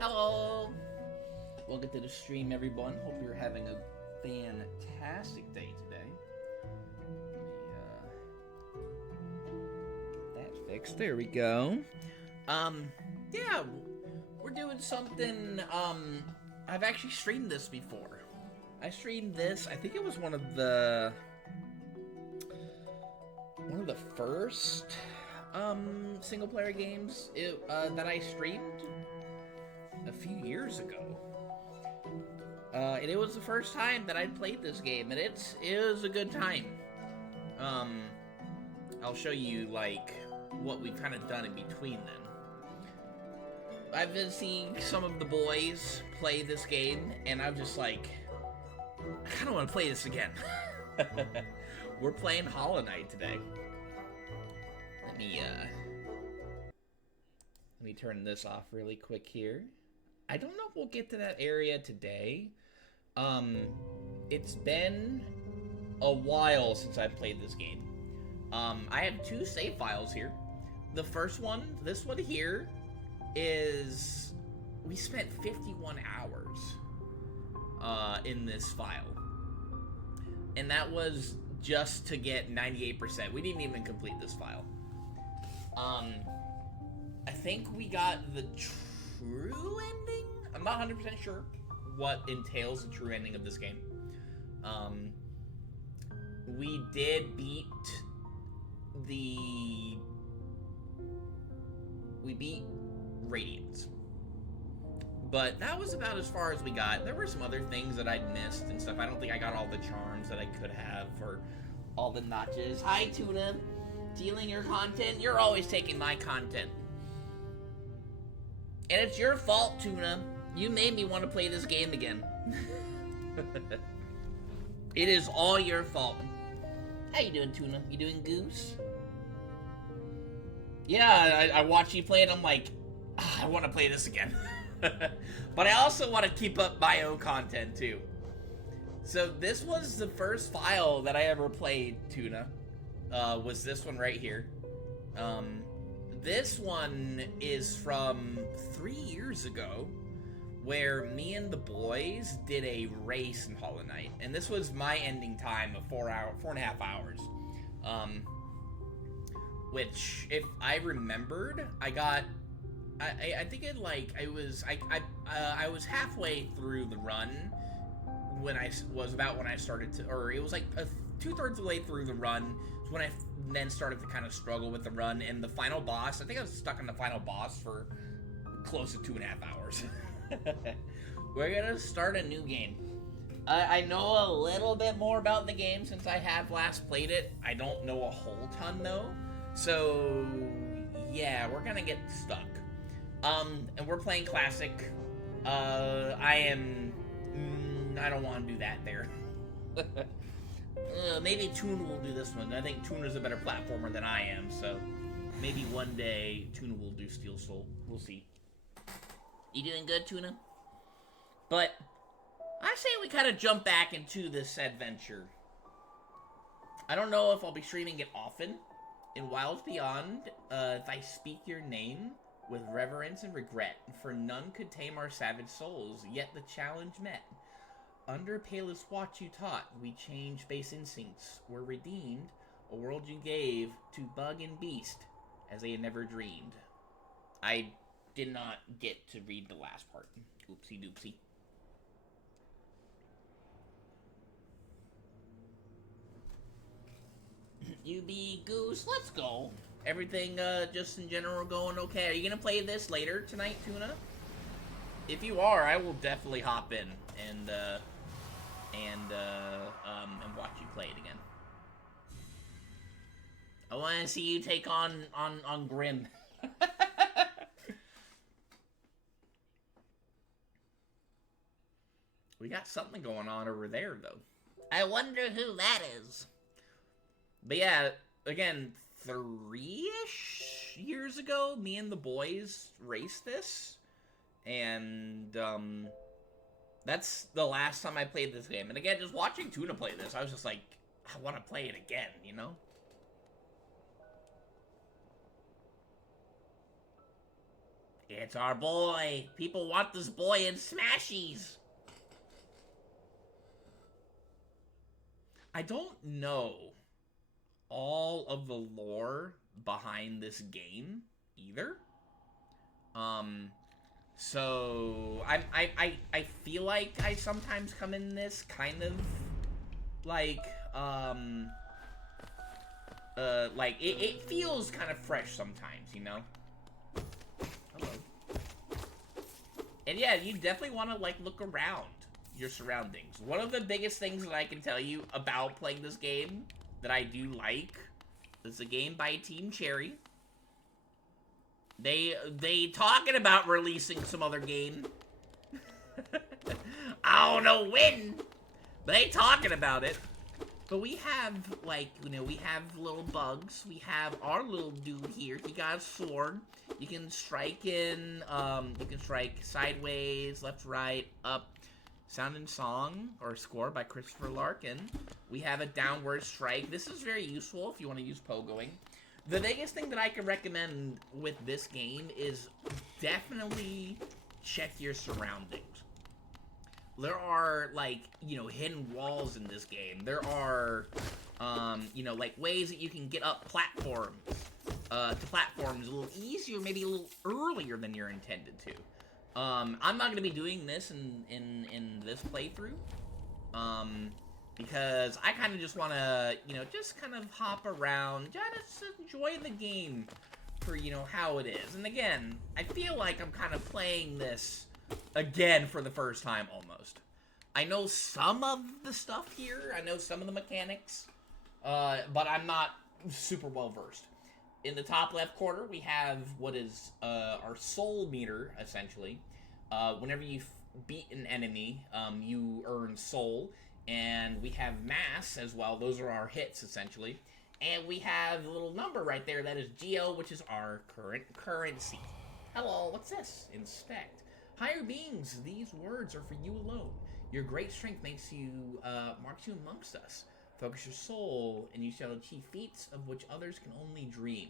Hello! Welcome to the stream, everyone. Hope you're having a fantastic day today. Let me, that fixed. There we go. Yeah, we're doing something, I've actually streamed this before. I streamed this, I think it was one of the first, single-player games that I streamed a few years ago. And it was the first time that I'd played this game, and it was a good time. I'll show you, like, what we've kind of done in between then. I've been seeing some of the boys play this game, and I'm just like, I kind of want to play this again. We're playing Hallownest today. Let me turn this off really quick here. I don't know if we'll get to that area today. It's been a while since I've played this game. I have two save files here. The first one, this one here, is we spent 51 hours in this file. And that was just to get 98%. We didn't even complete this file. I think we got the true ending? I'm not 100% sure what entails the true ending of this game. We did beat we beat Radiance. But that was about as far as we got. There were some other things that I'd missed and stuff. I don't think I got all the charms that I could have or all the notches. Hi, Tuna. Stealing your content? You're always taking my content. And it's your fault, Tuna. You made me want to play this game again. It is all your fault. How you doing, Tuna? You doing Goose? Yeah, I watch you play it, I'm like, I want to play this again. But I also want to keep up my own content, too. So this was the first file that I ever played, Tuna. Was this one right here. This one is from 3 years ago, where me and the boys did a race in Hallownest, and this was my ending time of 4.5 hours. Which, if I remembered, I think it like I was halfway through the run when I started to, or it was like 2/3 of the way through the run when I then started to kind of struggle with the run, and the final boss, I think I was stuck on the final boss for close to 2.5 hours. We're gonna start a new game. I know a little bit more about the game since I have last played it. I don't know a whole ton though. So yeah, we're gonna get stuck. And we're playing classic. I don't want to do that there. Maybe Tuna will do this one. I think Tuna's a better platformer than I am, so maybe one day Tuna will do Steel Soul. We'll see. You doing good, Tuna? But I say we kind of jump back into this adventure. I don't know if I'll be streaming it often. In Wilds Beyond, if I speak your name with reverence and regret, for none could tame our savage souls, yet the challenge met. Under palest watch you taught, we changed base instincts, were redeemed, a world you gave to bug and beast, as they had never dreamed. I did not get to read the last part. Oopsie doopsie. You be Goose, let's go. Everything, just in general going okay. Are you gonna play this later tonight, Tuna? If you are, I will definitely hop in and watch you play it again. I want to see you take on Grim. We got something going on over there, though. I wonder who that is. But yeah, again, 3-ish years ago, me and the boys raced this. And, that's the last time I played this game. And again, just watching Tuna play this, I was just like, I want to play it again, you know? It's our boy. People want this boy in Smashies. I don't know all of the lore behind this game either. So I feel like I sometimes come in this kind of like it feels kind of fresh sometimes, you know? Hello. And yeah, you definitely want to like look around your surroundings. One of the biggest things that I can tell you about playing this game that I do like is a game by Team Cherry. They talking about releasing some other game. I don't know when, but they talking about it. But we have, like, you know, we have little bugs. We have our little dude here. He got a sword. You can strike in, you can strike sideways, left, right, up. Sound and Song, or Score by Christopher Larkin. We have a downward strike. This is very useful if you want to use pogoing. The biggest thing that I can recommend with this game is definitely check your surroundings. There are, like, you know, hidden walls in this game. There are, you know, like, ways that you can get up platforms, to platforms a little easier, maybe a little earlier than you're intended to. I'm not going to be doing this in this playthrough, because I kind of just want to, you know, just kind of hop around, just enjoy the game for, you know, how it is. And again, I feel like I'm kind of playing this again for the first time almost. I know some of the stuff here, I know some of the mechanics, but I'm not super well versed. In the top left corner, we have what is our soul meter, essentially. Whenever you beat an enemy, you earn soul. And we have mass as well. Those are our hits, essentially. And we have a little number right there. That is Geo, which is our current currency. Hello, what's this? Inspect. Higher beings, these words are for you alone. Your great strength makes you, marks you amongst us. Focus your soul, and you shall achieve feats of which others can only dream.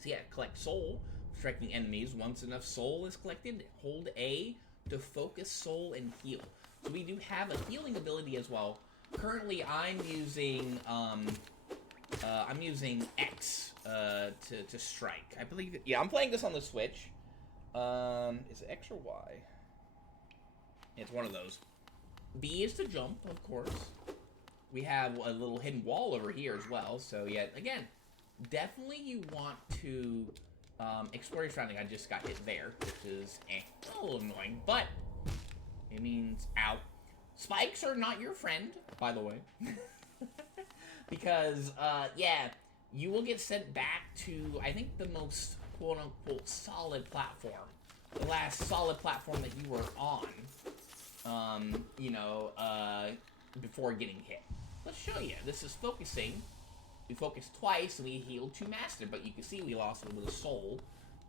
So yeah, collect soul, striking enemies. Once enough soul is collected, hold A to focus soul and heal. So we do have a healing ability as well. Currently, I'm using X to strike. I believe, yeah, I'm playing this on the Switch. Is it X or Y? It's one of those. B is to jump, of course. We have a little hidden wall over here as well. So yeah, again, definitely you want to explore your surrounding. I just got hit there, which is a little annoying, but it means out. Spikes are not your friend, by the way. Because, yeah, you will get sent back to, I think, the most quote-unquote solid platform. The last solid platform that you were on, you know, before getting hit. Let's show you. This is focusing. We focused twice, and we healed 2 master, but you can see we lost a little bit of soul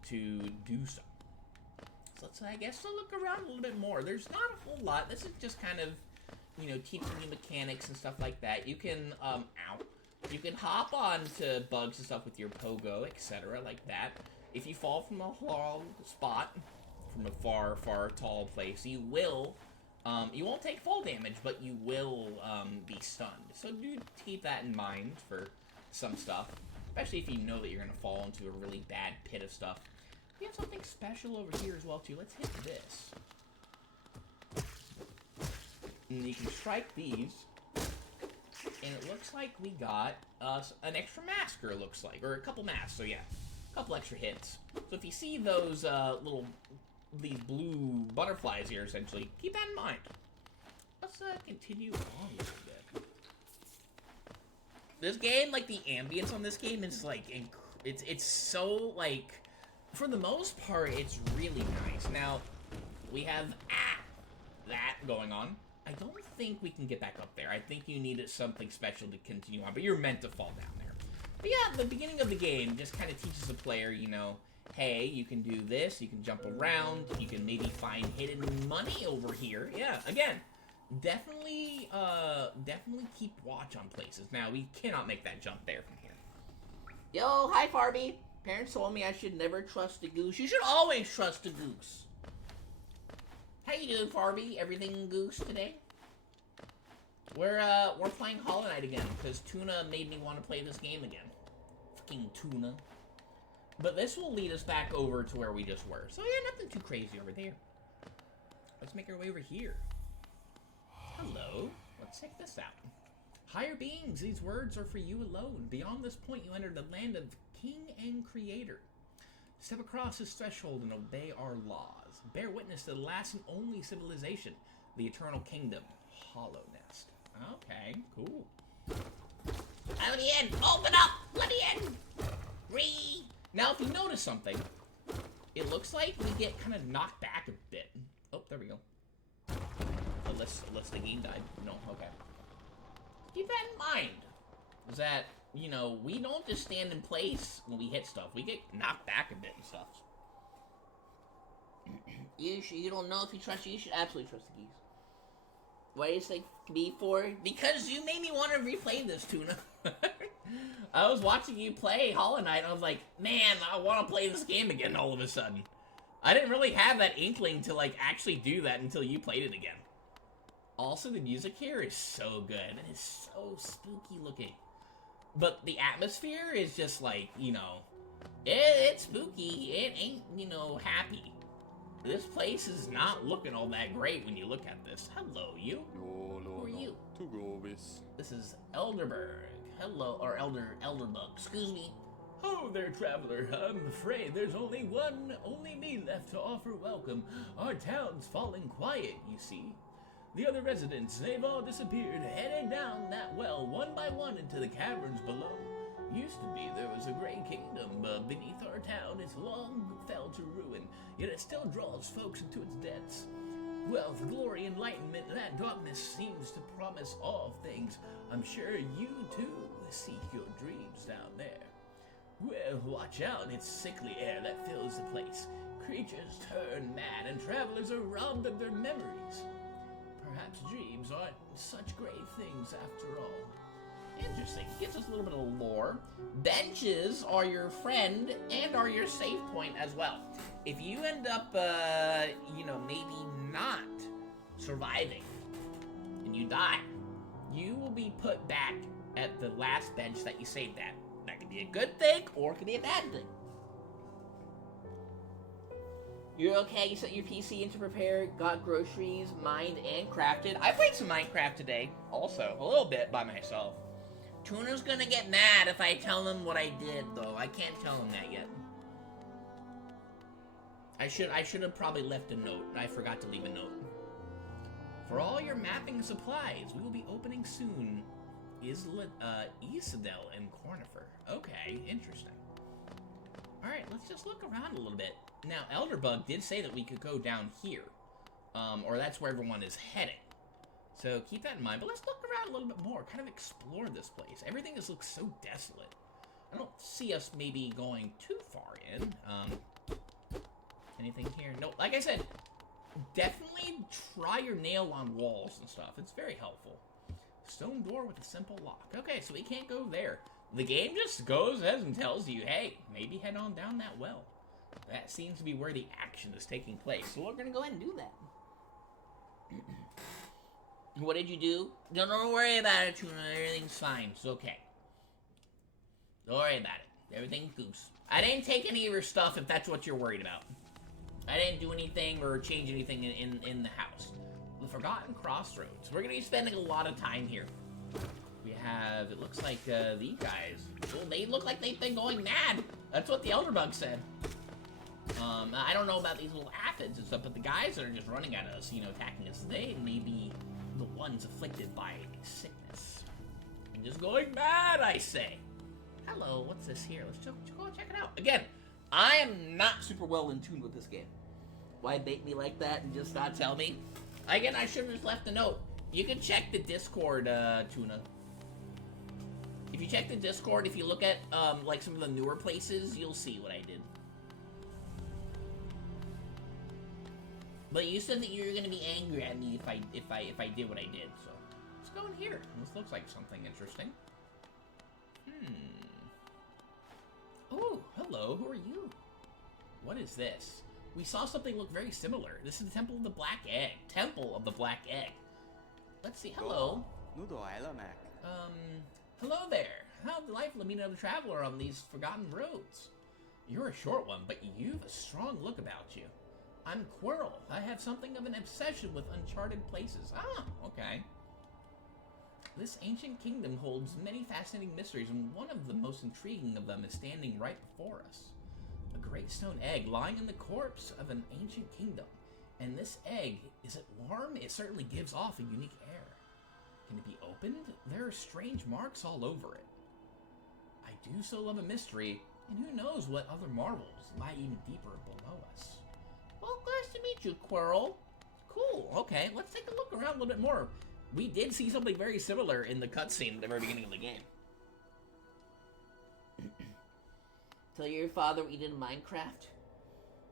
to do so. So let's, I guess, look around a little bit more. There's not a whole lot. This is just kind of, you know, teaching you mechanics and stuff like that. You can, you can hop on to bugs and stuff with your pogo, etc., like that. If you fall from a long spot, from a far, far tall place, you will, you won't take fall damage, but you will, be stunned. So do keep that in mind for some stuff, especially if you know that you're going to fall into a really bad pit of stuff. We have something special over here as well, too. Let's hit this. And you can strike these. And it looks like we got an extra masker, it looks like. Or a couple masks, so yeah. A couple extra hits. So if you see those these blue butterflies here, essentially, keep that in mind. Let's continue on a little bit. This game, like, the ambience on this game is, like, it's so, like, for the most part, it's really nice. Now, we have that going on. I don't think we can get back up there. I think you needed something special to continue on, but you're meant to fall down there. But yeah, the beginning of the game just kind of teaches the player, you know, hey, you can do this, you can jump around, you can maybe find hidden money over here. Yeah, again, definitely keep watch on places. Now, we cannot make that jump there from here. Yo, hi, Farby. Parents told me I should never trust a goose. You should always trust a goose. How you doing, Farby? Everything goose today? We're playing Hollow Knight again, because Tuna made me want to play this game again. Fucking Tuna. But this will lead us back over to where we just were. So yeah, nothing too crazy over there. Let's make our way over here. Hello. Let's check this out. Higher beings, these words are for you alone. Beyond this point, you enter the land of King and Creator. Step across this threshold and obey our laws. Bear witness to the last and only civilization, the Eternal Kingdom, Hallownest. Okay, cool. Let me in! Open up! Let me in! Free! Now, if you notice something, it looks like we get kind of knocked back a bit. Oh, there we go. Unless the game died. No, okay. Keep that in mind. Is that, you know, we don't just stand in place when we hit stuff. We get knocked back a bit and stuff. You don't know if you trust you. You should absolutely trust the geese. Why do you say me for? Because you made me want to replay this, Tuna. I was watching you play Hollow Knight, and I was like, man, I want to play this game again all of a sudden. I didn't really have that inkling to, like, actually do that until you played it again. Also, the music here is so good. It is so spooky looking. But the atmosphere is just like, you know, it's spooky. It ain't, you know, happy. This place is not looking all that great when you look at this. Hello, you. Who are you? This is Elderberg. Hello, or Elderbug. Excuse me. Oh there, traveler. I'm afraid there's only me left to offer welcome. Our town's falling quiet, you see. The other residents, they've all disappeared, heading down that well one by one into the caverns below. Used to be there was a great kingdom beneath our town. It's long fell to ruin, yet it still draws folks into its depths. Wealth, glory, enlightenment, and that darkness seems to promise all things. I'm sure you too seek your dreams down there. Well, watch out, it's sickly air that fills the place. Creatures turn mad and travelers are robbed of their memories. Perhaps dreams aren't such great things after all. Interesting. Gives us a little bit of lore. Benches are your friend and are your save point as well. If you end up, you know, maybe not surviving and you die, you will be put back at the last bench that you saved at. That could be a good thing or it could be a bad thing. You're okay, you set your PC into prepare, got groceries, mined, and crafted. I played some Minecraft today, also, a little bit by myself. Tuna's gonna get mad if I tell him what I did, though. I can't tell him that yet. I should have probably left a note. I forgot to leave a note. For all your mapping supplies, we will be opening soon. Isidel and Cornifer. Okay, interesting. Alright, let's just look around a little bit. Now, Elderbug did say that we could go down here. Or that's where everyone is heading. So keep that in mind. But let's look around a little bit more. Kind of explore this place. Everything just looks so desolate. I don't see us maybe going too far in. Anything here? No, like I said, definitely try your nail on walls and stuff. It's very helpful. Stone door with a simple lock. Okay, so we can't go there. The game just goes ahead and tells you, hey, maybe head on down that well. That seems to be where the action is taking place. So we're going to go ahead and do that. What did you do? Don't worry about it, Tuna. Everything's fine. It's okay. Don't worry about it. Everything's goose. I didn't take any of your stuff if that's what you're worried about. I didn't do anything or change anything in the house. The Forgotten Crossroads. We're going to be spending a lot of time here. We have, it looks like these guys. Well, they look like they've been going mad. That's what the Elderbug said. I don't know about these little aphids and stuff, but the guys that are just running at us, you know, attacking us, they may be the ones afflicted by sickness. And just going mad, I say. Hello, what's this here? Let's go check it out. Again, I am not super well in tune with this game. Why bait me like that and just not tell me? Again, I should have just left a note. You can check the Discord, Tuna. If you check the Discord, if you look at, like, some of the newer places, you'll see what I did. But you said that you were gonna be angry at me if I did what I did, so let's go in here. This looks like something interesting. Oh, hello, who are you? What is this? We saw something look very similar. This is the Temple of the Black Egg. Temple of the Black Egg. Let's see, hello. Hello there. How delightful to meet another traveler on these forgotten roads. You're a short one, but you've a strong look about you. I'm Quirrell. I have something of an obsession with uncharted places. Ah, okay. This ancient kingdom holds many fascinating mysteries, and one of the most intriguing of them is standing right before us. A great stone egg lying in the corpse of an ancient kingdom. And this egg, is it warm? It certainly gives off a unique air. Can it be opened? There are strange marks all over it. I do so love a mystery, and who knows what other marvels lie even deeper below us. Well, nice to meet you, Quirrell. Cool, okay, let's take a look around a little bit more. We did see something very similar in the cutscene at the very beginning of the game. Tell your father we did Minecraft?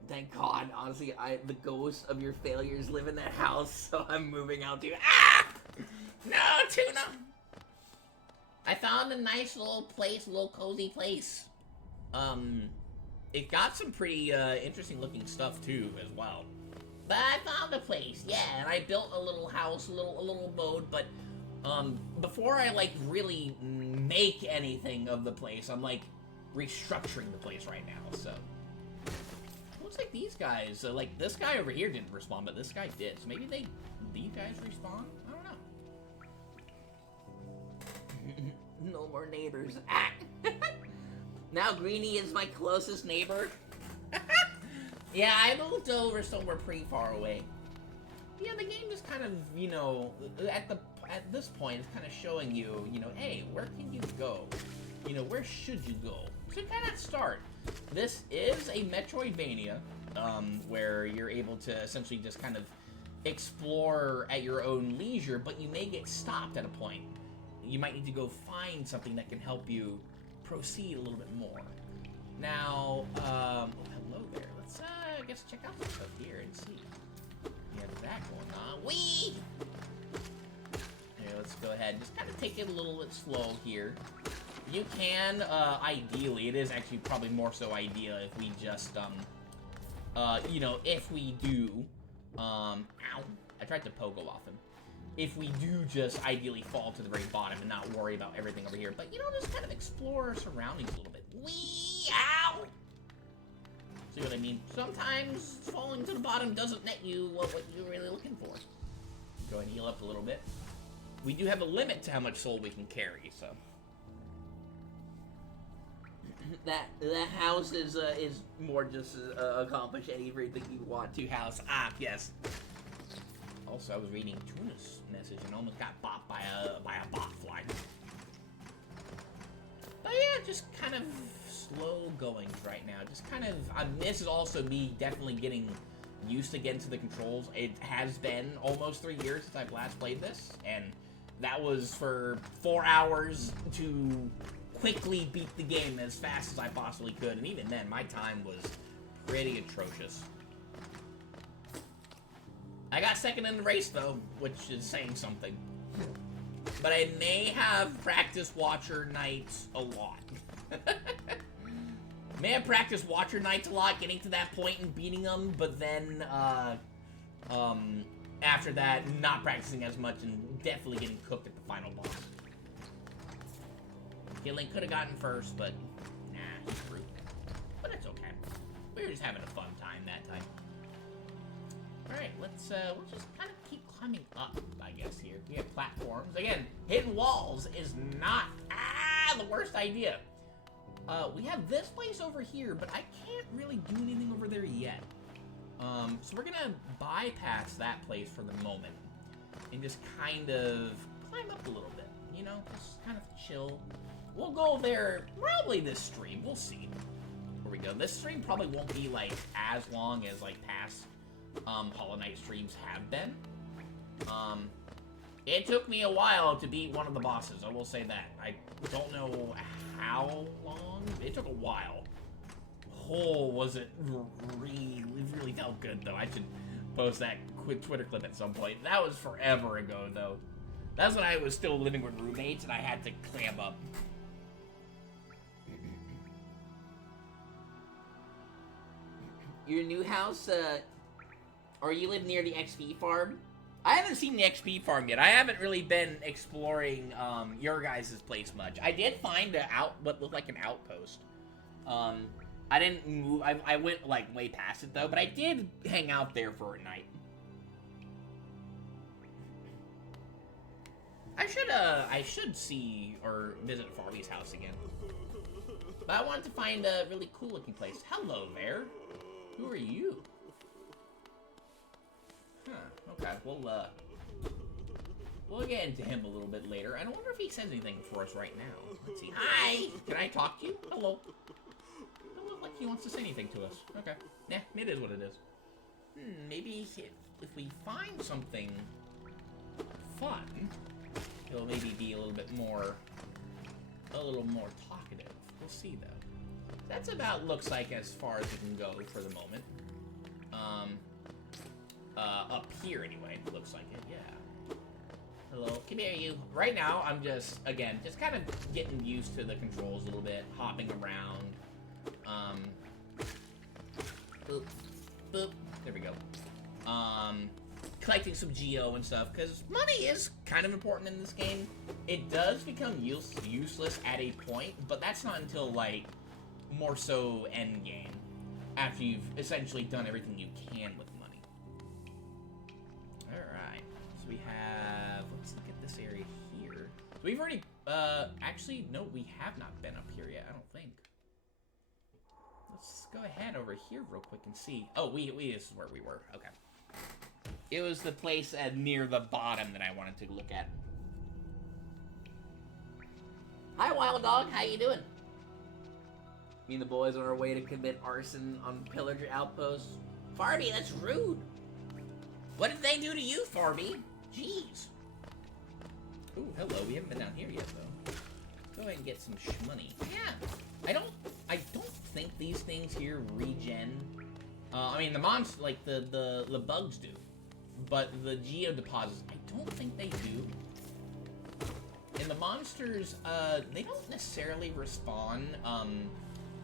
Thank God, honestly, the ghosts of your failures live in that house, so I'm moving out to... Ah! No, Tuna! I found a nice little place, a little cozy place. It got some pretty interesting looking stuff too, as well. But I found a place, yeah, and I built a little house, a little abode, but before I like really make anything of the place, I'm like restructuring the place right now. So looks like these guys, like this guy over here didn't respawn, but this guy did. So maybe these guys respawn. I don't know. No more neighbors. Ah. Now Greenie is my closest neighbor. Yeah, I moved over somewhere pretty far away. Yeah, the game is kind of, you know, at this point, it's kind of showing you, you know, hey, where can you go? You know, where should you go? So kind of start. This is a Metroidvania, where you're able to essentially just kind of explore at your own leisure, but you may get stopped at a point. You might need to go find something that can help you proceed a little bit more. Now, oh, hello there. Let's, I guess check out some stuff here and see. Yeah, that going on. Whee! Here, let's go ahead and just kind of take it a little bit slow here. You can, ideally, it is actually probably more so ideal if we just, you know, if we do, ow, I tried to pogo off him. If we do just ideally fall to the very bottom and not worry about everything over here, but, you know, just kind of explore our surroundings a little bit. Whee! Ow! See what I mean? Sometimes falling to the bottom doesn't net you what you're really looking for. Go ahead and heal up a little bit. We do have a limit to how much soul we can carry, so. That house is more just accomplish everything you want to house. Ah, yes. Also, I was reading Tuna's message and almost got bopped by a bot fly. But yeah, just kind of slow going right now. Just kind of, this is also me definitely getting used to getting to the controls. It has been almost 3 years since I've last played this, and that was for 4 hours to quickly beat the game as fast as I possibly could, and even then, my time was pretty atrocious. I got second in the race, though, which is saying something. But I may have practiced Watcher Nights a lot. May have practiced Watcher Nights a lot, getting to that point and beating them, but then, after that, not practicing as much and definitely getting cooked at the final boss. Killing could have gotten first, but nah, he's rude. But it's okay. We were just having a fun time that time. Alright, let's just kind of keep climbing up, I guess, here. We have platforms. Again, hitting walls is not, the worst idea. We have this place over here, but I can't really do anything over there yet. So we're gonna bypass that place for the moment. And just kind of climb up a little bit, you know? Just kind of chill. We'll go there probably this stream. We'll see. Here we go. This stream probably won't be, like, as long as, like, past Hollow Knight streams have been. It took me a while to beat one of the bosses, I will say that. I don't know how long. It took a while. Oh, was it really felt good, though. I should post that quick Twitter clip at some point. That was forever ago, though. That's when I was still living with roommates, and I had to clam up. Your new house, or you live near the XP farm? I haven't seen the XP farm yet. I haven't really been exploring, your guys' place much. I did find what looked like an outpost. I didn't move, I went, like, way past it, though, but I did hang out there for a night. I should see or visit Farley's house again. But I wanted to find a really cool looking place. Hello there. Who are you? Huh, okay. We'll get into him a little bit later. I wonder if he says anything for us right now. Let's see. Hi! Can I talk to you? Hello. Doesn't look like he wants to say anything to us. Okay. Yeah, it is what it is. Maybe if we find something fun, he'll maybe be a little more talkative. We'll see, though. That's about looks like as far as we can go for the moment. Up here anyway, looks like it, yeah. Hello, come here, you. Right now, I'm just kind of getting used to the controls a little bit, hopping around. Boop, boop, there we go. Collecting some geo and stuff, because money is kind of important in this game. It does become useless at a point, but that's not until, like, more so end game, after you've essentially done everything you can with money. Alright, so we have, let's look at this area here. So we've already, actually, no, we have not been up here yet, I don't think. Let's go ahead over here real quick and see. Oh, this is where we were, okay. It was the place near the bottom that I wanted to look at. Hi, Wild Dog, how you doing? Me and the boys on our way to commit arson on Pillager Outpost. Farby, that's rude. What did they do to you, Farby? Jeez. Ooh, hello. We haven't been down here yet, though. Go ahead and get some money. Yeah. I don't think these things here regen. I mean, the monsters, like the bugs do, but the geo deposits, I don't think they do. And the monsters, they don't necessarily respawn,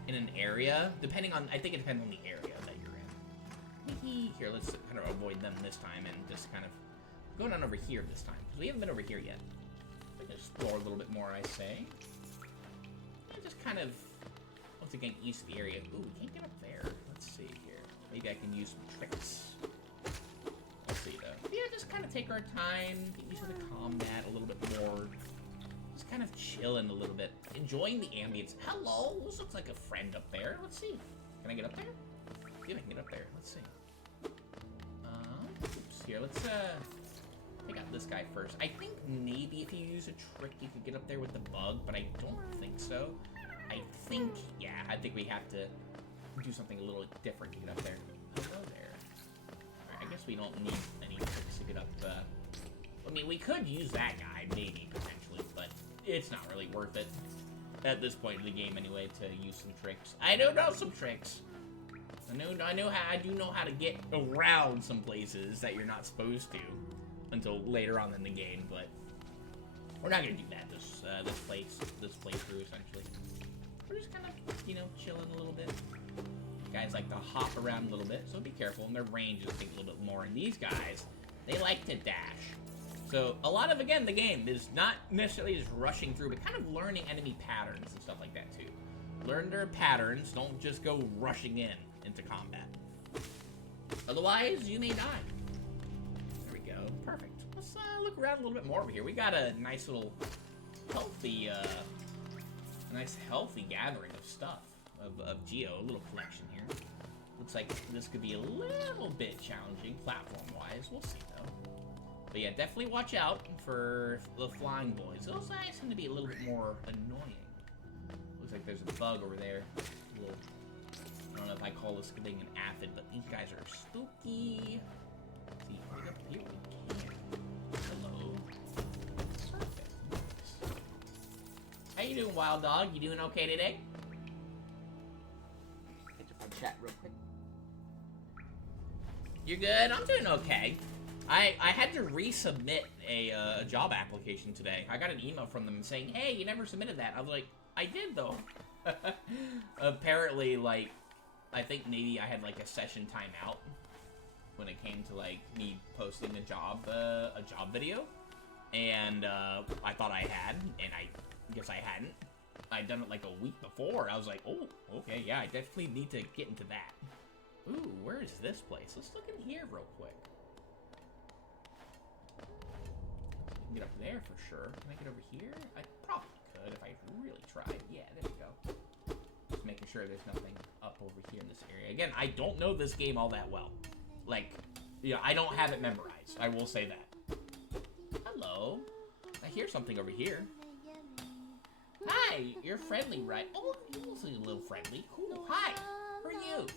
in an area, depending on, I think it depends on the area that you're in. Here, let's kind of avoid them this time and just kind of go down over here this time, because we haven't been over here yet. We can explore a little bit more, I say. And just kind of, once again, used to the area. Ooh, we can't get up there. Let's see here. Maybe I can use some tricks. Let's see, though. Yeah, just kind of take our time, get used to the combat a little bit more. Just kind of chilling a little bit, enjoying the ambience. Hello, this looks like a friend up there. Let's see. Can I get up there? Yeah, I can get up there. Let's see. Oops, here, let's take out this guy first. I think maybe if you use a trick, you could get up there with the bug, but I don't think so. I think we have to do something a little different to get up there. Hello there. Alright, I guess we don't need any tricks to get up, I mean, we could use that guy, maybe, potentially, but it's not really worth it at this point in the game, anyway, to use some tricks. I do know some tricks. I do know how to get around some places that you're not supposed to until later on in the game, but we're not gonna do that this playthrough, essentially. We're just kind of, you know, chilling a little bit. Guys like to hop around a little bit, so be careful, and their range is, I think, a little bit more. And these guys, they like to dash. So, a lot of, again, the game is not necessarily just rushing through, but kind of learning enemy patterns and stuff like that, too. Learn their patterns, don't just go rushing into combat. Otherwise, you may die. There we go. Perfect. Let's look around a little bit more over here. We got a nice little healthy, healthy gathering of stuff, of geo, a little collection here. Looks like this could be a little bit challenging, platform-wise. We'll see, though. But yeah, definitely watch out for the flying boys. Those guys seem to be a little bit more annoying. Looks like there's a bug over there. I don't know if I call this thing an aphid, but these guys are spooky. Let's see, right up here we can. Hello. Perfect. Nice. How you doing, Wild Dog? You doing okay today? Catch up on chat real quick. You're good? I'm doing okay. I had to resubmit a job application today. I got an email from them saying, hey, you never submitted that. I was like, I did, though. Apparently, like, I think maybe I had like a session timeout when it came to like me posting a job video, and I thought I had, and I guess I hadn't. I'd done it like a week before. I was like, oh, okay, yeah, I definitely need to get into that. Ooh, where is this place? Let's look in here real quick. I can get up there for sure. Can I get over here? I probably could if I really tried. Yeah, there we go. Just making sure there's nothing up over here in this area. Again, I don't know this game all that well. Like, yeah, I don't have it memorized. I will say that. Hello. I hear something over here. Hi, you're friendly, right? Oh, you're also a little friendly. Cool. Hi, who are you?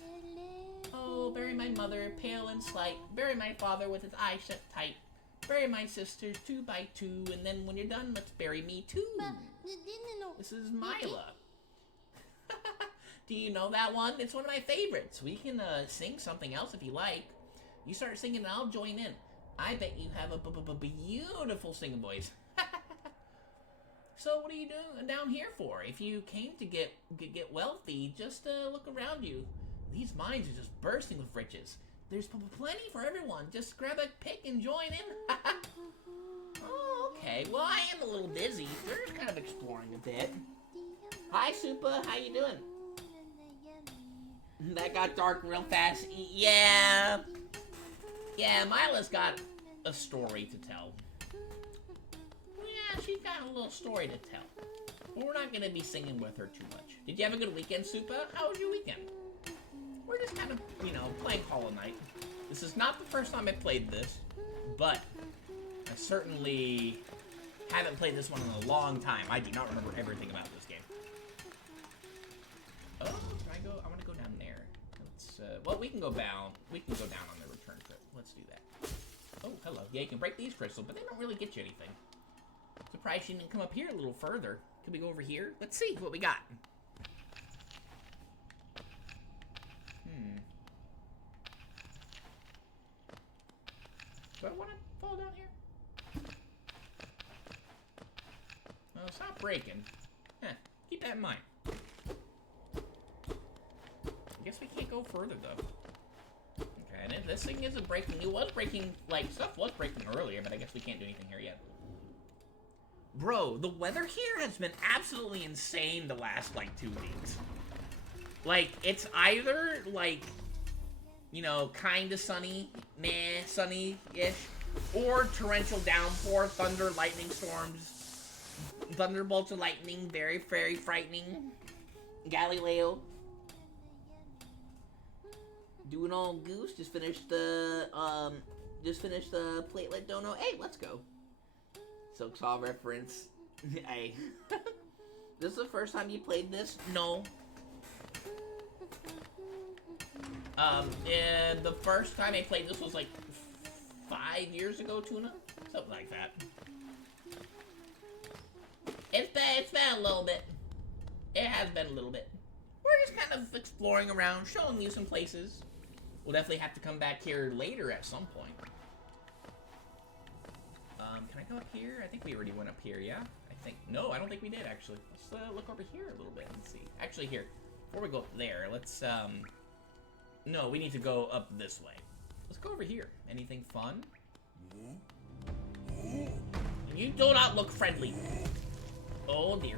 Oh, bury my mother, pale and slight. Bury my father with his eyes shut tight. Bury my sister 2 by 2, and then when you're done, let's bury me too. This is Mila. Do you know that one? It's one of my favorites. We can sing something else if you like. You start singing and I'll join in. I bet you have a beautiful singing voice. So what are you doing down here for? If you came to get wealthy, just look around you. These mines are just bursting with riches. There's plenty for everyone. Just grab a pick and join in. Oh, okay. Well, I am a little busy. We're just kind of exploring a bit. Hi, Supa. How you doing? That got dark real fast. Yeah. Yeah, Mila's got a story to tell. Yeah, she's got a little story to tell. But we're not going to be singing with her too much. Did you have a good weekend, Supa? How was your weekend? We're just kind of, you know, playing Hollow Knight. This is not the first time I played this, but I certainly haven't played this one in a long time. I do not remember everything about this game. Oh, can I go? I want to go down there. Let's, well, we can go down. We can go down on the return trip. Let's do that. Oh, hello. Yeah, you can break these crystals, but they don't really get you anything. Surprised she didn't come up here a little further. Can we go over here? Let's see what we got. Do I want to fall down here? Well, it's not breaking. Huh. Keep that in mind. I guess we can't go further, though. Okay, and if this thing isn't breaking, it was breaking, like, stuff was breaking earlier, but I guess we can't do anything here yet. Bro, the weather here has been absolutely insane the last, like, 2 weeks. Like, it's either, like, you know, kinda sunny, meh, sunny-ish, or torrential downpour, thunder, lightning storms, thunderbolts of lightning, very, very frightening. Galileo. Doing all goose, just finished the platelet dono. Hey, let's go. Silk Saw reference. Hey. This is the first time you played this? No. And the first time I played this was like 5 years ago, Tuna? Something like that. It's been a little bit. It has been a little bit. We're just kind of exploring around, showing you some places. We'll definitely have to come back here later at some point. Can I go up here? I think we already went up here, yeah? I think, no, I don't think we did, actually. Let's look over here a little bit and see. Actually, here, before we go up there, let's, no, we need to go up this way. Let's go over here. Anything fun? You do not look friendly. Oh, dear.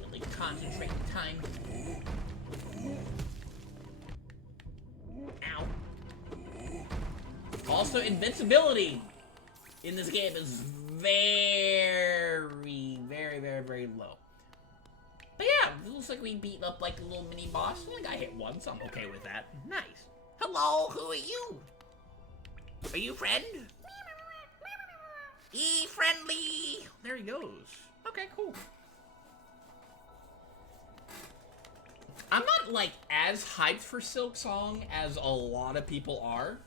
Really concentrate time. Ow. Also, invincibility in this game is very, very, very, very low. But yeah, it looks like we beat up like a little mini boss. I think I hit one, so I'm okay with that. Nice. Hello, who are you? Are you friend? E-friendly. There he goes. Okay, cool. I'm not like as hyped for Silk Song as a lot of people are.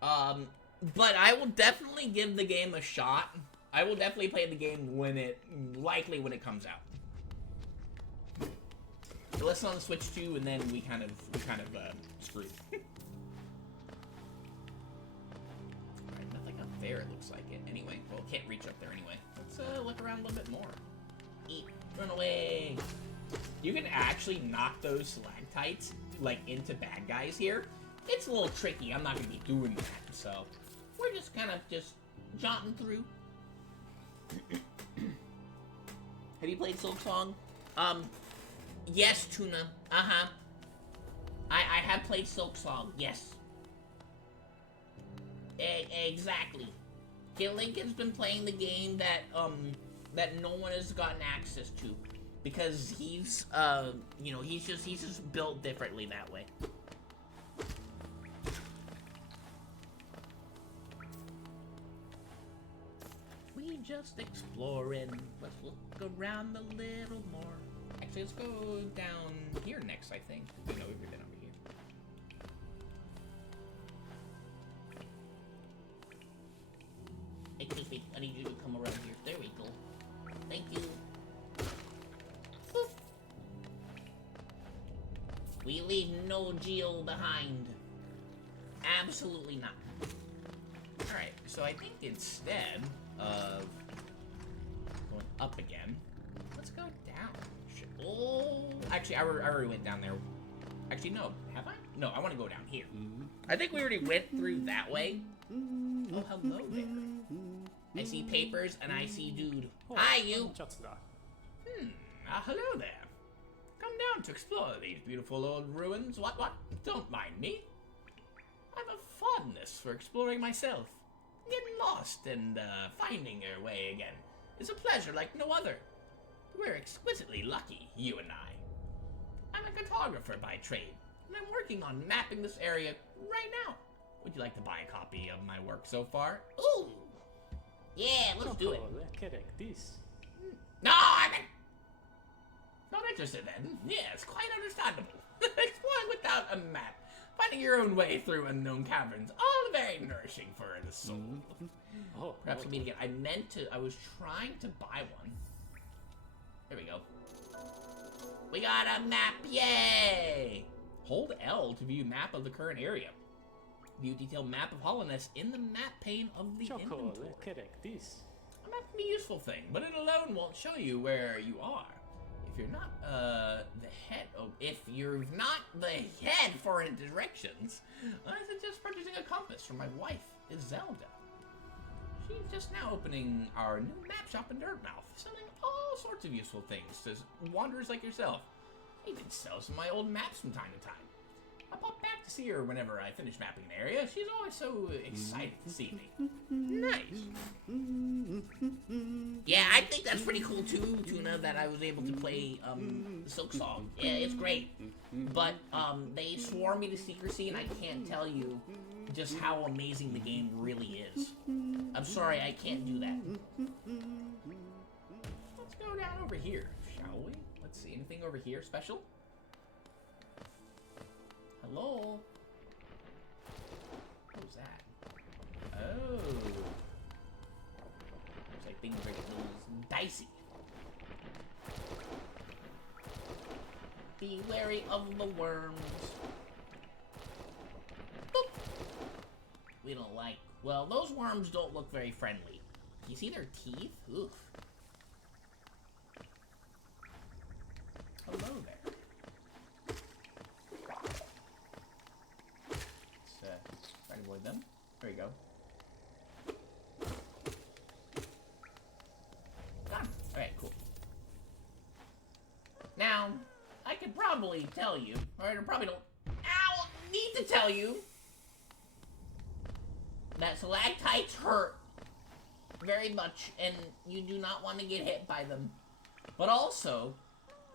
But I will definitely give the game a shot. I will definitely play the game when it comes out. Listen on the Switch too, and then we kind of screwed. there, it looks like it. Anyway, well, can't reach up there anyway. Let's look around a little bit more. Eat. Run away. You can actually knock those stalactites, like, into bad guys here. It's a little tricky. I'm not going to be doing that, so we're just kind of just jaunting through. Have you played Silksong? Yes, Tuna. Uh-huh. I have played Silksong, yes. Exactly. Lincoln's been playing the game that, that no one has gotten access to. Because he's, you know, he's just built differently that way. We just exploring. Let's look around a little more. Actually, let's go down here next, I think. I know we've been over here. Excuse me, I need you to come around here. There we go. Thank you. Boop. We leave no Geo behind. Absolutely not. Alright, so I think instead of going up again, let's go down. Oh, actually, I already went down there. Actually, no. Have I? No, I want to go down here. I think we already went through that way. Oh, hello there. I see papers and I see dude. Hi, you. Hello there. Come down to explore these beautiful old ruins. What? Don't mind me. I have a fondness for exploring myself. Getting lost and finding your way again is a pleasure like no other. We're exquisitely lucky, you and I. I'm a cartographer by trade, and I'm working on mapping this area right now. Would you like to buy a copy of my work so far? Ooh! Yeah, let's do it. No, I'm not interested then. Yes, quite understandable. Exploring without a map, finding your own way through unknown caverns, all very nourishing for the soul. Perhaps we'll meet again. I was trying to buy one. There we go. We got a map, yay! Hold L to view map of the current area. View detailed map of Hallownest in the map pane of the inventory. A map can be a useful thing, but it alone won't show you where you are. If you're not the head for directions, I suggest purchasing a compass from my wife, Izelda. She's just now opening our new map shop in Dirtmouth, selling all sorts of useful things to wanderers like yourself. I even sell some of my old maps from time to time. I pop back to see her whenever I finish mapping an area. She's always so excited to see me. Nice. Yeah, I think that's pretty cool too, Tuna, that I was able to play Silksong. Yeah, it's great. But they swore me to secrecy, and I can't tell you just how amazing the game really is. I'm sorry, I can't do that. Let's go down over here, shall we? Let's see, anything over here special? Hello? What was that? Oh. Looks like things are getting a little dicey. Be wary of the worms. Boop. We don't like... Well, those worms don't look very friendly. You see their teeth? Oof. Hello there. Try to avoid them. There you go. Done. Alright, cool. Now, I could probably tell you, or I probably don't need to tell you, that stalactites hurt very much, and you do not want to get hit by them. But also,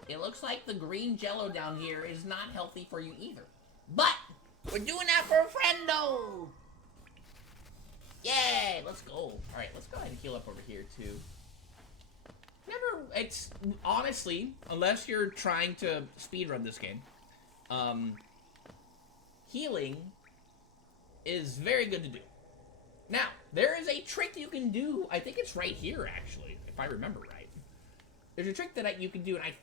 it looks like the green jello down here is not healthy for you either. But we're doing that for a friendo! Yay! Let's go. Alright, let's go ahead and heal up over here, too. It's, honestly, unless you're trying to speedrun this game, healing is very good to do. Now, there is a trick you can do, I think it's right here, actually, if I remember right. There's a trick that you can do, and I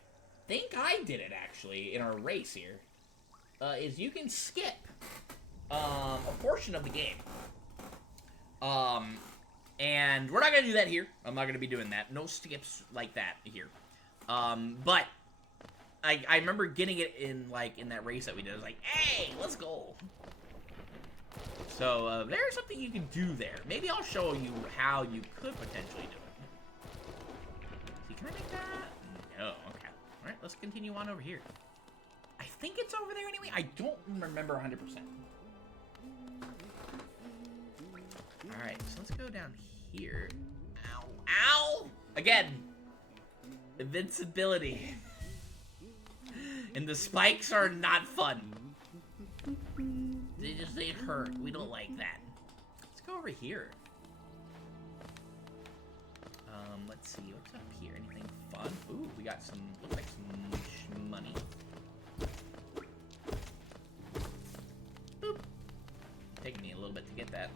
think I did it, actually, in our race here. Is you can skip a portion of the game. And we're not gonna do that here. I'm not gonna be doing that. No skips like that here. But I remember getting it in that race that we did. I was like, hey, let's go. So there's something you can do there. Maybe I'll show you how you could potentially do it. See, can I make that? No, okay. All right, let's continue on over here. I think it's over there anyway. I don't remember 100%. All right, so let's go down here. Ow, ow! Again, invincibility. And the spikes are not fun. They hurt. We don't like that. Let's go over here. Let's see. What's up here? Anything fun? Ooh, we got some, looks like some money. Boop. Taking me a little bit to get that.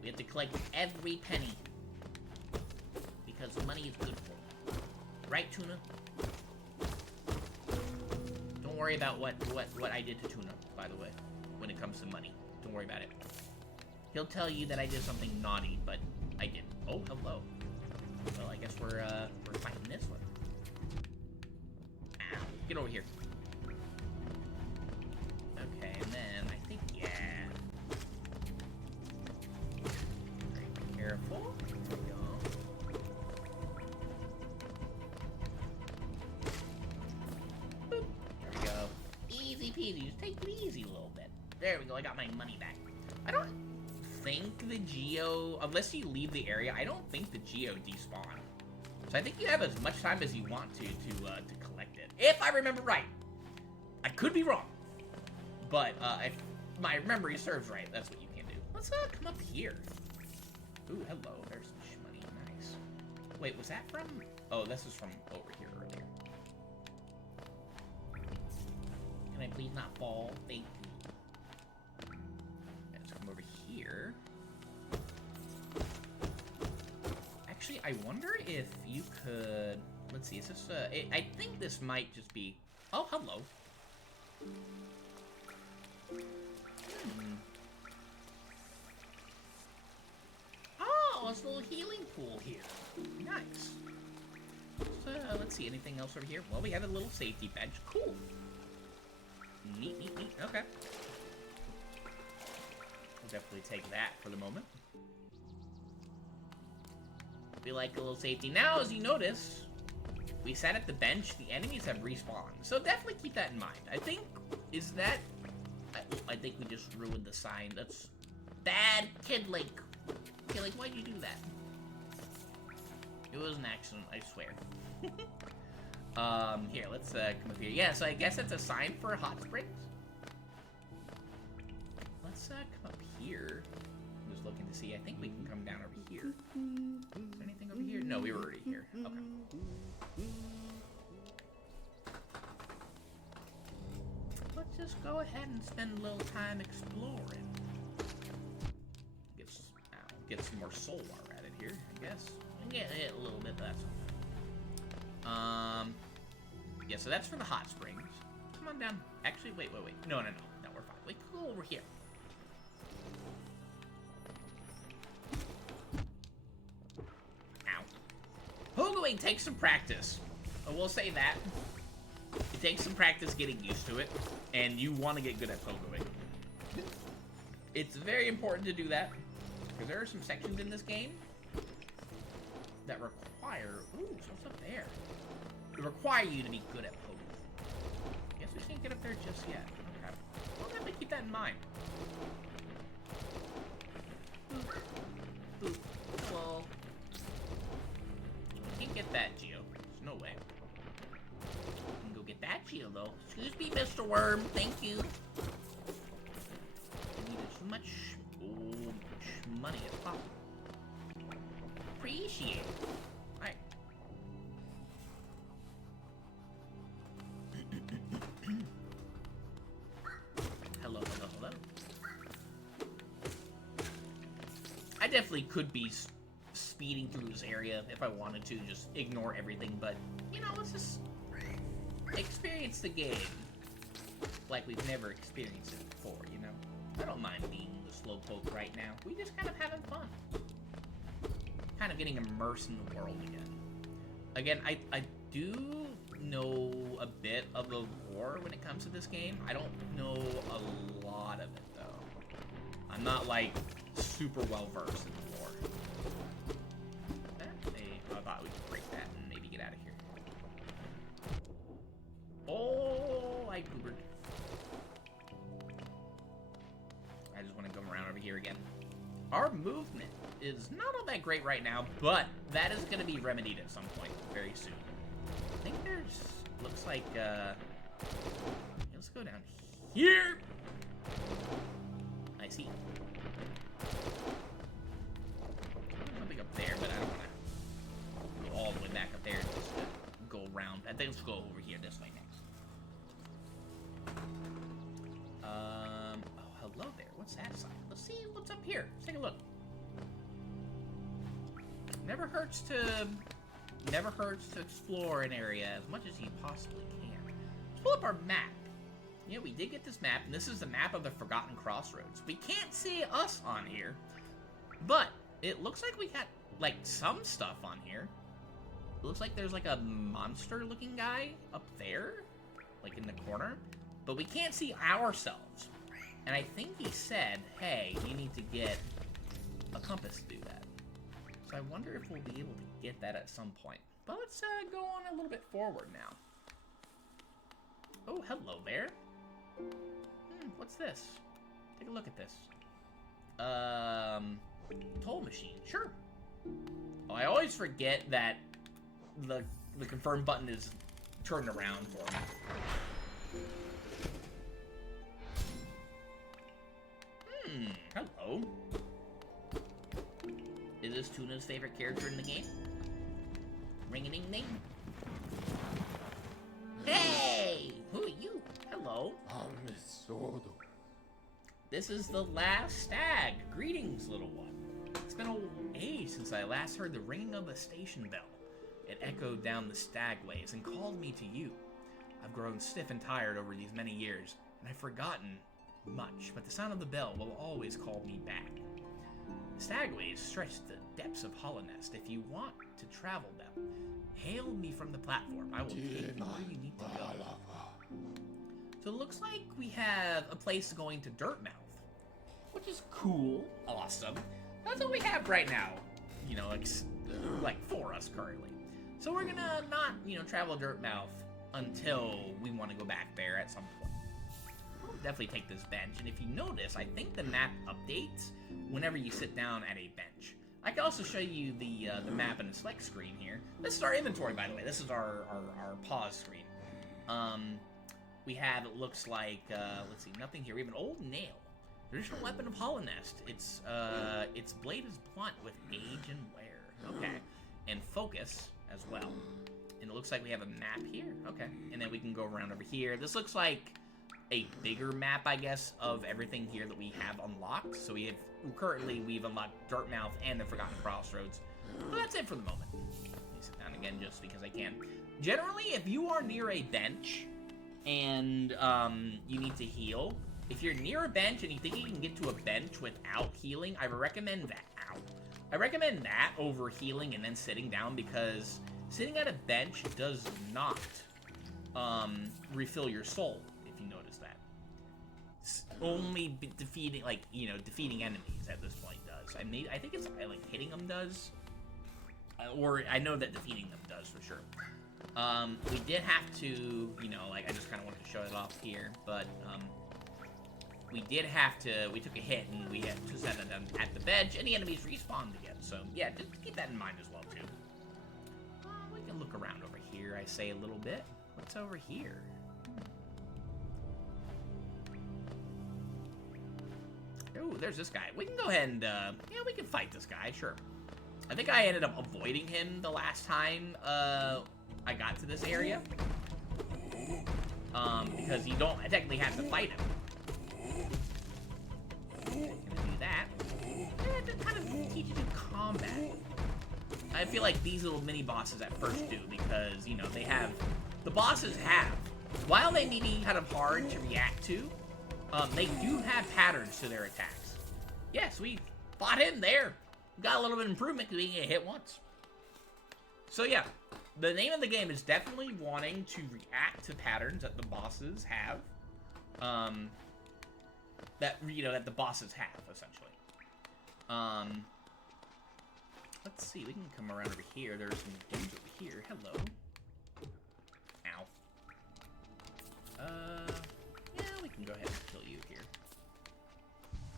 We have to collect every penny. Because money is good for you. Right, Tuna? Don't worry about what I did to Tuna, by the way, when it comes to money. Don't worry about it. He'll tell you that I did something naughty, but I didn't. Oh, hello. Well, I guess we're fighting this one. Ow. Get over here. Okay, and then I think, yeah. Very careful. There we go. Boop. There we go. Easy peasy. Just take it easy a little bit. There we go. I got my money back. I don't think the Geo, unless you leave the area, I don't think the Geo despawn. So I think you have as much time as you want to collect it. If I remember right. I could be wrong. But if my memory serves right, that's what you can do. Let's come up here. Ooh, hello. There's some money. Nice. Wait, was that from? Oh, this is from over here earlier. Can I please not fall? Thank you. Let's come over here. Actually, I wonder if you could... Let's see, is this... I think this might just be... Oh, hello. Oh, it's a little healing pool here. Nice. So, let's see, anything else over here? Well, we have a little safety bench. Cool. Neat, neat, neat. Okay. We'll definitely take that for the moment. We like a little safety. Now, as you notice, we sat at the bench. The enemies have respawned. So definitely keep that in mind. I think, is that... I think we just ruined the sign. That's bad, Kid Link. Kid Link, why'd you do that? It was an accident, I swear. Here, let's come up here. Yeah, so I guess that's a sign for hot springs. Let's come up here. I'm just looking to see. I think we can come down over here. Is there anything over here? No, we were already here. Okay. Let's just go ahead and spend a little time exploring. Get some more soul while we're at it here, I guess. I can get it a little bit, but that's okay. Yeah, so that's for the hot springs. Come on down. Actually, wait. No, we're fine. Wait, go over here. Ow. Pogoing takes some practice. I will say that. It takes some practice getting used to it, and you want to get good at pogoing. It's very important to do that, because there are some sections in this game that require... Ooh, so what's up there? They require you to be good at pogoing. Guess we can't get up there just yet. Okay. We'll have to keep that in mind. Boop. Hello. You can't get that, Geo. There's no way. You can go get that, Geo, though. Excuse me, Mr. Worm. Thank you. I need as much money as possible. Appreciate it. Alright. Hello. I definitely could be speeding through this area if I wanted to, just ignore everything, but, you know, let's just experience the game like we've never experienced it before, you know? I don't mind being the slowpoke right now. We just kind of having fun. kind of getting immersed in the world again. Again, I do know a bit of the lore when it comes to this game. I don't know a lot of it, though. I'm not, like, super well-versed in the lore. I thought we could break that and maybe get out of here. Oh, I goobered. I just want to come around over here again. Our movement is not all that great right now, but that is going to be remedied at some point very soon. I think there's, looks like, let's go down here. I see. There's something up there, but I don't want to go all the way back up there just to go around. I think let's go over here this way next. Oh, hello there. What's that sign? Let's see what's up here. Let's take a look. Never hurts to explore an area as much as you possibly can. Let's pull up our map. Yeah, we did get this map, and this is the map of the Forgotten Crossroads. We can't see us on here, but it looks like we got, like, some stuff on here. It looks like there's, like, a monster-looking guy up there, like, in the corner, but we can't see ourselves. And I think he said, hey, you need to get a compass to do that. So I wonder if we'll be able to get that at some point. But let's go on a little bit forward now. Oh, hello there. What's this? Take a look at this. Toll machine. Sure. Oh, I always forget that the confirm button is turned around for me. Hello. Is this Tuna's favorite character in the game? Ring-a-ding-ding. Hey! Who are you? Hello. This is the last stag. Greetings, little one. It's been an age since I last heard the ringing of a station bell. It echoed down the stagways and called me to you. I've grown stiff and tired over these many years, and I've forgotten much, but the sound of the bell will always call me back. The stagways stretch to the depths of Hallownest. If you want to travel them, hail me from the platform. I will take you where you need to go. So it looks like we have a place going to Dirtmouth, which is cool, awesome. That's what we have right now, you know, like for us currently. So we're gonna not, you know, travel Dirtmouth until we want to go back there at some point. We'll definitely take this bench, and if you notice, I think the map updates whenever you sit down at a bench. I can also show you the map in the select screen here. This is our inventory, by the way. This is our pause screen. We have, it looks like, let's see, nothing here. We have an old nail. Traditional weapon of Hallownest. Its blade is blunt with age and wear. Okay. And focus as well. And it looks like we have a map here. Okay. And then we can go around over here. This looks like a bigger map, I guess, of everything here that we have unlocked. So currently we've unlocked Dirtmouth and the Forgotten Crossroads. But that's it for the moment. Let me sit down again just because I can. Generally, if you are near a bench and you need to heal, if you're near a bench and you think you can get to a bench without healing, I recommend that. I recommend that over healing and then sitting down, because sitting at a bench does not refill your soul, if you notice that. Only defeating, like, you know, defeating enemies at this point does. I think it's like hitting them does, or I know that defeating them does for sure. We did have to, you know, like, I just kind of wanted to show it off here, but we did have to, we took a hit and we had to set them at the bench, and the enemies respawned again. So yeah, just keep that in mind as well too. We can look around over here, I say a little bit. What's over here? Oh, there's this guy. We can go ahead and, yeah, we can fight this guy, sure. I think I ended up avoiding him the last time I got to this area. Because you don't technically have to fight him. Gonna do that. It kind of teaches you combat. I feel like these little mini bosses at first do, because, you know, they have, the bosses have, while they may be kind of hard to react to, they do have patterns to their attacks. Yes, we fought him there. got a little bit of improvement because we can get hit once. So yeah, the name of the game is definitely wanting to react to patterns that the bosses have. That the bosses have, essentially. Let's see, we can come around over here. There's some dudes over here. Hello. Ow. Yeah, we can go ahead and kill you here.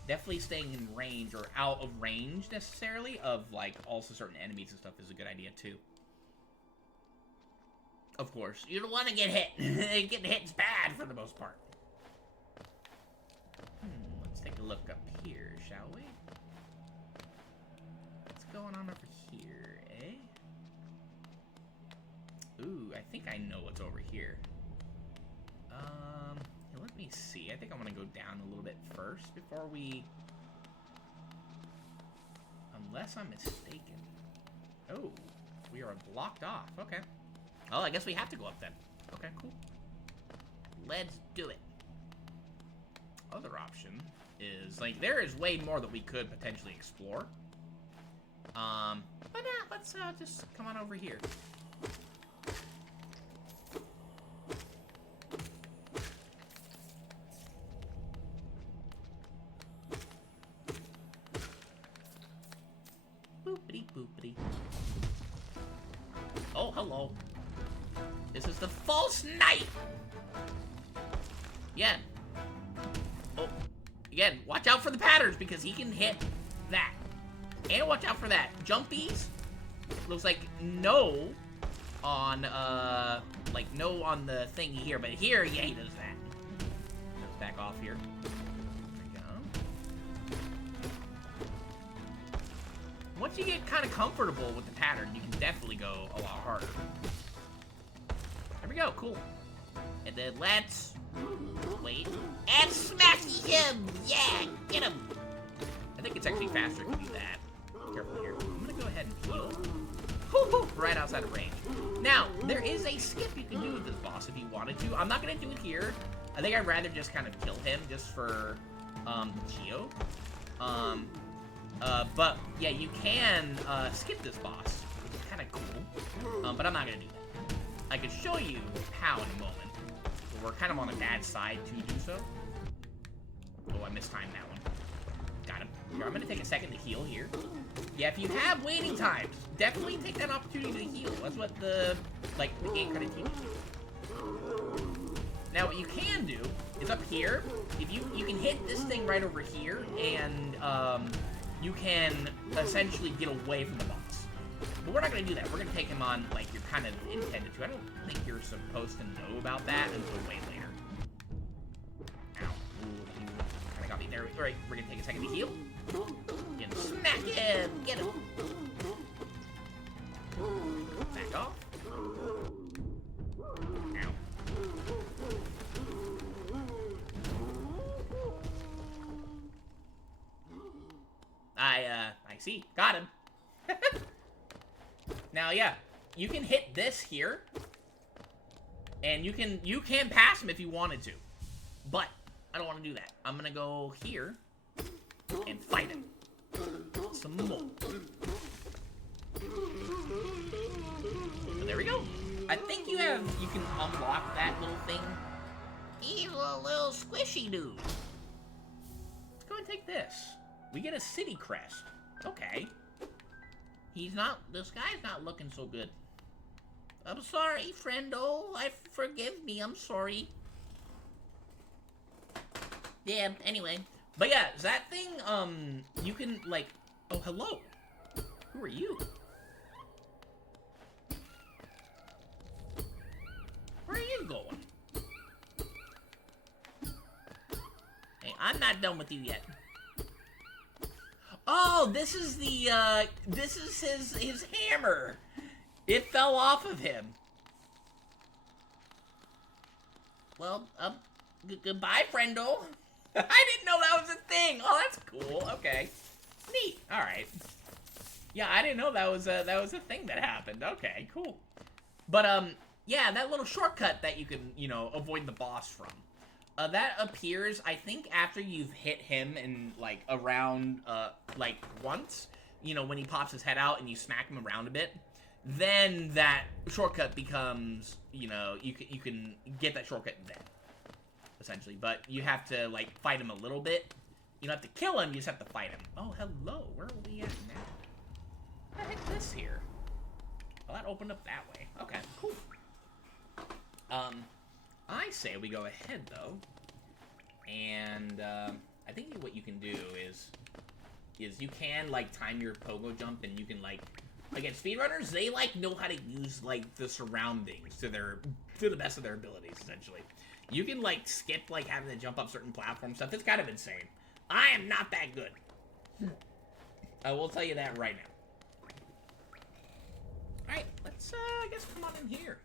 Definitely staying in range, or out of range, necessarily, of, like, also certain enemies and stuff is a good idea, too. Of course. You don't want to get hit. Getting hit is bad, for the most part. Let's take a look up here, shall we? What's going on over here, eh? Ooh, I think I know what's over here. Let me see. I think I want to go down a little bit first before we... Unless I'm mistaken. Oh, we are blocked off. Okay. Oh, I guess we have to go up then. Okay, cool. Let's do it. Other option is, like, there is way more that we could potentially explore. But let's just come on over here. Boopity boopity. Oh, hello. This is the false knight. Yeah. Oh, again, watch out for the patterns because he can hit that. And watch out for that. Jumpies. Looks like no on no on the thing here, but here, yeah, he does that. Let's back off here. There we go. Once you get kind of comfortable with the pattern, you can definitely go a lot harder. There we go, cool. And then let's wait and smash him. Yeah, get him. I think it's actually faster to do that. Careful here. I'm gonna go ahead and heal. Right outside of range. Now, there is a skip you can do with this boss if you wanted to. I'm not gonna do it here. I think I'd rather just kind of kill him just for Geo. But yeah, you can skip this boss, which is kind of cool. But I'm not gonna do that. I could show you how in a moment. But we're kind of on the bad side to do so. Oh, I mistimed that one. Got him. Here, I'm gonna take a second to heal here. Yeah, if you have waiting times, definitely take that opportunity to heal. That's what the game kind of teaches you. Now, what you can do is up here, if you can hit this thing right over here, and you can essentially get away from the boss. But we're not gonna do that. We're gonna take him on like you're kind of intended to. I don't think you're supposed to know about that until way later. Ow. Ooh, he kind of got me there. All right, we're gonna take a second to heal. And smack him! Get him! Back off. Ow. I see. Got him. Now, yeah, you can hit this here, and you can pass him if you wanted to, but I don't want to do that. I'm gonna go here and fight him some more. So there we go. I think you can unlock that little thing. He's a little squishy dude. Let's go and take this. We get a city crest. Okay. This guy's not looking so good. I'm sorry, friendo. Forgive me, I'm sorry. Yeah, anyway. But yeah, that thing, you can, like... Oh, hello. Who are you? Where are you going? Hey, I'm not done with you yet. Oh, this is the, this is his hammer. It fell off of him. Well, goodbye, friendo. I didn't know that was a thing. Oh, that's cool. Okay. Neat. All right. Yeah, I didn't know that was a thing that happened. Okay, cool. But, yeah, that little shortcut that you can, avoid the boss from. That appears, I think, after you've hit him in, like, around, like, once. you know, when he pops his head out and you smack him around a bit, then that shortcut becomes, you know, you can get that shortcut then, essentially. But you have to, like, fight him a little bit. You don't have to kill him, you just have to fight him. Oh, hello. Where are we at now? What the heck is this here? Well, that opened up that way. Okay, cool. I say we go ahead, though. And, I think what you can do is you can, like, time your pogo jump, and you can, like against speedrunners, they, like, know how to use, like, the surroundings to the best of their abilities, essentially. You can, like, skip, like, having to jump up certain platform stuff. It's kind of insane. I am not that good. I will tell you that right now. Alright, let's, I guess come on in here.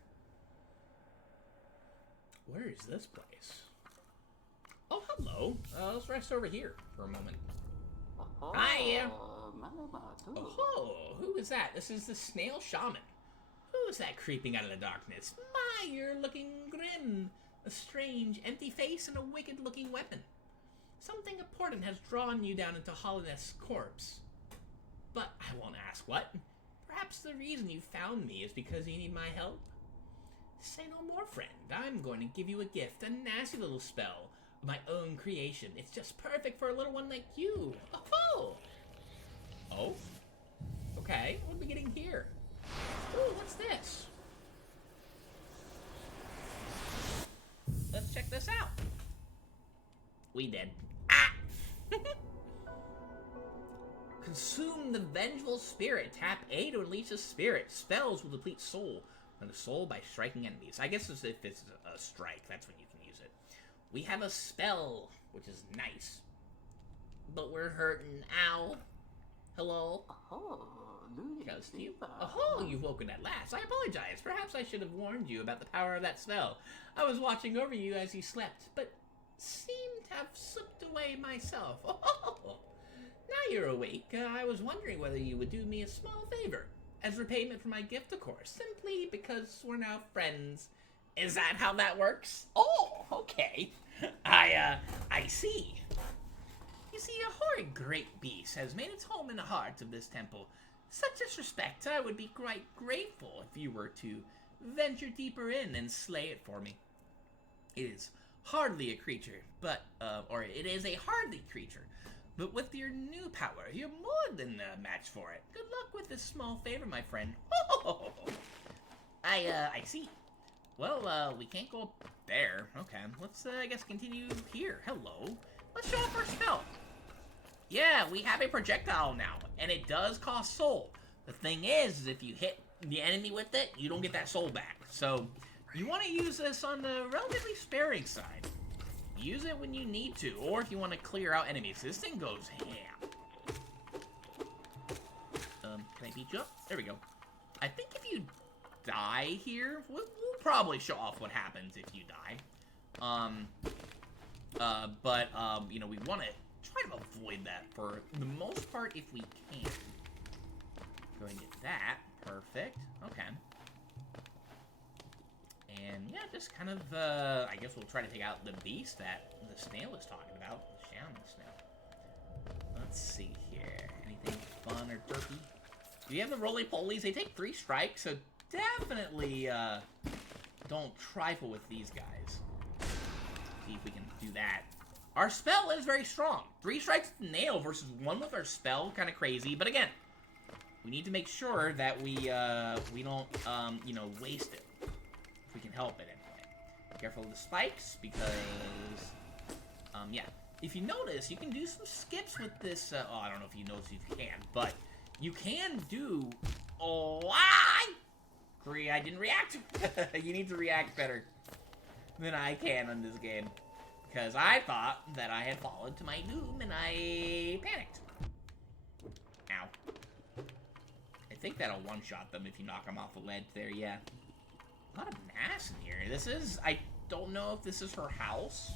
Where is this place? Oh, hello. Let's rest over here for a moment. Hi. Oh, who is that? This is the snail shaman. Who is that creeping out of the darkness? My, you're looking grim. A strange, empty face and a wicked-looking weapon. Something important has drawn you down into Hallownest's corpse. But I won't ask what. Perhaps the reason you found me is because you need my help? Say no more, friend. I'm going to give you a gift, a nasty little spell. My own creation. It's just perfect for a little one like you. Oh! Oh? Okay, what are we getting here? Ooh, what's this? Let's check this out. We did. Ah! Consume the vengeful spirit. Tap A to unleash a spirit. Spells will deplete soul. And the soul by striking enemies. I guess if it's a strike, that's when you can use it. We have a spell, which is nice. But we're hurting. Ow. Hello? Oh, you've woken at last. I apologize. Perhaps I should have warned you about the power of that spell. I was watching over you as you slept, but seemed to have slipped away myself. Oh, now you're awake. I was wondering whether you would do me a small favor. As repayment for my gift, of course. Simply because we're now friends. Is that how that works? Oh, okay. I see. You see, a horrid great beast has made its home in the heart of this temple. Such disrespect, I would be quite grateful if you were to venture deeper in and slay it for me. It is hardly a creature, but, or it is a hardly creature. But with your new power, you're more than a match for it. Good luck with this small favor, my friend. Oh, I see. Well, we can't go up there. Okay, let's, I guess, continue here. Hello. Let's show off our spell. Yeah, we have a projectile now, and it does cost soul. The thing is if you hit the enemy with it, you don't get that soul back. So, you want to use this on the relatively sparing side. Use it when you need to, or if you want to clear out enemies. This thing goes ham. Can I beat you up? There we go. I think if you die here, we'll probably show off what happens if you die. You know, we want to try to avoid that for the most part if we can. Go and get that. Perfect. Okay. And yeah, just kind of, I guess we'll try to take out the beast that the snail is talking about. The shaman snail. Let's see here. Anything fun or derpy? Do you have the roly-polies? They take 3 strikes, so definitely, don't trifle with these guys. See if we can do that. Our spell is very strong. 3 strikes with the nail versus 1 with our spell. Kind of crazy, but again, we need to make sure that we don't, you know, waste it. We can help it anyway. Be careful of the spikes because, yeah. If you notice, you can do some skips with this, oh, I don't know if you notice if you can, but you can do, I didn't react. You need to react better than I can on this game. Because I thought that I had fallen to my doom and I panicked. Ow. I think that'll one-shot them if you knock them off the ledge there, yeah. A lot of mass in here. This is, I don't know if this is her house,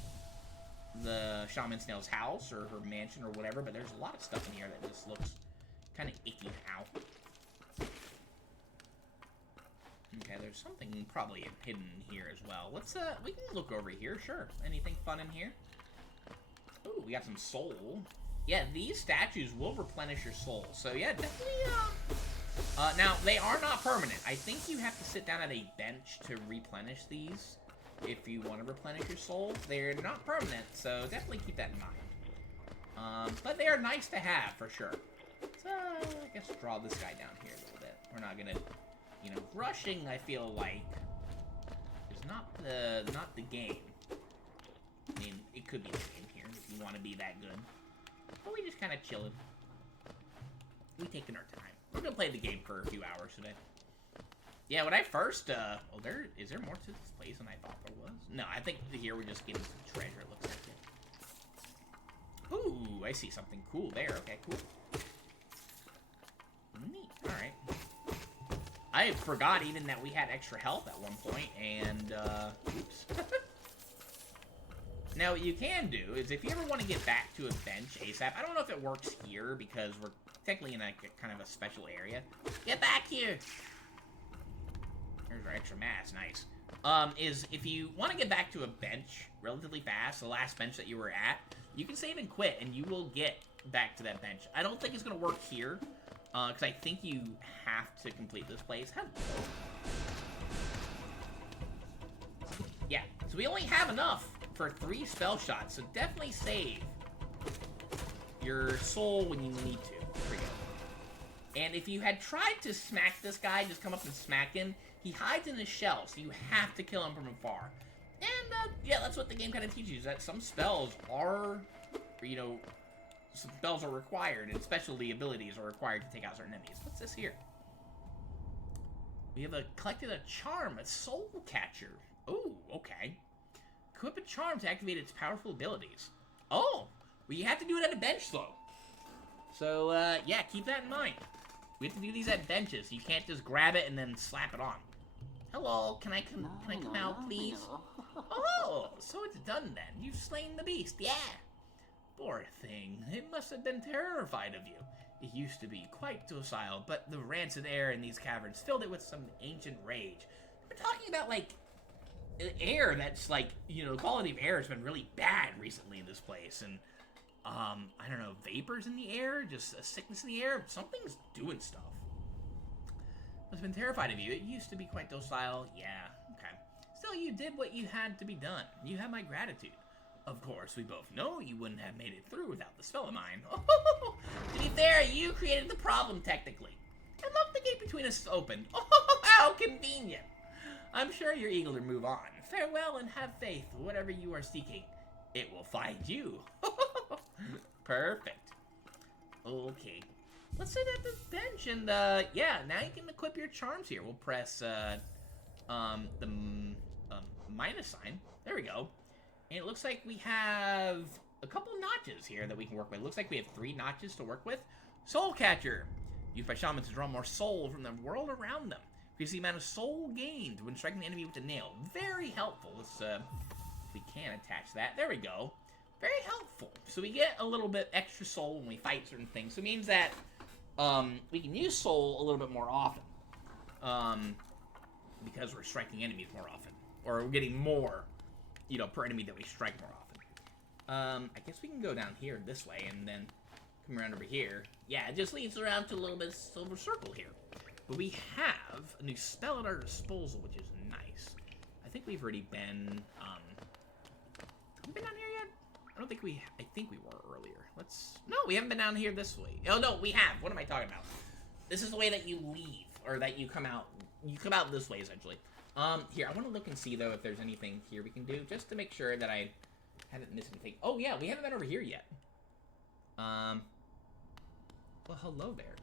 the Shaman Snail's house, or her mansion, or whatever, but there's a lot of stuff in here that just looks kind of icky. Ow. Okay, there's something probably hidden in here as well. Let's, we can look over here, sure. Anything fun in here? Ooh, we got some soul. Yeah, these statues will replenish your soul. So yeah, definitely, now, they are not permanent. I think you have to sit down at a bench to replenish these if you want to replenish your soul. They're not permanent, so definitely keep that in mind. But they are nice to have, for sure. So, I guess draw this guy down here a little bit. We're not gonna, you know, rushing, I feel like, is not the game. I mean, it could be the game here if you want to be that good. But we just kind of chilling. We taking our time. We're gonna play the game for a few hours today. Yeah, when I first, oh, is there more to this place than I thought there was? No, I think here we're just getting some treasure, it looks like it. Ooh, I see something cool there. Okay, cool. Neat, alright. I forgot even that we had extra health at one point, and, oops. Now, what you can do is if you ever want to get back to a bench ASAP, I don't know if it works here because we're technically in a kind of a special area. Get back here! There's our extra mass, nice. Is if you want to get back to a bench relatively fast, the last bench that you were at, you can save and quit and you will get back to that bench. I don't think it's going to work here, because I think you have to complete this place. Hello. Yeah, so we only have enough for 3 spell shots, so definitely save your soul when you need to. There we go. And if you had tried to smack this guy, just come up and smack him, he hides in his shell, so you have to kill him from afar. And, yeah, that's what the game kind of teaches you, is that some spells are, you know, some spells are required, and specialty abilities are required to take out certain enemies. What's this here? We have collected a charm, a soul catcher. Ooh, okay. Equip a charm to activate its powerful abilities. Oh, well, you have to do it at a bench, though. So, yeah, keep that in mind. We have to do these at benches. You can't just grab it and then slap it on. Hello, can I come out, please? Oh, so it's done then. You've slain the beast, yeah. Poor thing. It must have been terrified of you. It used to be quite docile, but the rancid air in these caverns filled it with some ancient rage. We're talking about, like, air that's, like, you know, the quality of air has been really bad recently in this place, and, I don't know, vapors in the air, just a sickness in the air, something's doing stuff. Must have been terrified of you. It used to be quite docile, yeah, okay. Still, you did what you had to be done. You have my gratitude. Of course, we both know you wouldn't have made it through without this spell of mine. Oh, to be fair, you created the problem, technically. And look, the gate between us is open. Oh, how convenient. I'm sure you're eager to move on. Farewell and have faith. Whatever you are seeking, it will find you. Perfect. Okay. Let's sit at this bench and, yeah, now you can equip your charms here. We'll press, the minus sign. There we go. And it looks like we have a couple notches here that we can work with. It looks like we have 3 notches to work with. Soul Catcher. Used by shamans to draw more soul from the world around them. Increase the amount of soul gained when striking the enemy with a nail. Very helpful. Let's, we can attach that. There we go. Very helpful. So we get a little bit extra soul when we fight certain things. So it means that, we can use soul a little bit more often. Because we're striking enemies more often. Or we're getting more, you know, per enemy that we strike more often. I guess we can go down here this way and then come around over here. Yeah, it just leads around to a little bit of silver circle here. But we have a new spell at our disposal, which is nice. I think we've already been, have we been down here yet? I think we were earlier. No, we haven't been down here this way. Oh, no, we have. What am I talking about? This is the way that you leave, or that you come out. You come out this way, essentially. Here, I want to look and see, though, if there's anything here we can do, just to make sure that I haven't missed anything. Oh, yeah, we haven't been over here yet. Well, hello there.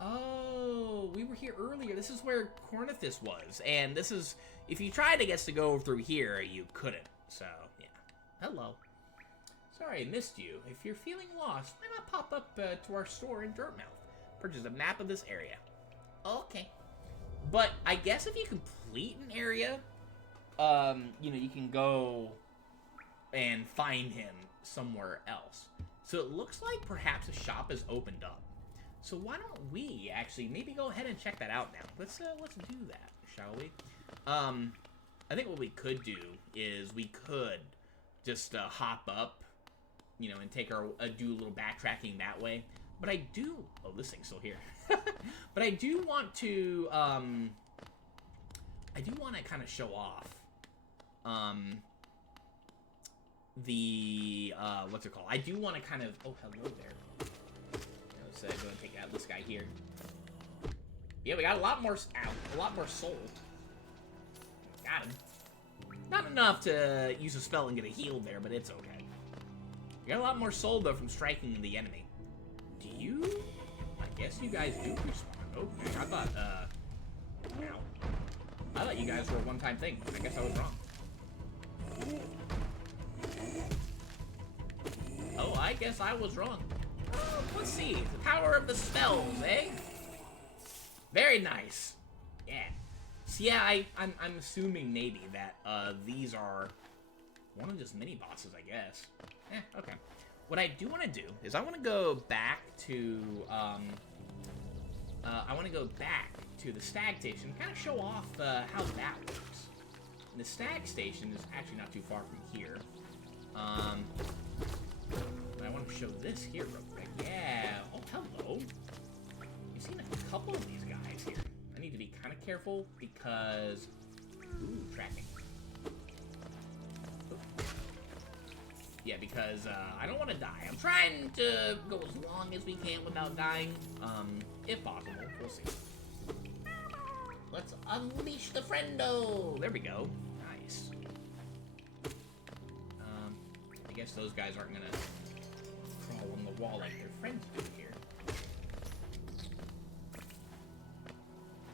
Oh, we were here earlier. This is where Cornithus was, and this is, if you tried, I guess, to go through here, you couldn't. So, yeah. Hello. Sorry I missed you. If you're feeling lost, why not pop up to our store in Dirtmouth? Purchase a map of this area. Okay. But I guess if you complete an area, you know, you can go and find him somewhere else. So it looks like perhaps a shop is opened up. So why don't we actually maybe go ahead and check that out now? Let's do that, shall we? I think what we could do is we could just hop up you know, and take our do a little backtracking that way. But I do. Oh, this thing's still here. But I do want to. I do want to kind of show off. The what's it called? I do want to kind of. Oh, hello there. Let's go and take out this guy here. Yeah, we got a lot more. Ow, a lot more soul. Got him. Not enough to use a spell and get a heal there, but it's okay. We got a lot more soul though from striking the enemy. Do you? I guess you guys do respawn. Okay, I thought. Ow. I thought you guys were a one-time thing. I guess I was wrong. Oh, I guess I was wrong. Let's see. The power of the spells, eh? Very nice. Yeah. So yeah, I'm assuming maybe that these are one of just mini bosses, I guess. Okay. What I do want to do is I want to go back to the stag station, kind of show off how that works. And the stag station is actually not too far from here. But I want to show this here real quick. Yeah. Oh, hello. You've seen a couple of these guys here. I need to be kind of careful because... Ooh, tracking. Yeah, because I don't want to die. I'm trying to go as long as we can without dying. If possible. We'll see. Let's unleash the friendo! There we go. Nice. I guess those guys aren't gonna crawl on the wall like their friends do here.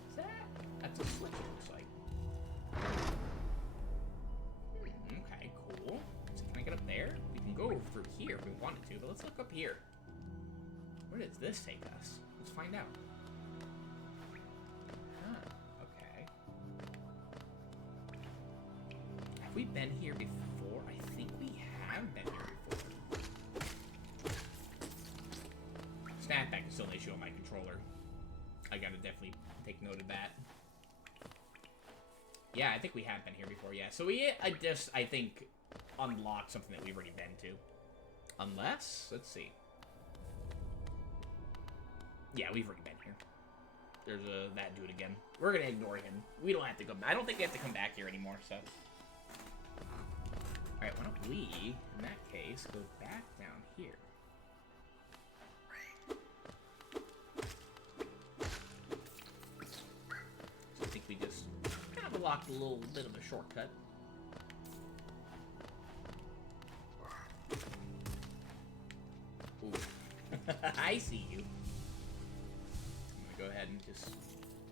What's that? That's a switch, it looks like. Okay, cool. So can I get up there? We can go through here if we wanted to, but let's look up here. Where does this take us? Let's find out. Okay. Have we been here before? I think we have been here before. Snapback is still an issue on my controller. I gotta definitely take note of that. Yeah, I think we have been here before, yeah. So I think, unlocked something that we've already been to. Unless, let's see. Yeah, we've already been here. There's that dude again. We're gonna ignore him. We don't have to go. I don't think we have to come back here anymore, so. Alright, why don't we, in that case, go back down here. So I think we just kind of unlocked a little bit of a shortcut. Ooh. I see you. I'm gonna go ahead and just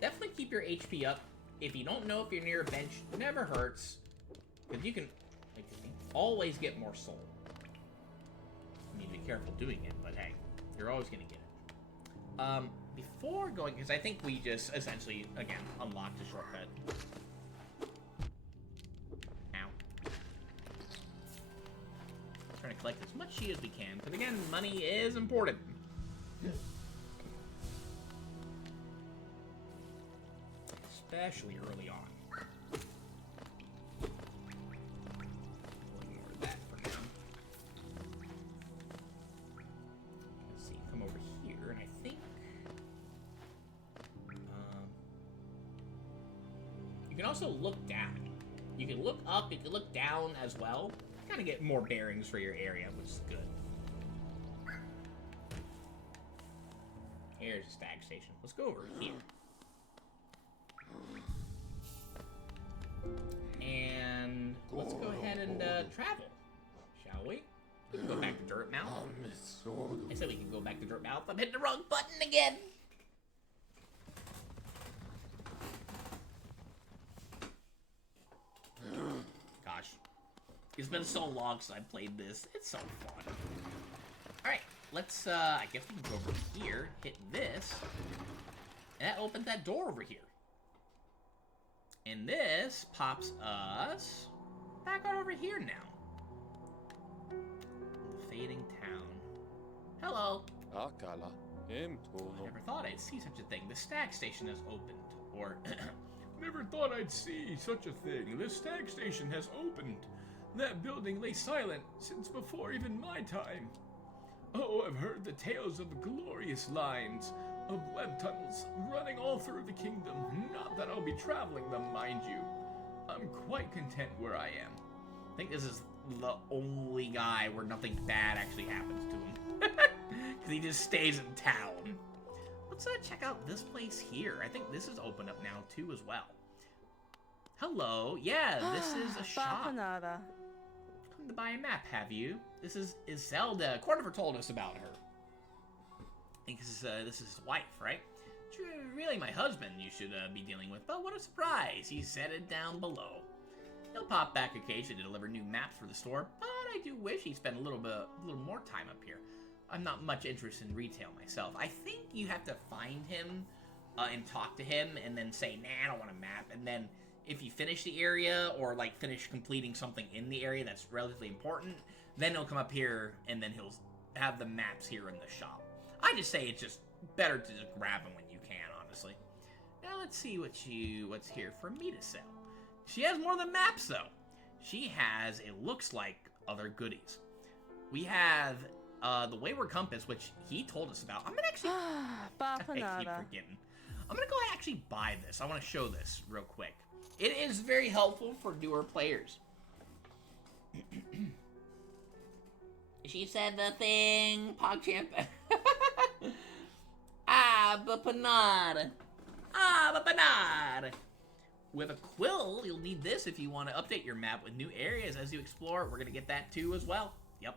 definitely keep your HP up. If you don't know if you're near a bench, it never hurts. Because you can always get more soul. You need to be careful doing it, but hey, you're always gonna get it. Before going, because I think we just essentially, again, unlocked a shortcut. Ow. Trying to collect as much chi as we can, because again, money is important. Especially early on. Ignore that for now. Let's see, come over here, and I think... you can also look down. You can look up, you can look down as well. Kind of get more bearings for your area, which is good. Here's a stag station. Let's go over here. And let's go ahead and travel, shall we? We can go back to Dirt Mouth. I said we can go back to Dirt Mouth. I'm hitting the wrong button again. Gosh. It's been so long since I played this. It's so fun. Alright, let's, I guess we can go over here, hit this, and that opens that door over here. And this pops us back on over here now. The fading town. Hello. Akala. I never thought I'd see such a thing. The stag station has opened. Or, Never thought I'd see such a thing. The stag station has opened. That building lay silent since before even my time. Oh, I've heard the tales of glorious lines of web tunnels running all through the kingdom. Not that I'll be traveling them, mind you. I'm quite content where I am. I think this is the only guy where nothing bad actually happens to him. Because he just stays in town. Let's check out this place here. I think this is open up now too as well. Hello. Yeah, this is a shop. Come to buy a map, have you? This is Zelda. Cordover told us about her. I think this is his wife, right? Really my husband you should be dealing with, but what a surprise. He's headed down below. He'll pop back occasionally to deliver new maps for the store, but I do wish he'd spend a little more time up here. I'm not much interested in retail myself. I think you have to find him and talk to him and then say, nah, I don't want a map. And then if you finish the area or like finish completing something in the area that's relatively important, then he'll come up here and then he'll have the maps here in the shop. I just say it's just better to just grab them when you can, honestly. Now let's see what's here for me to sell. She has more than maps, though. She has, it looks like, other goodies. We have the Wayward Compass, which he told us about. I'm gonna actually... I keep forgetting. I'm gonna go ahead and actually buy this. I want to show this real quick. It is very helpful for newer players. She said the thing, PogChamp. but panada. But panada. With a quill, you'll need this if you want to update your map with new areas as you explore. We're going to get that too as well. Yep.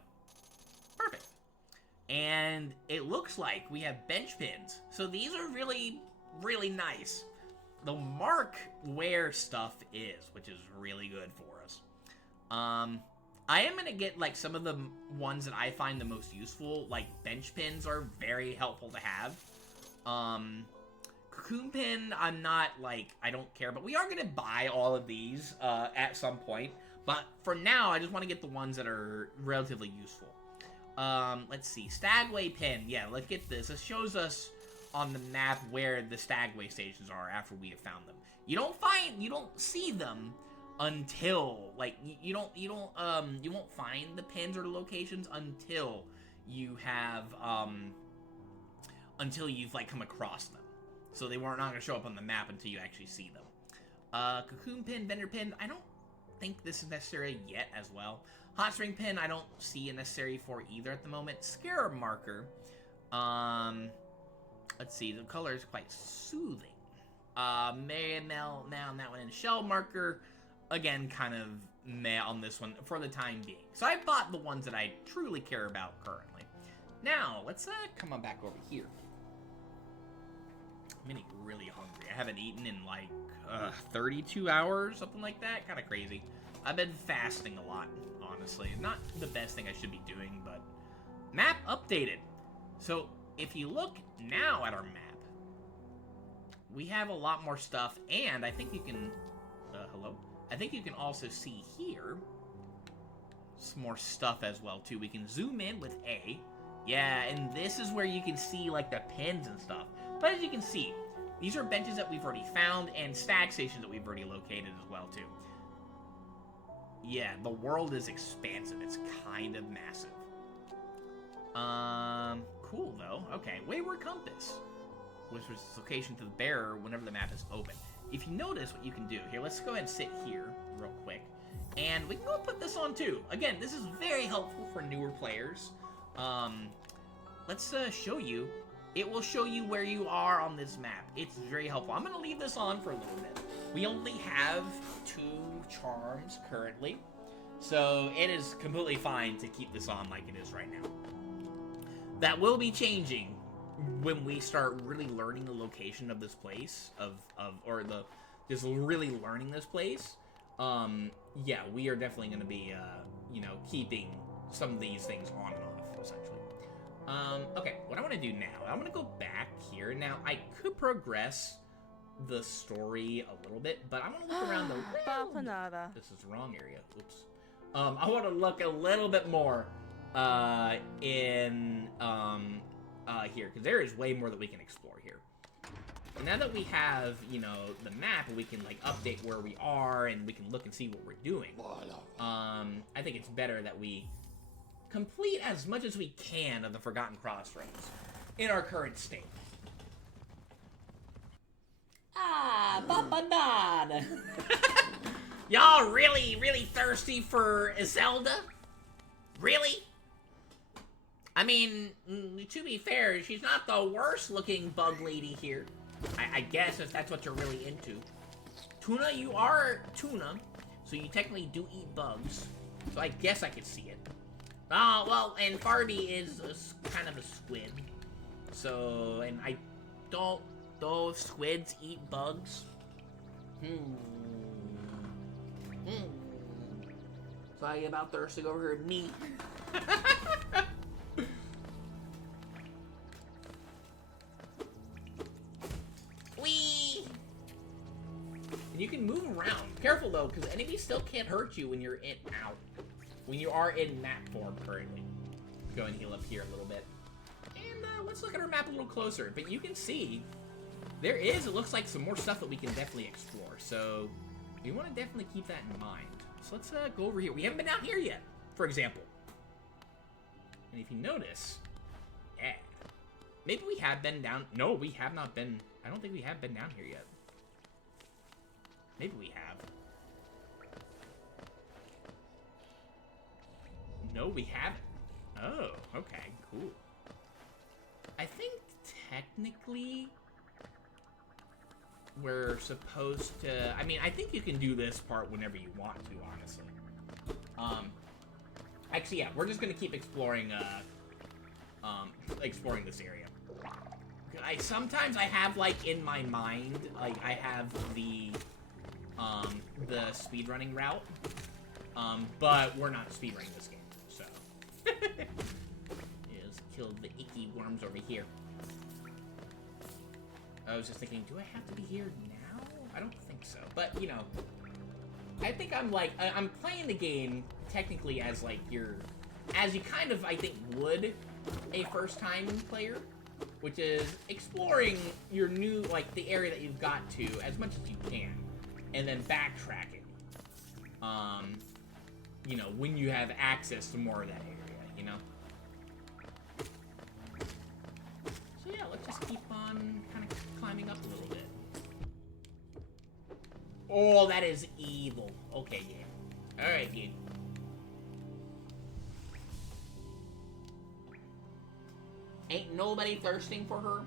Perfect. And it looks like we have bench pins. So these are really, really nice. They'll mark where stuff is, which is really good for us. I am going to get like some of the ones that I find the most useful. Like bench pins are very helpful to have. Cocoon pin, I'm not like, I don't care, but we are going to buy all of these at some point. But for now, I just want to get the ones that are relatively useful. Let's see, Stagway pin. Yeah, let's get this. This shows us on the map where the Stagway stations are after we have found them. You don't see them until like you won't find the pins or the locations until you have until you've like come across them. So they weren't not going to show up on the map until you actually see them. Cocoon pin, vendor pin, I don't think this is necessary yet as well. Hot spring pin, I don't see it necessary for either at the moment. Scarab marker, let's see, the color is quite soothing. Now on that one, and shell marker, again, kind of meh on this one for the time being. So I bought the ones that I truly care about currently. Now, let's come on back over here. I'm getting really hungry. I haven't eaten in like 32 hours, something like that. Kind of crazy. I've been fasting a lot, honestly. Not the best thing I should be doing, but map updated. So if you look now at our map, we have a lot more stuff, and I think you can, hello? I think you can also see here some more stuff as well, too. We can zoom in with A. Yeah, and this is where you can see, like, the pins and stuff. But as you can see, these are benches that we've already found and stag stations that we've already located as well, too. Yeah, the world is expansive. It's kind of massive. Cool, though. Okay, Wayward Compass, which was its location to the bearer whenever the map is open. If you notice what you can do, here, let's go ahead and sit here real quick. And we can go put this on, too. Again, this is very helpful for newer players. Let's show you. It will show you where you are on this map. It's very helpful. I'm going to leave this on for a little bit. We only have 2 charms currently, so it is completely fine to keep this on like it is right now. That will be changing when we start really learning the location of this place, just really learning this place. Yeah, we are definitely going to be, keeping some of these things on and off, essentially. Okay, what I want to do now, I'm going to go back here. Now, I could progress the story a little bit, but I'm going to look around the... This is the wrong area. Oops. I want to look a little bit more, in, here, because there is way more that we can explore here. now that we have, you know, the map, we can, like, update where we are, and we can look and see what we're doing. I think it's better that we complete as much as we can of the Forgotten Crossroads in our current state. Ah, Babanad! Y'all really, really thirsty for Zelda? Really? I mean, to be fair, she's not the worst-looking bug lady here. I guess if that's what you're really into. Tuna, you are tuna, so you technically do eat bugs. So I guess I could see it. Oh, well, and Farby is kind of a squid. So, and I don't... Those squids eat bugs? Sorry about thirsting over her meat. Whee! And you can move around. Careful though, because enemies still can't hurt you when you're in out. When you are in map form currently. Go and heal up here a little bit. And let's look at our map a little closer. But you can see there is, it looks like, some more stuff that we can definitely explore. So we want to definitely keep that in mind. So let's go over here. We haven't been down here yet, for example. And if you notice, yeah. Maybe we have been down. No, we have not been. I don't think we have been down here yet. Maybe we have. No, we haven't. Oh, okay, cool. I think technically we're supposed to... I mean, I think you can do this part whenever you want to, honestly. Actually, yeah, we're just gonna keep exploring, exploring this area. Sometimes I have, like, in my mind, like, I have the speedrunning route, but we're not speedrunning this game, so. Just kill the icky worms over here. I was just thinking, do I have to be here now? I don't think so, but, you know, I think I'm, like, I'm playing the game technically as, like, as you kind of, I think, would a first-time player, which is exploring your new, like, the area that you've got to as much as you can, and then backtracking, you know, when you have access to more of that area, you know? So yeah, let's just keep on kind of climbing up a little bit. Oh, that is evil. Okay, yeah. Alright, dude. Ain't nobody thirsting for her?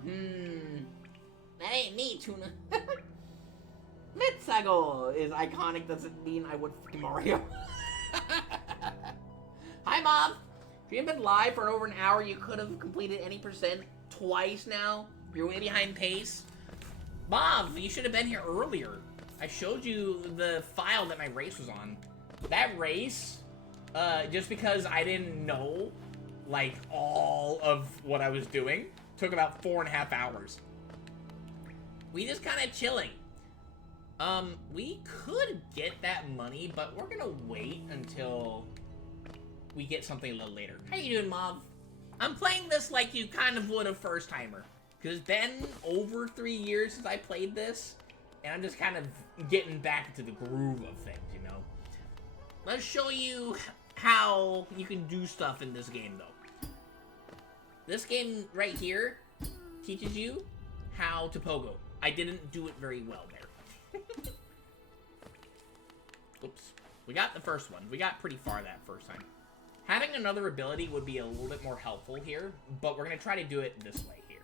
That ain't me, Tuna. Mitsago is iconic, doesn't mean I would fucking Mario. Hi, Mom! If you haven't been live for over an hour, you could have completed any percent twice now. You're way behind pace. Mom, you should have been here earlier. I showed you the file that my race was on. That race, just because I didn't know, like, all of what I was doing, took about 4.5 hours. We just kind of chilling. We could get that money, but we're gonna wait until we get something a little later. How you doing, Mom? I'm playing this like you kind of would a first-timer. Because it's been over 3 years since I played this, and I'm just kind of getting back into the groove of things, you know? Let's show you how you can do stuff in this game, though. This game right here teaches you how to pogo. I didn't do it very well there. Oops. We got the first one. We got pretty far that first time. Having another ability would be a little bit more helpful here, but we're going to try to do it this way here.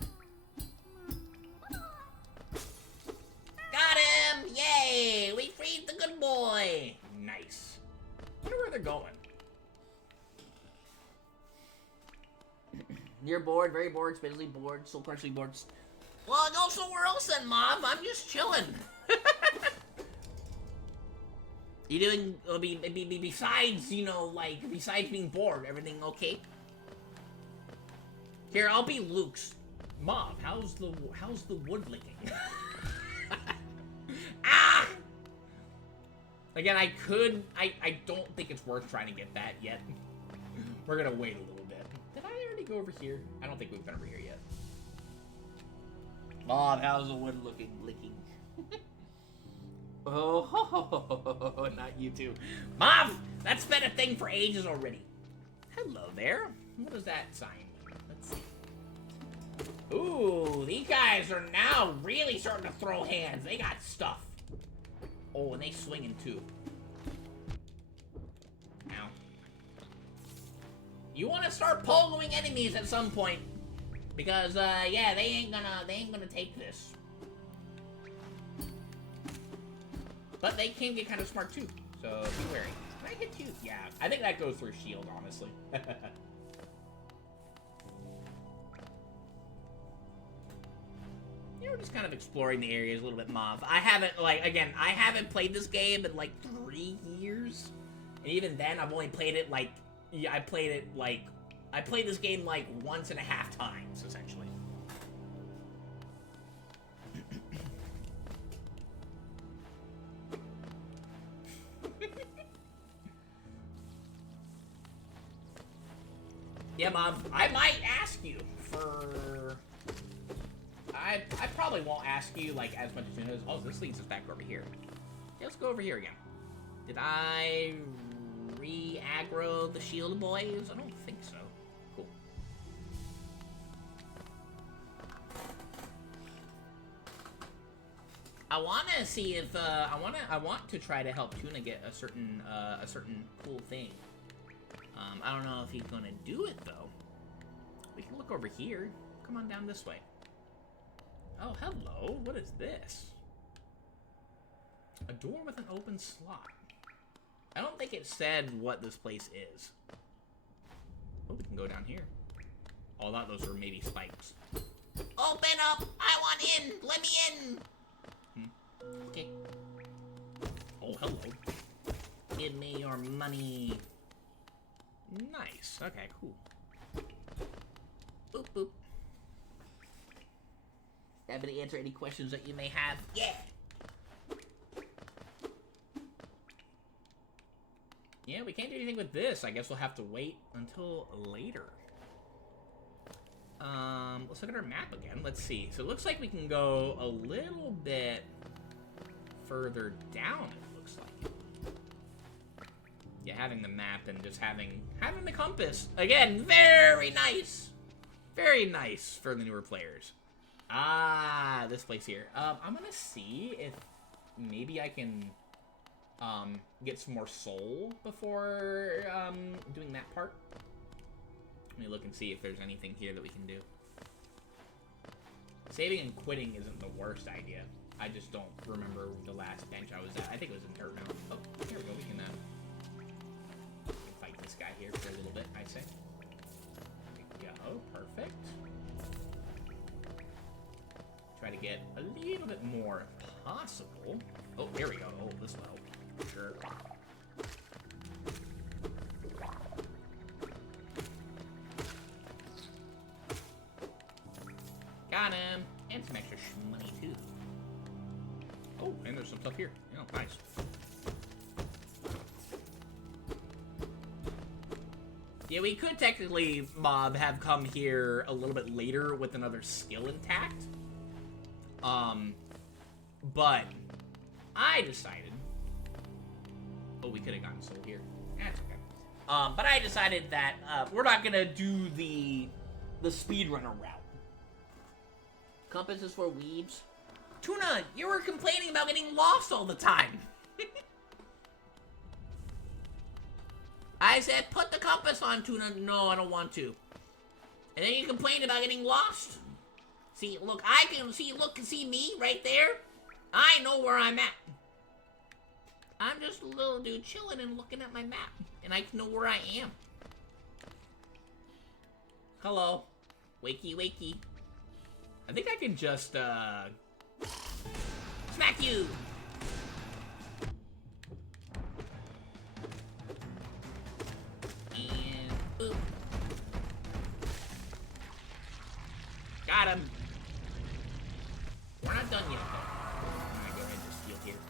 Got him! Yay! We freed the good boy! Nice. I wonder where they're going. You're bored, very bored, spitefully bored, soul crushingly bored. Well, go somewhere else then, Mom. I'm just chilling. You doing, besides, you know, like, besides being bored, everything okay? Here, I'll be Luke's. Mom, how's the wood licking? Ah! Again, I don't think it's worth trying to get that yet. We're gonna wait a little bit. Did I already go over here? I don't think we've been over here yet. Mom, how's the wood looking? Licking. Oh, not you too. Mom, that's been a thing for ages already. Hello there. What does that sign mean? Let's see. Ooh, these guys are now really starting to throw hands. They got stuff. Oh, and they swinging too. Ow. You want to start pogoing enemies at some point, because yeah, they ain't gonna take this. But they can get kind of smart too, so be wary. Can I hit you? Yeah, I think that goes through shield, honestly. We're just kind of exploring the areas a little bit, Mauve. I haven't, like, again, I haven't played this game in, like, 3 years. And even then, I've only played it, like, yeah, I played this game, like, 1.5 times, essentially. Yeah, Mom, I might ask you for... I probably won't ask you, like, as much as you know. Oh, this leads us back over here. Yeah, let's go over here again. Did I re-aggro the shield boys? I don't think so. Cool. I want to see if, I want to try to help Tuna get a certain cool thing. I don't know if he's gonna do it, though. We can look over here. Come on down this way. Oh, hello. What is this? A door with an open slot. I don't think it said what this place is. Oh, we can go down here. Oh, I thought those were maybe spikes. Open up! I want in! Let me in! Okay. Oh, hello. Give me your money. Nice. Okay, cool. Boop, boop. Happy to answer any questions that you may have. Yeah! Yeah, we can't do anything with this. I guess we'll have to wait until later. Let's look at our map again. Let's see. So it looks like we can go a little bit further down, it looks like. Yeah, having the map and just having the compass. Again, very nice. Very nice for the newer players. Ah, this place here. I'm gonna see if maybe I can get some more soul before doing that part. Let me look and see if there's anything here that we can do. Saving and quitting isn't the worst idea. I just don't remember the last bench I was at. I think it was in Turtle. Oh, here we go. We can fight this guy here for a little bit, I say. There we go. Perfect. Try to get a little bit more if possible. Oh, there we go. Oh, this will help. For sure. Got him! And some extra money, too. Oh, and there's some stuff here. Oh, nice. Yeah, we could technically, Mob, have come here a little bit later with another skill intact. But I decided... Oh, we could have gotten soul here. That's okay. But I decided that we're not gonna do the speedrunner route. Compass is for weebs. Tuna, you were complaining about getting lost all the time. I said, put the compass on, Tuna. No, I don't want to. And then you complained about getting lost. See, look, I can see, see me right there? I know where I'm at. I'm just a little dude chilling and looking at my map. And I know where I am. Hello. Wakey, wakey. I think I can just, smack you! And, boop. Got him! We're not done yet, though. I'm gonna go ahead and just heal here.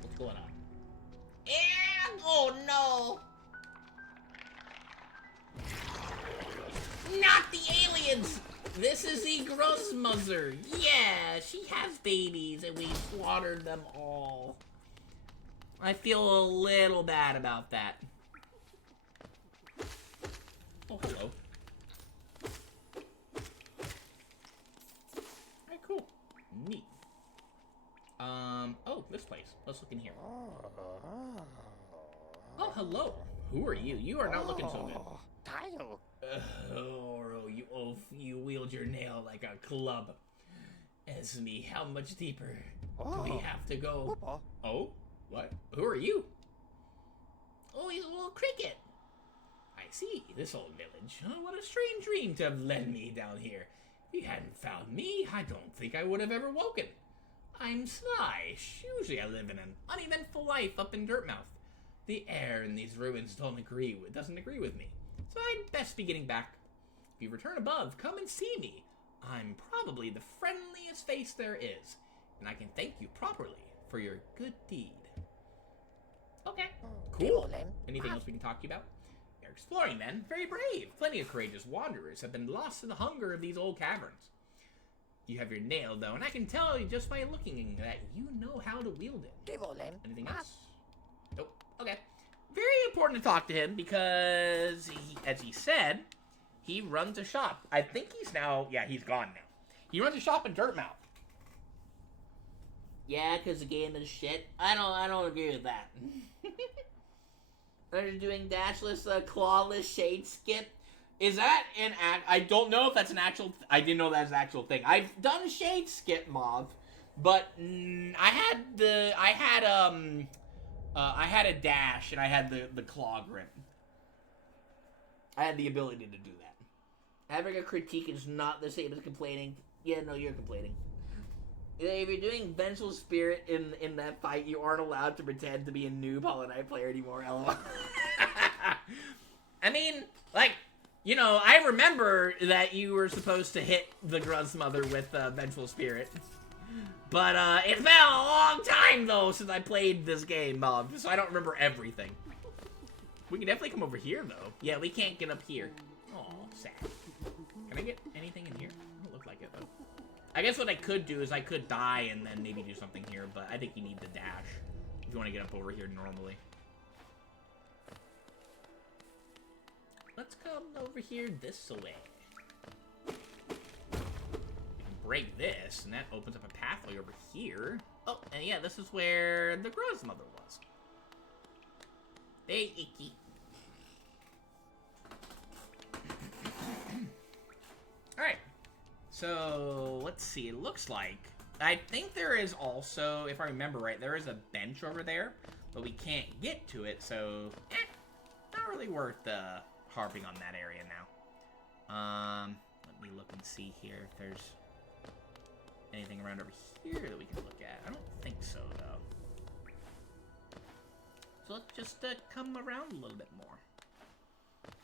What's going on? And, oh no! Not the aliens! This is the Grossmother. Yeah, she has babies and we slaughtered them all. I feel a little bad about that. Oh, hello. Alright, cool. Neat. Oh, this place. Let's look in here. Oh, hello. Who are you? You are not looking so good. You wield your nail like a club. Esme, how much deeper do we have to go? Oh? What? Who are you? Oh, he's a little cricket. I see, this old village. Oh, what a strange dream to have led me down here. If you hadn't found me, I don't think I would have ever woken. I'm Sly. Usually I live in an uneventful life up in Dirtmouth. The air in these ruins doesn't agree with me, so I'd best be getting back. If you return above, come and see me. I'm probably the friendliest face there is, and I can thank you properly for your good deed. Okay, cool. Anything else we can talk to you about? You're exploring then. Very brave. Plenty of courageous wanderers have been lost in the hunger of these old caverns. You have your nail, though, and I can tell you just by looking that you know how to wield it. Anything else? Nope. Okay. Very important to talk to him because, as he said, he runs a shop. I think he's now... Yeah, he's gone now. He runs a shop in Dirtmouth. Yeah, because the game is shit. I don't agree with that. They're doing dashless, clawless shade skip. Is that an act? I don't know if that's an actual... I didn't know that's an actual thing. I've done shade skip mob, but I had a dash and I had the claw grip. I had the ability to do that. Having a critique is not the same as complaining. Yeah, no, you're complaining. If you're doing Vengeful Spirit in that fight, you aren't allowed to pretend to be a noob Hollow Knight player anymore, lol. I mean, like, you know, I remember that you were supposed to hit the Grossmother with Vengeful Spirit. But, it's been a long time, though, since I played this game, so I don't remember everything. We can definitely come over here, though. Yeah, we can't get up here. Oh, sad. Can I get anything in here? Doesn't look like it, though. I guess what I could do is I could die and then maybe do something here, but I think you need the dash if you want to get up over here normally. Let's come over here this way. Break this, and that opens up a pathway over here. Oh, and yeah, this is where the Grossmother was. Hey, Icky. Alright. So, let's see. It looks like... I think there is also, if I remember right, there is a bench over there, but we can't get to it, so... not really worth harping on that area now. Let me look and see here if there's... anything around over here that we can look at. I don't think so, though. So let's just come around a little bit more.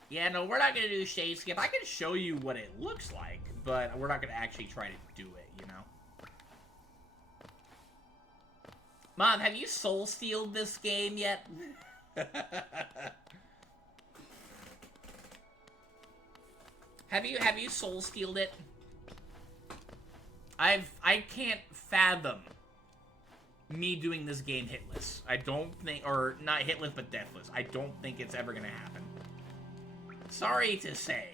Yeah, no, we're not going to do Shade Skip. I can show you what it looks like, but we're not going to actually try to do it, you know? Mom, have you soul stealed this game yet? Have you soul stealed it? I can't fathom me doing this game hitless. I don't think, or not hitless, but deathless. I don't think it's ever gonna happen. Sorry to say.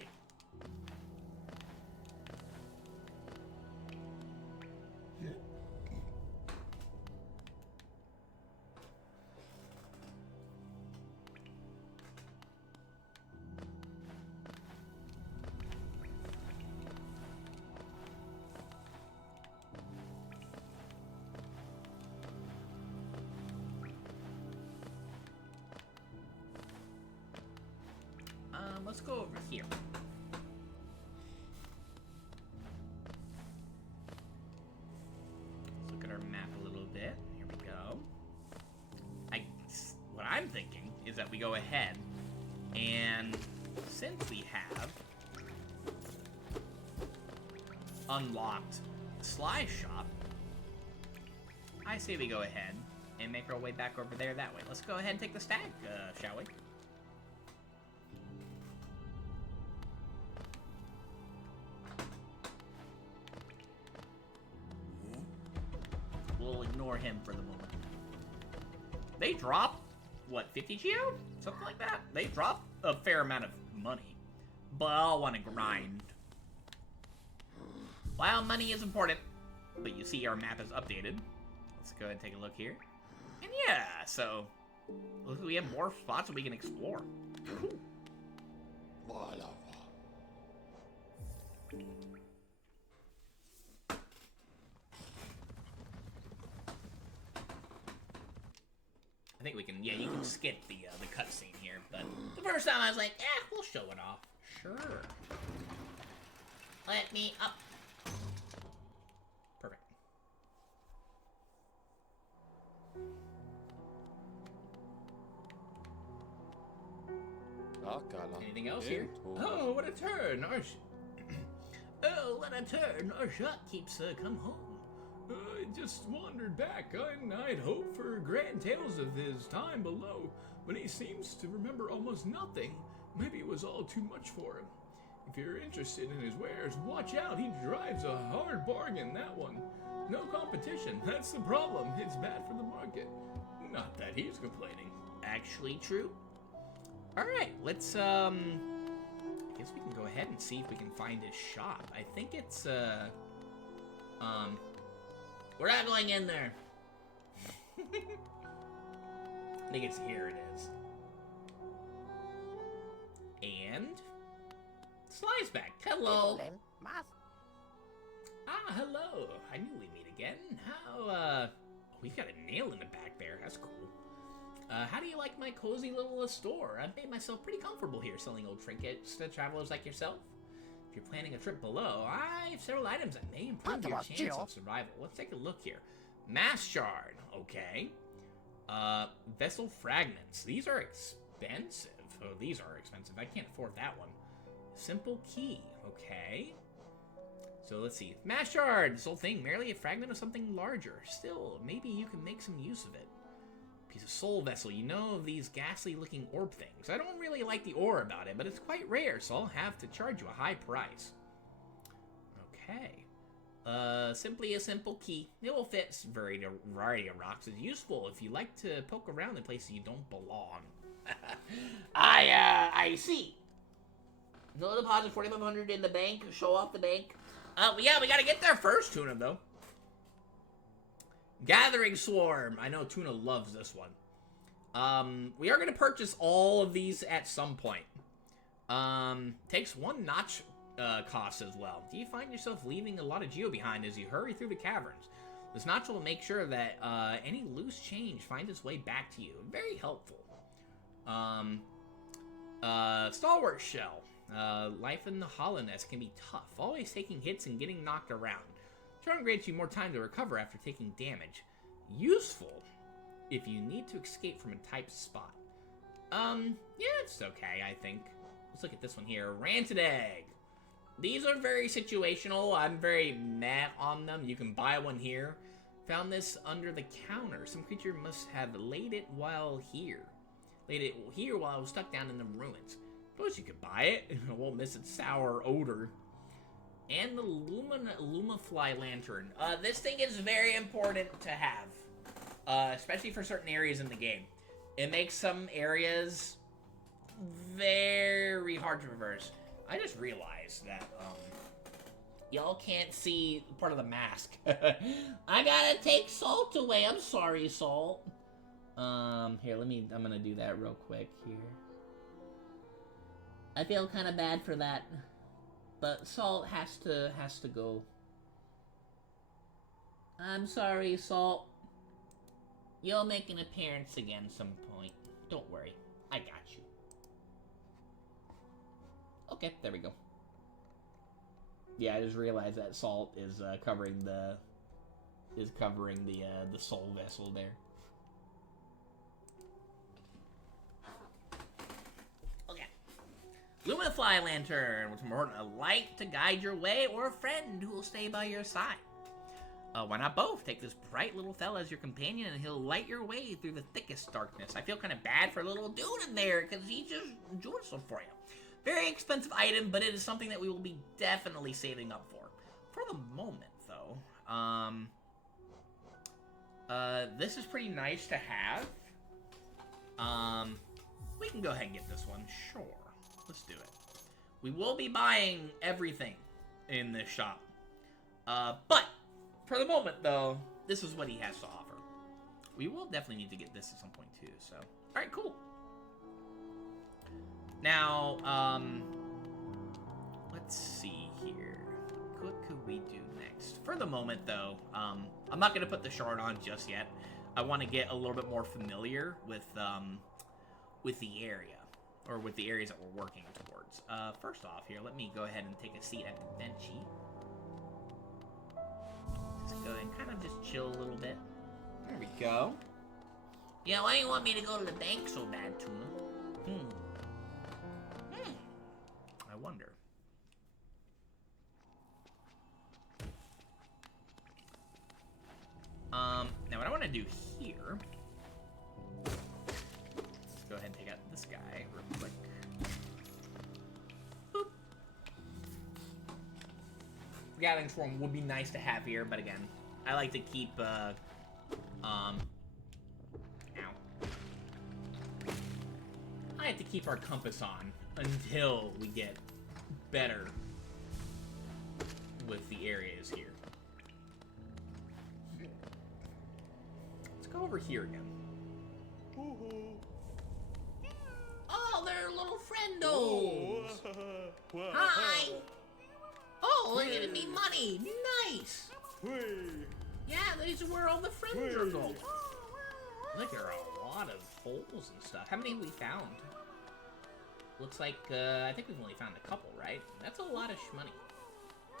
Let's go over here. Let's look at our map a little bit. Here we go. What I'm thinking is that we go ahead and since we have unlocked Sly Shop, I say we go ahead and make our way back over there that way. Let's go ahead and take the stag, shall we? ignore him for the moment. They drop, what, 50 geo? Something like that. They drop a fair amount of money. But I'll want to grind. While money is important, but you see our map is updated. Let's go ahead and take a look here. And yeah, so looks like we have more spots that we can explore. I think we can, yeah, you can skip the cutscene here, but the first time I was like, we'll show it off. Sure. Let me up. Perfect. Anything else here? Oh, what a turn! Oh, what a turn! Our shot keeps come home. I just wandered back. I'd hoped for grand tales of his time below, but he seems to remember almost nothing. Maybe it was all too much for him. If you're interested in his wares, watch out. He drives a hard bargain, that one. No competition. That's the problem. It's bad for the market. Not that he's complaining. Actually true. Alright, let's, I guess we can go ahead and see if we can find his shop. I think it's, we're not going in there. I think it's here it is. And Sly's back. Hello. Ah, hello. I knew we'd meet again. How, we've got a nail in the back there. That's cool. How do you like my cozy little store? I've made myself pretty comfortable here selling old trinkets to travelers like yourself. If you're planning a trip below, I have several items that may improve your chance of survival. Let's take a look here. Mass shard, okay. Vessel fragments. These are expensive. Oh, these are expensive. I can't afford that one. Simple key, okay. So let's see. Mass shard, this whole thing, merely a fragment of something larger. Still, maybe you can make some use of it. Piece of soul vessel. You know of these ghastly looking orb things. I don't really like the ore about it, but it's quite rare, so I'll have to charge you a high price. Okay. Simply a simple key. It will fit a variety of rocks. It's useful if you like to poke around in places you don't belong. I see. No deposit, 4,500 in the bank. Show off the bank. Yeah, we gotta get there first, Tuna, though. Gathering Swarm. I know Tuna loves this one. We are going to purchase all of these at some point. Takes one notch cost as well. Do you find yourself leaving a lot of geo behind as you hurry through the caverns? This notch will make sure that any loose change finds its way back to you. Very helpful. Stalwart Shell. Life in the Hallownest can be tough, always taking hits and getting knocked around. Charm grants you more time to recover after taking damage. Useful if you need to escape from a type spot. Yeah, it's okay, I think. Let's look at this one here. Ranted Egg. These are very situational. I'm very meh on them. You can buy one here. Found this under the counter. Some creature must have laid it here while I was stuck down in the ruins. Suppose you could buy it. It won't miss its sour odor. And the Lumafly Lantern. This thing is very important to have. Especially for certain areas in the game. It makes some areas very hard to traverse. I just realized that, y'all can't see part of the mask. I gotta take Salt away. I'm sorry, Salt. Here, I'm gonna do that real quick here. I feel kind of bad for that. But Salt has to go. I'm sorry, Salt. You'll make an appearance again some point. Don't worry. I got you. Okay, there we go. Yeah, I just realized that Salt is covering the soul vessel there. Lumafly Lantern, which is more a light to guide your way, or a friend who will stay by your side. Why not both? Take this bright little fella as your companion, and he'll light your way through the thickest darkness. I feel kind of bad for little dude in there, because he just doing stuff for you. Very expensive item, but it is something that we will be definitely saving up for. For the moment, though, This is pretty nice to have. We can go ahead and get this one. Sure. Let's do it. We will be buying everything in this shop. But, for the moment, though, this is what he has to offer. We will definitely need to get this at some point, too, so... Alright, cool. Now, let's see here. What could we do next? For the moment, though, I'm not going to put the shard on just yet. I want to get a little bit more familiar with the area, or with the areas that we're working towards. First off here, let me go ahead and take a seat at the benchy. Just go ahead and kind of just chill a little bit. There we go. Yeah, why do you want me to go to the bank so bad, Tuna? I wonder. Now what I want to do here... Let's go ahead and take out this guy real quick. Boop. Gathering Swarm would be nice to have here, but again, I like to keep, ow. I have to keep our compass on until we get better with the areas here. Let's go over here again. Oh, they're little friendos! Hi! Oh, they're giving me money! Nice! Yeah, these are where all the friends are going. Look, there are a lot of holes and stuff. How many have we found? Looks like, I think we've only found a couple, right? That's a lot of shmoney.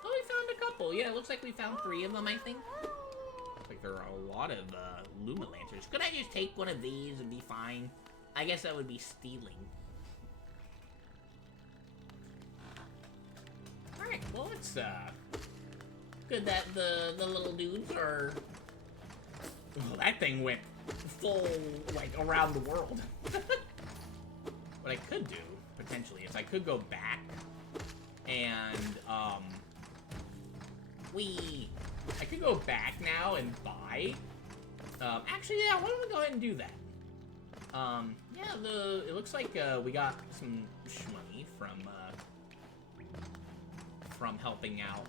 Oh, we found a couple. Yeah, it looks like we found 3 of them, I think. Looks like there are a lot of, Luma Lanterns. Could I just take one of these and be fine? I guess that would be stealing. Alright, well, it's, good that the little dudes are... Oh, that thing went full, like, around the world. What I could do, potentially, is I could go back and, I could go back now and buy. Actually, yeah, why don't we go ahead and do that? Yeah, it looks like, we got some shmoney from helping out,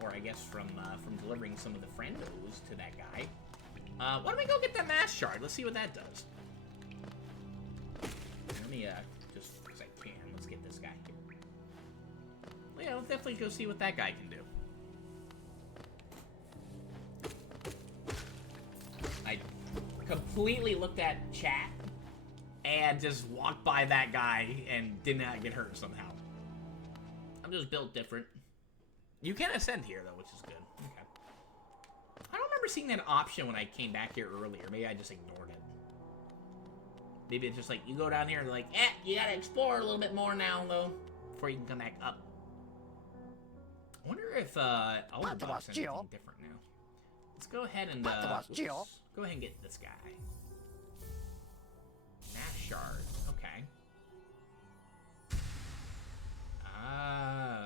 or I guess from delivering some of the friendos to that guy. Why don't we go get that mass shard? Let's see what that does. Let me, just because I can, let's get this guy here. Well, yeah, let's definitely go see what that guy can do. I completely looked at chat and just walked by that guy and did not get hurt somehow. I'm just built different. You can ascend here, though, which is good. Okay. I don't remember seeing that option when I came back here earlier. Maybe I just ignored it. Maybe it's just like, you go down here and like, you gotta explore a little bit more now, though, before you can come back up. I wonder if, all the boxes are anything different now. Let's go ahead and, go ahead and get this guy. Mass shard. Okay.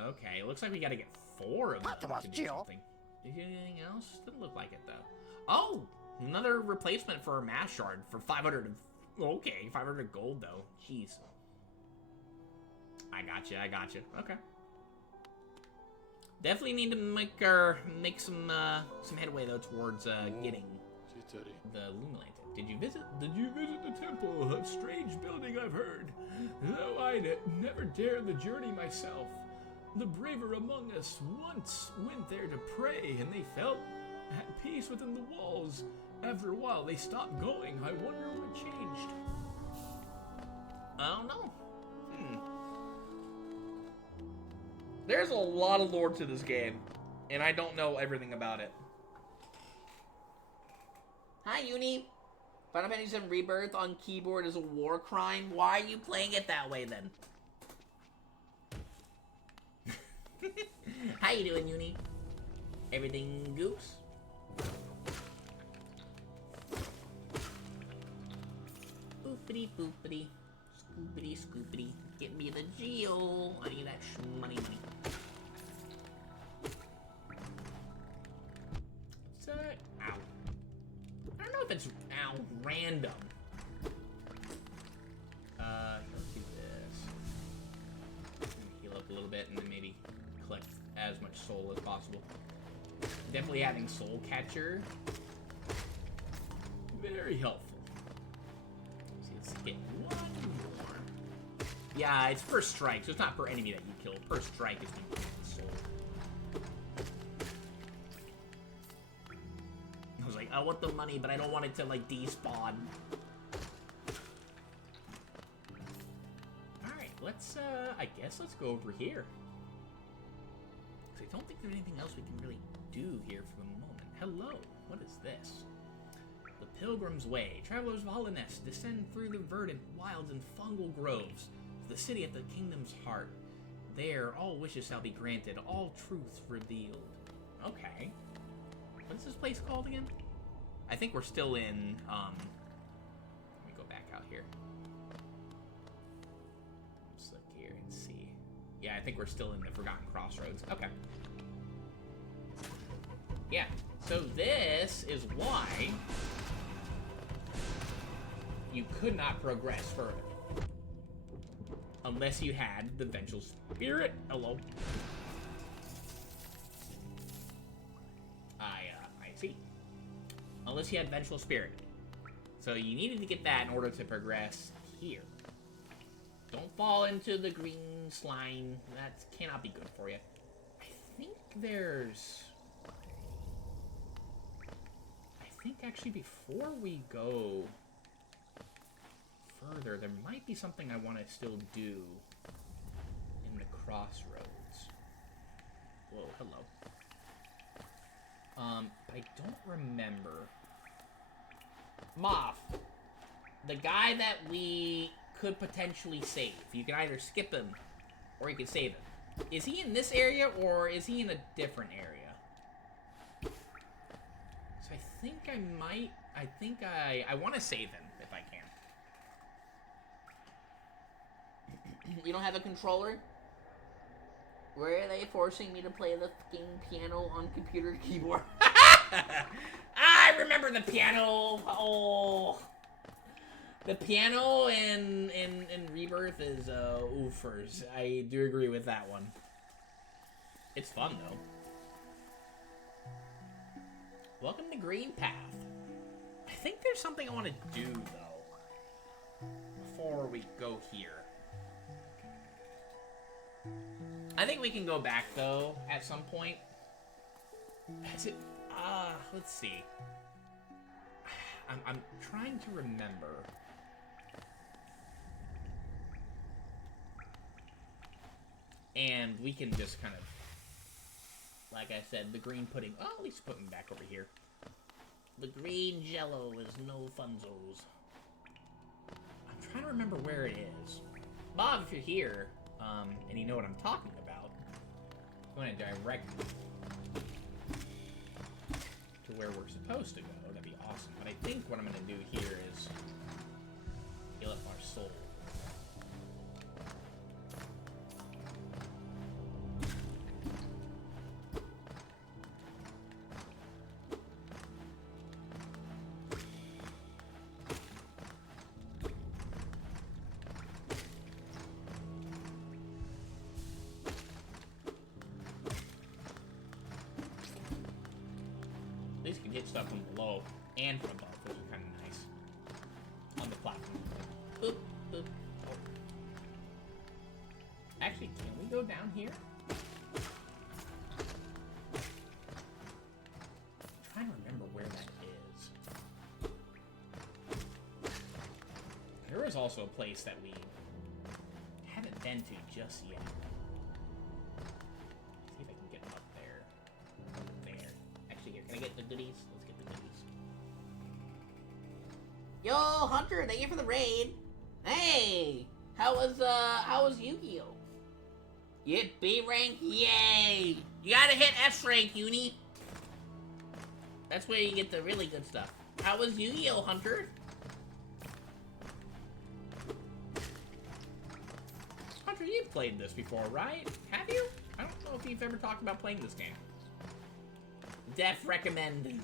Okay. It looks like we gotta get 4 of them to do something. Did you do anything else? Didn't look like it, though. Oh! Another replacement for a mass shard for 500. Okay, 500 gold, though. Jeez. I gotcha. Okay. Definitely need to make some headway, though, towards, getting the Luma Lantern. Did you visit the temple? A strange building, I've heard. Though I never dared the journey myself. The braver among us once went there to pray, and they felt at peace within the walls. After a while, they stopped going. I wonder what changed. I don't know. There's a lot of lore to this game, and I don't know everything about it. Hi, Uni. Final Fantasy VII Rebirth on keyboard is a war crime. Why are you playing it that way, then? How you doing, Uni? Everything goose? Boopity boopity. Scoopity scoopity. Get me the geo. I need that money. So, ow. I don't know Wow, random. Let's do this. Heal up a little bit and then maybe collect as much soul as possible. Definitely having Soul Catcher. Very helpful. Let's get one more. Yeah, it's per strike, so it's not per enemy that you kill. Per strike is when you get the soul. I was like, I want the money, but I don't want it to, like, despawn. Alright, let's, I guess let's go over here. I don't think there's anything else we can really do here for the moment. Hello, what is this? The Pilgrim's Way. Travelers of Hallownest descend through the verdant wilds and fungal groves to the city at the kingdom's heart. There, all wishes shall be granted, all truths revealed. Okay. What's this place called again? I think we're still in, let me go back out here. Let's look here and see. Yeah, I think we're still in the Forgotten Crossroads. Okay. Yeah, so this is why you could not progress further. Unless you had the Vengeful Spirit. Hello. I see. Unless you had Vengeful Spirit. So you needed to get that in order to progress here. Don't fall into the green slime. That cannot be good for you. I think there's... I think actually before we go further, there might be something I want to still do in the crossroads. Whoa, hello. But I don't remember. Moth, the guy that we could potentially save. You can either skip him or you can save him. Is he in this area or is he in a different area? So I think I want to save him if I can. We don't have a controller? Where are they forcing me to play the fucking piano on computer keyboard? I remember the piano. Oh, the piano in Rebirth is oofers. I do agree with that one. It's fun though. Welcome to Green Path. I think there's something I want to do though before we go here. I think we can go back though at some point. Is it? Let's see. I'm trying to remember. And we can just kind of, like I said, the green pudding. Oh, at least put me back over here. The green jello is no funzos. I'm trying to remember where it is. Bob, if you're here, and you know what I'm talking about, I'm going to direct you to where we're supposed to go. That'd be awesome. But I think what I'm going to do here is heal up our soul. At least you can get stuff from below and from above, which is kind of nice. On the platform. Oop, oop, oh. Actually, can we go down here? I'm trying to remember where that is. There is also a place that we haven't been to just yet. See if I can get up there. There. Actually, here, can I get the goodies? Let's get the goodies. Yo, Hunter, thank you for the raid. Hey, how was Yu-Gi-Oh? You hit B rank? Yay! You gotta hit F rank, Uni. That's where you get the really good stuff. How was Yu-Gi-Oh, Hunter? Hunter, you've played this before, right? Have you? I don't know if you've ever talked about playing this game. Def recommend.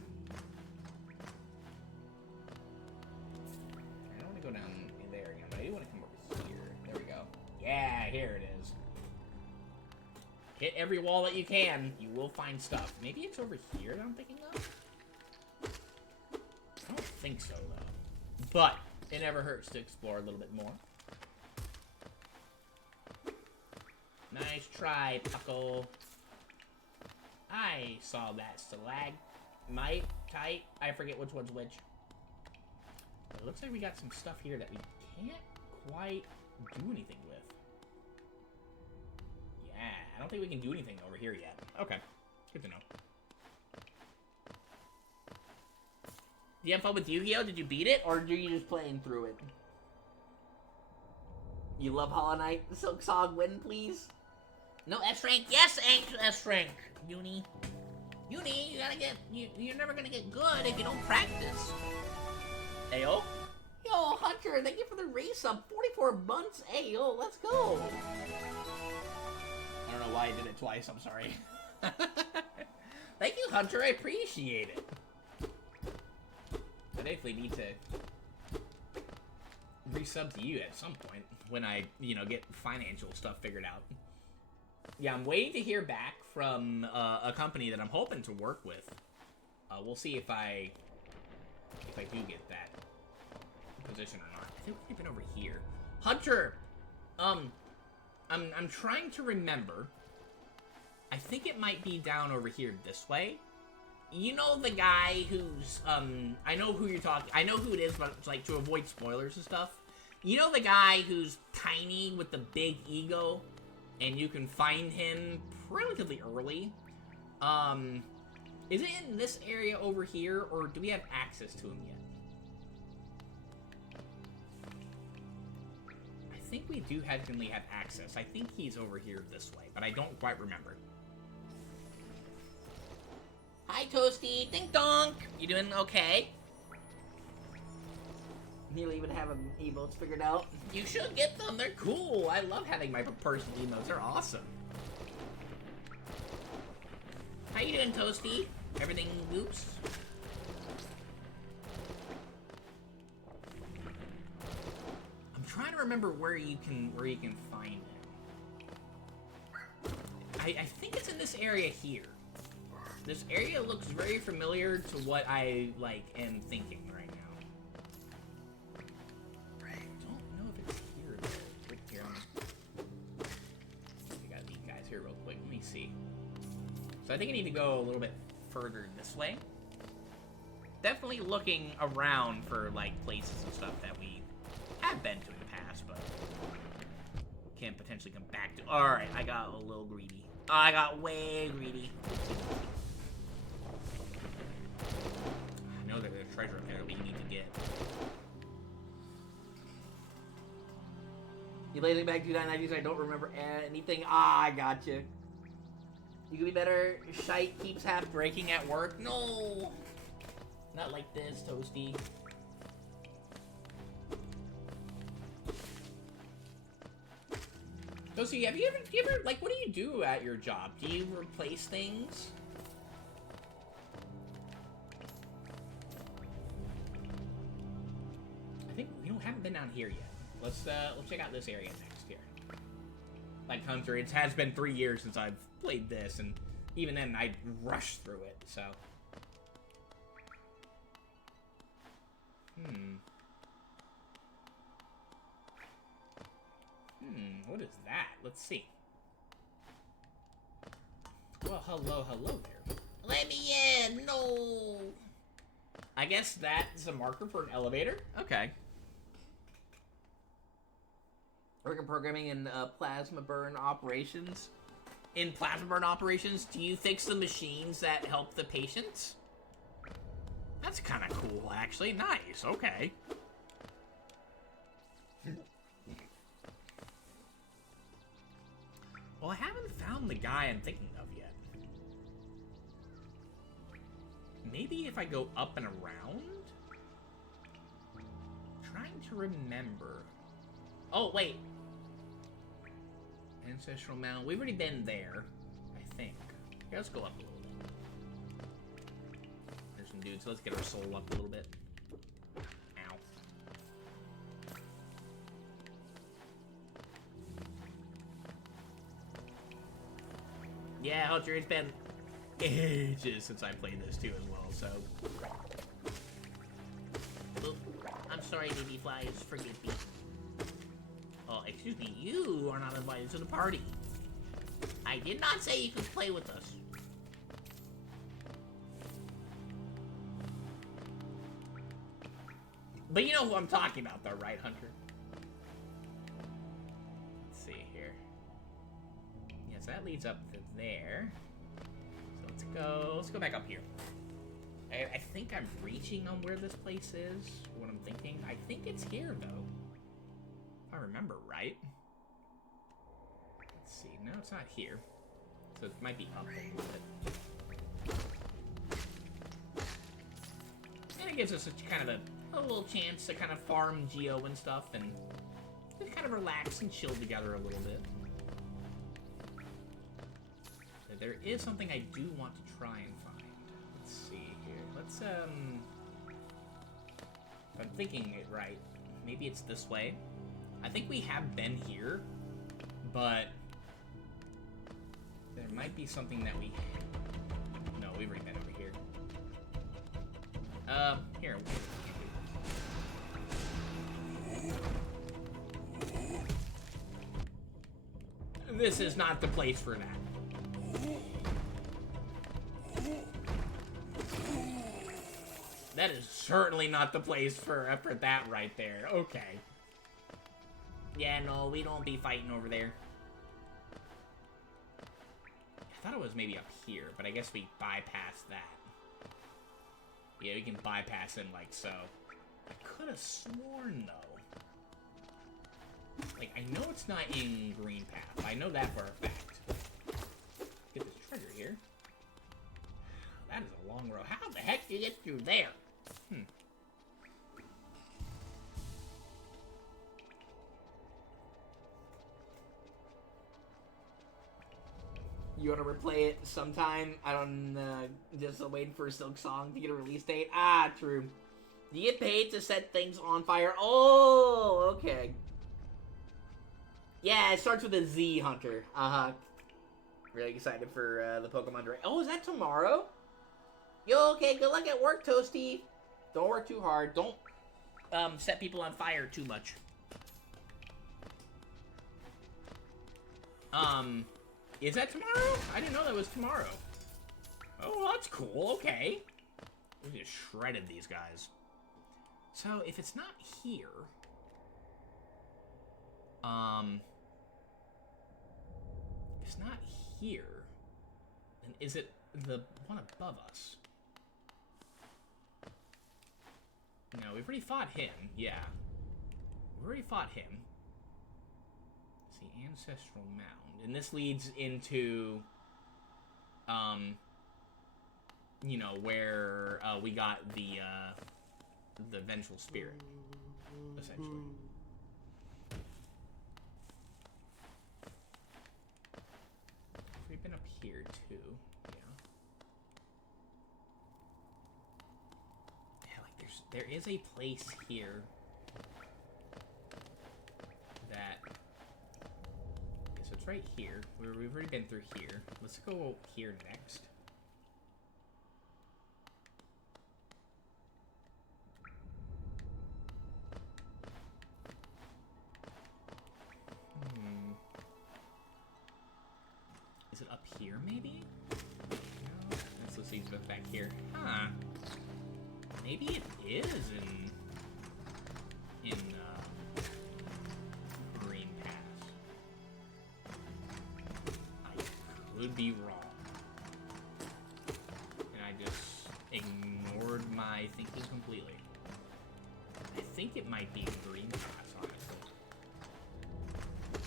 here it is. Hit every wall that you can. You will find stuff. Maybe it's over here that I'm thinking of? I don't think so, though. But it never hurts to explore a little bit more. Nice try, Puckle. I saw that stalagmite, tight. I forget which one's which. But it looks like we got some stuff here that we can't quite do anything with. Yeah, I don't think we can do anything over here yet. Okay, good to know. Did you have fun with Yu-Gi-Oh? Did you beat it, or are you just playing through it? You love Hollow Knight? Silk Song win, please? No S-Rank? Yes, S-Rank! Uni, you gotta get... You're never gonna get good if you don't practice. Ayo? Yo, Hunter, thank you for the resub. 44 months. Ayo, let's go. I don't know why I did it twice. I'm sorry. Thank you, Hunter. I appreciate it. I definitely need to resub to you at some point when I, get financial stuff figured out. Yeah, I'm waiting to hear back from a company that I'm hoping to work with. We'll see if I do get that position or not. I think we've been over here. Hunter, I'm trying to remember. I think it might be down over here this way. You know the guy who's I know who you're talking. I know who it is, but it's like to avoid spoilers and stuff. You know the guy who's tiny with the big ego, and you can find him relatively early. Is it in this area over here, or do we have access to him yet? I think we do definitely have access. I think he's over here this way, but I don't quite remember. Hi, Toasty. Ding donk. You doing okay? You'll even have emotes figured out. You should get them. They're cool. I love having my personal emotes. They're awesome. How you doing, Toasty? Everything goops? I'm trying to remember where you can find him. I think it's in this area here. This area looks very familiar to what I am thinking right now. I don't know if it's here though. Right here. We got these guys here real quick. Let me see. So I think I need to go a little bit further this way. Definitely looking around for places and stuff that we have been to in the past, but can potentially come back to. All right, I got a little greedy. I got way greedy. I know that there's treasure up there that we need to get. You lazy back 2990s, I don't remember anything. I got you. You can be better. Shite keeps half breaking at work. No! Not like this, Toasty. Toasty, have you ever, what do you do at your job? Do you replace things? I think we haven't been down here yet. Let's check out this area next here. Like Hunter, it has been 3 years since I've played this, and even then I rushed through it, so. What is that? Let's see. Well, hello there. Let me in! No! I guess that's a marker for an elevator? Okay. Working programming in plasma burn operations. In plasma burn operations, do you fix the machines that help the patients? That's kind of cool, actually. Nice, okay. Well, I haven't found the guy I'm thinking of yet. Maybe if I go up and around? I'm trying to remember. Oh, wait. Ancestral Mound. We've already been there, I think. Okay, let's go up a little bit. There's some dudes, so let's get our soul up a little bit. Ow. Yeah, Hunter, it's been ages since I played this too as well, so. Oop, I'm sorry, baby flies. Forgive me. Oh, excuse me, you are not invited to the party. I did not say you could play with us. But you know who I'm talking about, though, right, Hunter? Let's see here. Yes, that leads up to there. So let's go back up here. I think I'm reaching on where this place is, what I'm thinking. I think it's here, though. If I remember right. Let's see. No, it's not here. So it might be up a little bit. And it gives us a kind of a little chance to kind of farm Geo and stuff and just kind of relax and chill together a little bit. There is something I do want to try and find. Let's see here. Let's, if I'm thinking it right, maybe it's this way. I think we have been here, but there might be something that we... No, we've already been over here. Here. This is not the place for that. That is certainly not the place for that right there. Okay. Yeah, no, we don't be fighting over there. I thought it was maybe up here, but I guess we bypass that. Yeah, we can bypass him like so. I could have sworn, though. Like, I know it's not in Green Path. I know that for a fact. Get this treasure here. That is a long road. How the heck do you get through there? You want to replay it sometime? I don't, just waiting for a Silk Song to get a release date? Ah, true. You get paid to set things on fire? Oh, okay. Yeah, it starts with a Z, Hunter. Uh-huh. Really excited for, the Pokemon Direct. Oh, is that tomorrow? Yo, okay, good luck at work, Toasty. Don't work too hard. Don't, set people on fire too much. Is that tomorrow? I didn't know that was tomorrow. Oh, well, that's cool. Okay. We just shredded these guys. So, if it's not here... If it's not here, then is it the one above us? No, we've already fought him. Yeah. We've already fought him. It's the Ancestral Mound. And this leads into, you know, where, we got the Vengeful Spirit, essentially. We've been up here, too. Yeah, like, there is a place here that... So it's right here. We've already been through here. Let's go here next. Is it up here, maybe? No. Let's see what's back here. Huh. Maybe it is in Green Pass. I could be wrong. And I just ignored my thinking completely. I think it might be in Green Pass, honestly.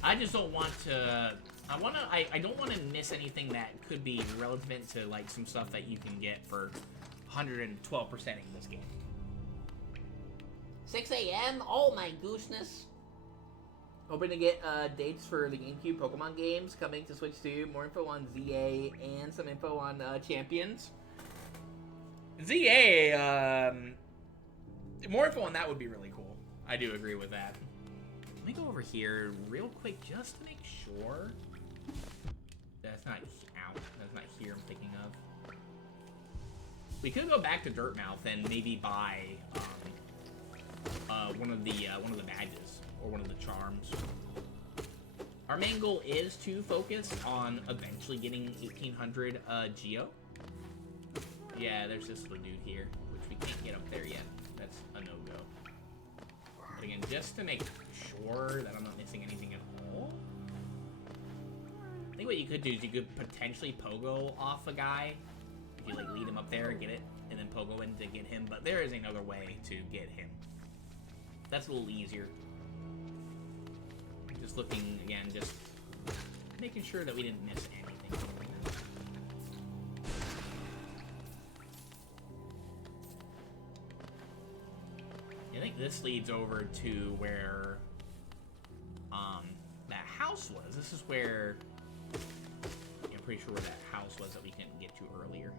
I just don't want to... I don't want to miss anything that could be relevant to, like, some stuff that you can get for 112%ing this game. 6 a.m.? Oh my gooseness. Hoping to get dates for the GameCube Pokemon games coming to Switch 2. More info on ZA and some info on Champions. ZA, more info on that would be really cool. I do agree with that. Let me go over here real quick just to make sure That's not, ow, that's not here I'm thinking of. We could go back to Dirtmouth and maybe buy one of the badges or one of the charms. Our main goal is to focus on eventually getting 1800 Geo. Yeah, there's this little dude here, which we can't get up there yet. That's a no-go. But again, just to make sure that I'm not missing anything at all, I think what you could do is you could potentially pogo off a guy. If you like lead him up there, get it, and then pogo in to get him. But there is another way to get him. That's a little easier. Just looking again, just making sure that we didn't miss anything. I think this leads over to where that house was. This is where I'm pretty sure where that house was that we couldn't get to earlier.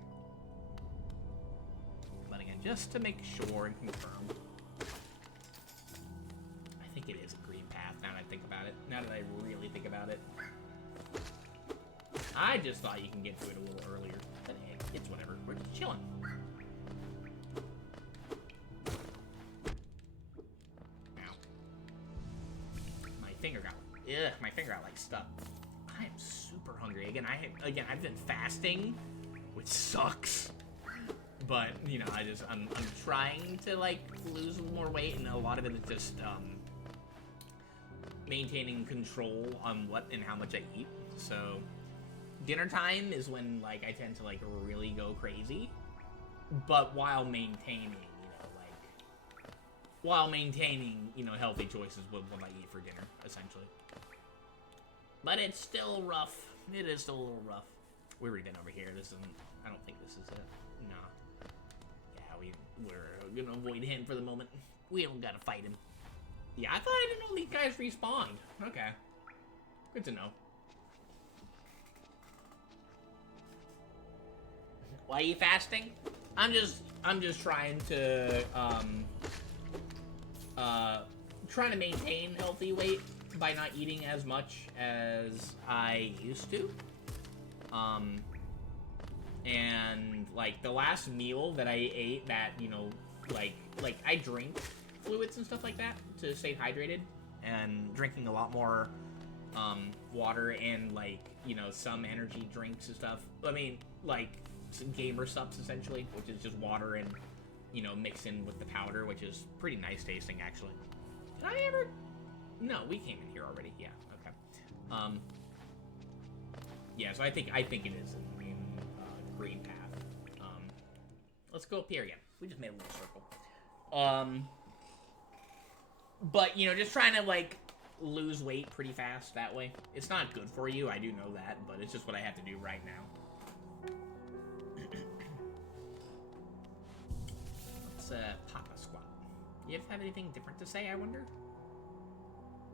But again, just to make sure and confirm, I think it is a green path now that I think about it. Now that I really think about it. I just thought you can get to it a little earlier. But hey, it's whatever. We're just chilling. My finger got like stuck. I am super hungry. Again, I've been fasting, which sucks. But you know, I'm trying to like lose a little more weight, and a lot of it is just maintaining control on what and how much I eat. So dinner time is when like I tend to like really go crazy, but while maintaining, healthy choices with what I eat for dinner, essentially. But it's still rough. It is still a little rough. We're reading over here. This isn't... I don't think this is it. Nah. Yeah, we're gonna avoid him for the moment. We don't gotta fight him. Yeah, I thought I didn't know these guys respawned. Okay. Good to know. Why are you fasting? I'm just trying to, trying to maintain healthy weight by not eating as much as I used to. And like the last meal that I ate that, like I drink fluids and stuff like that to stay hydrated, and drinking a lot more water and like, some energy drinks and stuff. I mean, like some gamer subs essentially, which is just water and, mix in with the powder, which is pretty nice tasting actually. Did I ever? No, we came in here already. Yeah, okay. Yeah, so I think it is in green path. Let's go up here again. We just made a little circle. But just trying to like lose weight pretty fast that way. It's not good for you, I do know that, but it's just what I have to do right now. Let's pop a squat. You have anything different to say, I wonder?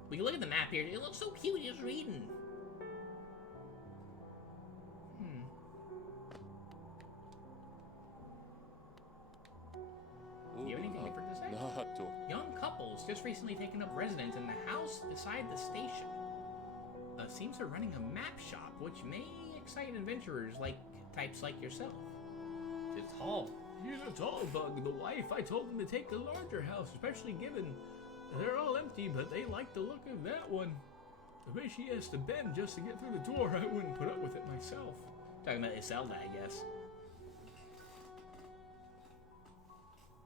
We can look at the map here. It looks so cute just reading. Do you have anything different to say? Young couples just recently taken up residence in the house beside the station. Seems they're running a map shop, which may excite adventurers types like yourself. It's tall. He's a tall bug. The wife, I told them to take the larger house, especially given they're all empty, but they like the look of that one. The way she has to bend just to get through the door, I wouldn't put up with it myself. Talking about Iselda, I guess.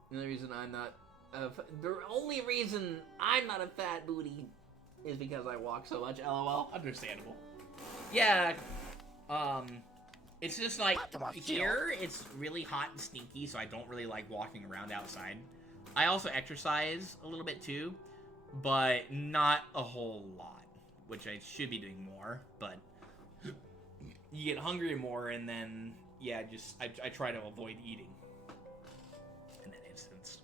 The only reason I'm not... the only reason I'm not a fat booty is because I walk so much, LOL. Understandable. Yeah, it's just like, here, it's really hot and stinky, so I don't really like walking around outside. I also exercise a little bit too, but not a whole lot, which I should be doing more, but you get hungry more, and then, yeah, I try to avoid eating in that instance.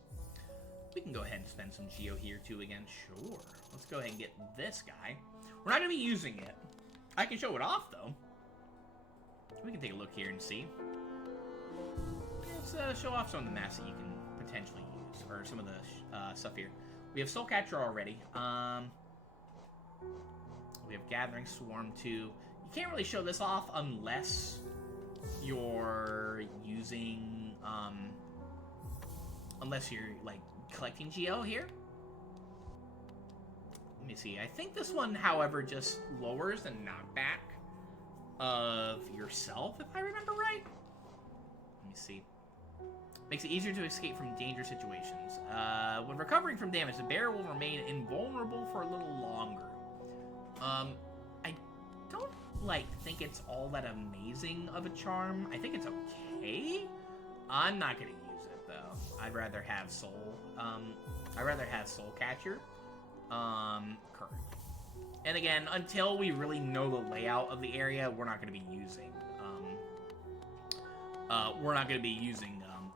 We can go ahead and spend some Geo here too again, sure. Let's go ahead and get this guy. We're not going to be using it. I can show it off, though. We can take a look here and see. Let's show off some of the maps that you can potentially use, or some of the stuff here. We have Soulcatcher already. We have Gathering Swarm 2. you can't really show this off unless you're using, unless you're, like, collecting Geo here. Let me see. I think this one, however, just lowers the knockback of yourself, if I remember right. Let me see. Makes it easier to escape from dangerous situations. When recovering from damage, the bear will remain invulnerable for a little longer. I don't, like, think it's all that amazing of a charm. I think it's okay. I'm not gonna use it, though. I'd rather have Soul Catcher. Currently. And again, until we really know the layout of the area, we're not gonna be using,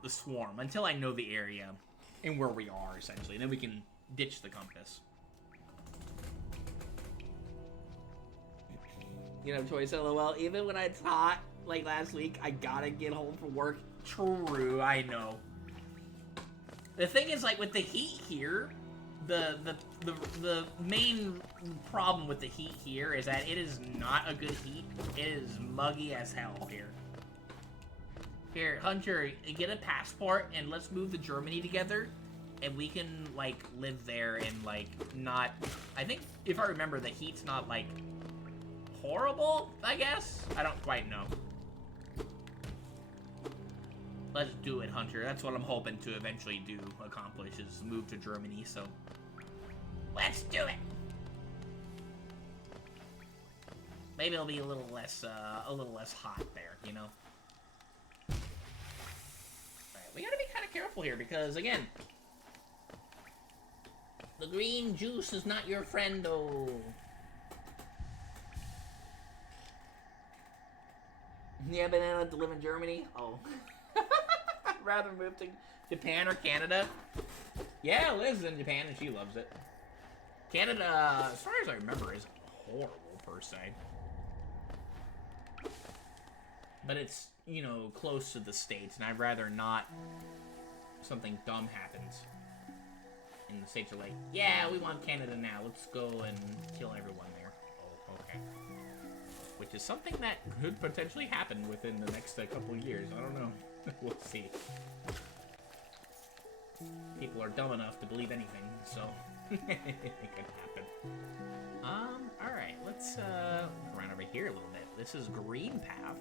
the swarm until I know the area and where we are, essentially. And then we can ditch the compass. You know, choice, LOL. Even when I taught, like, last week, I gotta get home from work. True, I know. The thing is, like, with the heat here, the main problem with the heat here is that it is not a good heat. It is muggy as hell here. Here, Hunter, get a passport and let's move to Germany together, and we can, like, live there and, like, not... I think, if I remember, the heat's not, like, horrible, I guess? I don't quite know. Let's do it, Hunter. That's what I'm hoping to eventually accomplish, is move to Germany, so... Let's do it! Maybe it'll be a little less hot there, you know? We gotta be kind of careful here because, again, the green juice is not your friend-o. Yeah, banana to live in Germany? Oh. I'd rather move to Japan or Canada. Yeah, Liz is in Japan and she loves it. Canada, as far as I remember, is horrible per se. But it's, you know, close to the States, and I'd rather not something dumb happens. And the States are like, yeah, we want Canada now. Let's go and kill everyone there. Oh, okay. Which is something that could potentially happen within the next couple of years. I don't know. We'll see. People are dumb enough to believe anything, so it could happen. Alright, let's go around over here a little bit. This is Green Path.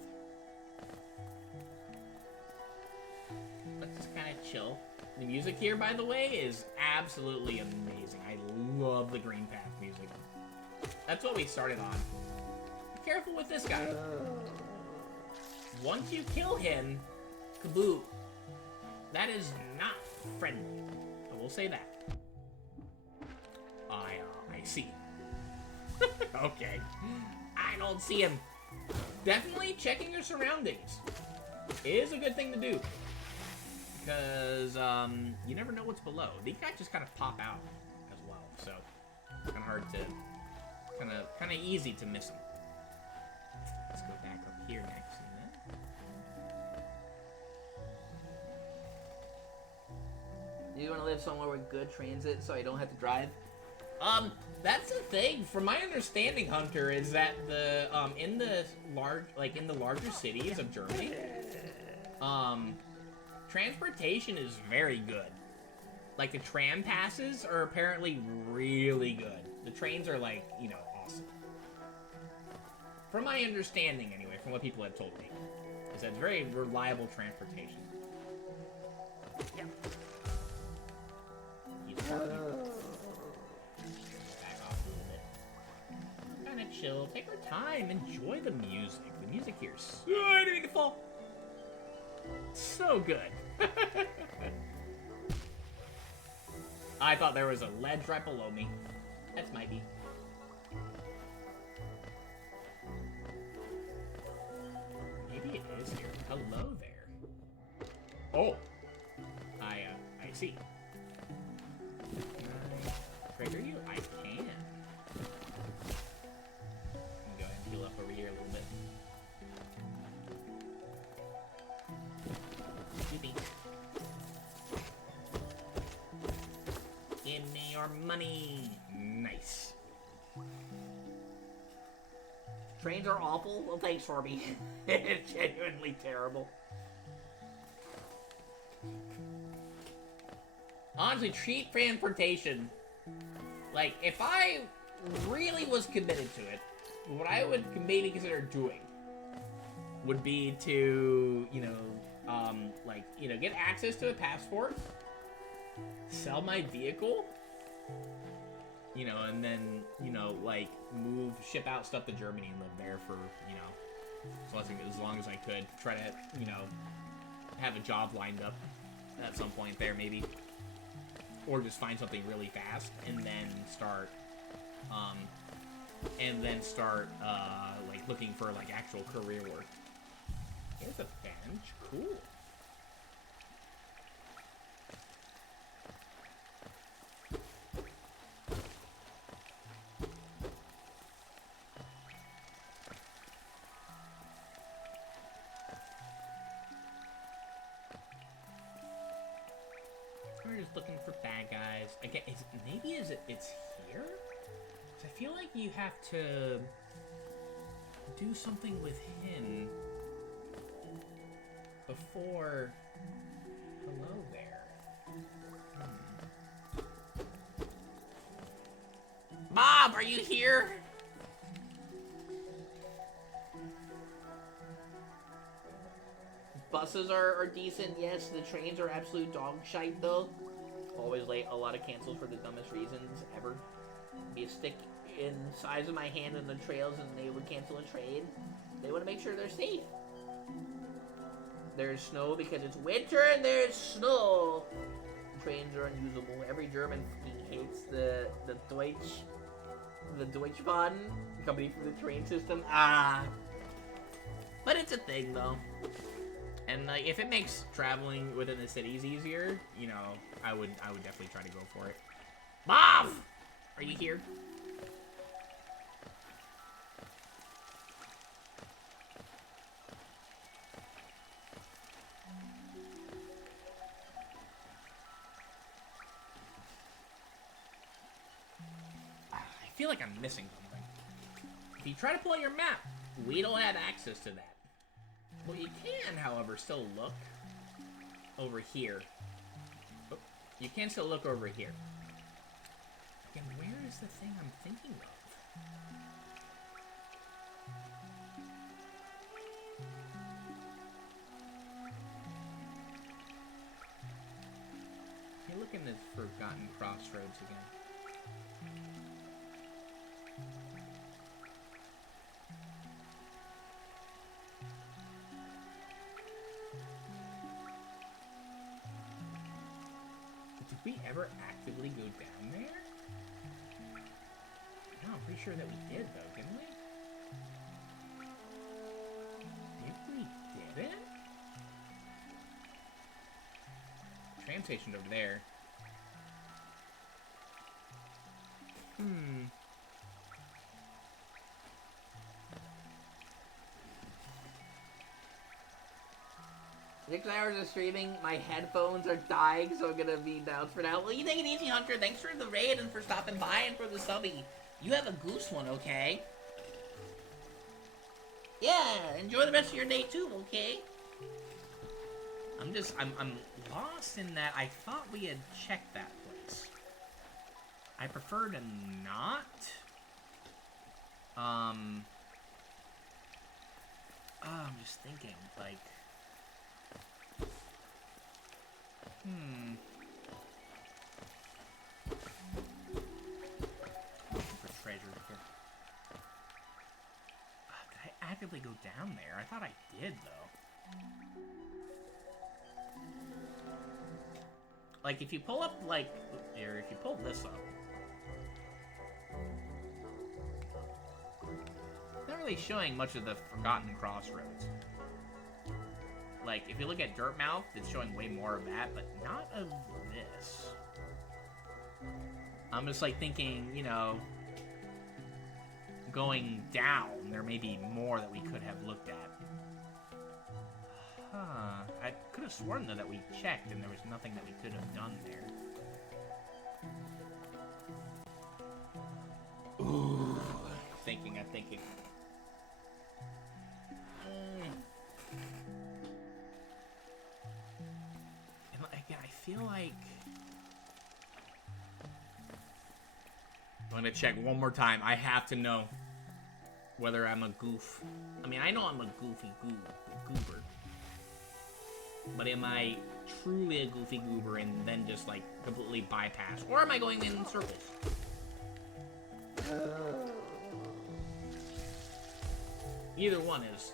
Let's just kind of chill. The music here, by the way, is absolutely amazing. I love the Green Path music. That's what we started on. Be careful with this guy. Once you kill him, kaboom. That is not friendly. I will say that. I see. Okay. I don't see him. Definitely checking your surroundings is a good thing to do. Because, you never know what's below. These guys just kind of pop out as well, so it's kind of hard to, kind of easy to miss them. Let's go back up here next. Do you want to live somewhere with good transit so I don't have to drive? That's the thing. From my understanding, Hunter, is that the, in the larger cities of Germany, transportation is very good. Like, the tram passes are apparently really good. The trains are, like, you know, awesome. From my understanding, anyway, from what people have told me, is that it's very reliable transportation. Yeah. Back off a little bit. Kind of chill. Take our time. Enjoy the music. The music here is so beautiful. So good. I thought there was a ledge right below me. That's might be. Maybe it is here. Hello there. Oh. I see. Can I trigger you? I can. Let me go ahead and heal up over here a little bit. Give me your money. Nice. Trains are awful? Well, thanks, Farby. It's genuinely terrible. Honestly, cheap transportation. Like, if I really was committed to it, what I would maybe consider doing would be to, get access to a passport, sell my vehicle, and then, ship out stuff to Germany and live there for, as long as I could. Try to, have a job lined up at some point there, maybe. Or just find something really fast and then start, looking for, actual career work. Here's a bench. Cool. We're just looking for bad guys. Again, it's here? 'Cause I feel like you have to do something with him before. Hello there. Bob, are you here? Buses are decent, yes. The trains are absolute dog shite, though. Always late. A lot of cancels for the dumbest reasons ever. Be a stick in the size of my hand in the trails and they would cancel a train. They want to make sure they're safe. There's snow because it's winter and there's snow. Trains are unusable. Every German hates the Deutschbahn, the company for the train system. But it's a thing, though. And if it makes traveling within the cities easier, I would definitely try to go for it. Mom, are you here? I feel like I'm missing something. If you try to pull out your map, we don't have access to that. Well, you can, however, still look over here. Oh, you can still look over here. Again, where is the thing I'm thinking of? You look in this forgotten crossroads again. Did we ever actively go down there? No, I'm pretty sure that we did, though, didn't we? If we didn't? Tram station's over there. Hmm. 6 hours of streaming, my headphones are dying, so I'm gonna be down for now. Well, you take it easy, Hunter. Thanks for the raid and for stopping by and for the subby. You have a goose one, okay? Yeah, enjoy the rest of your day too, okay? I'm lost in that I thought we had checked that place. I prefer to not. I'm just thinking, like, looking for treasure here. Did I actively go down there? I thought I did, though. Like, if you pull up, like, here, if you pull this up, it's not really showing much of the Forgotten Crossroads. Like, if you look at Dirtmouth, it's showing way more of that, but not of this. I'm just, like, thinking, you know, going down, there may be more that we could have looked at. Huh. I could have sworn, though, that we checked and there was nothing that we could have done there. Ooh. I'm thinking. feel like... I'm gonna check one more time. I have to know whether I'm a goof. I mean, I know I'm a goofy goober. But am I truly a goofy goober and then just, like, completely bypass? Or am I going in circles? Either one is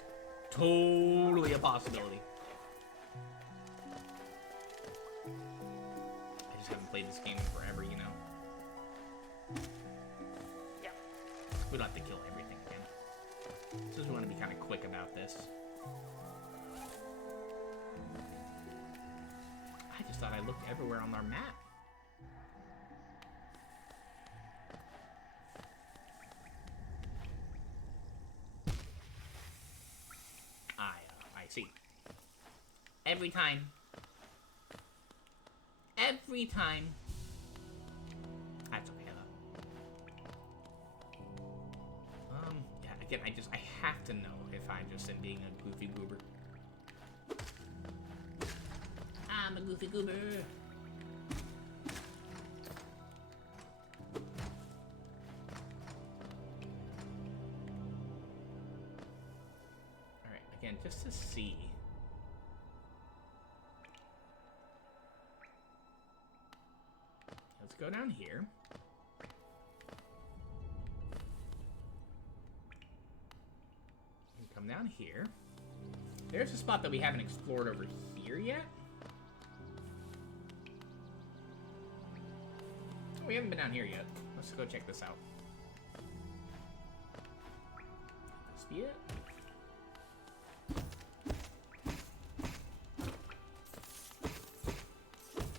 totally a possibility. I just haven't played this game in forever, you know? Yeah. We don't have to kill everything again. So we want to be kind of quick about this. I just thought I looked everywhere on our map. I see. Every time. That's okay, though. Yeah, again, I have to know if I just am being a goofy goober. I'm a goofy goober. Alright, again, just to see. Let's go down here. And come down here. There's a spot that we haven't explored over here yet. Oh, we haven't been down here yet. Let's go check this out. This be it?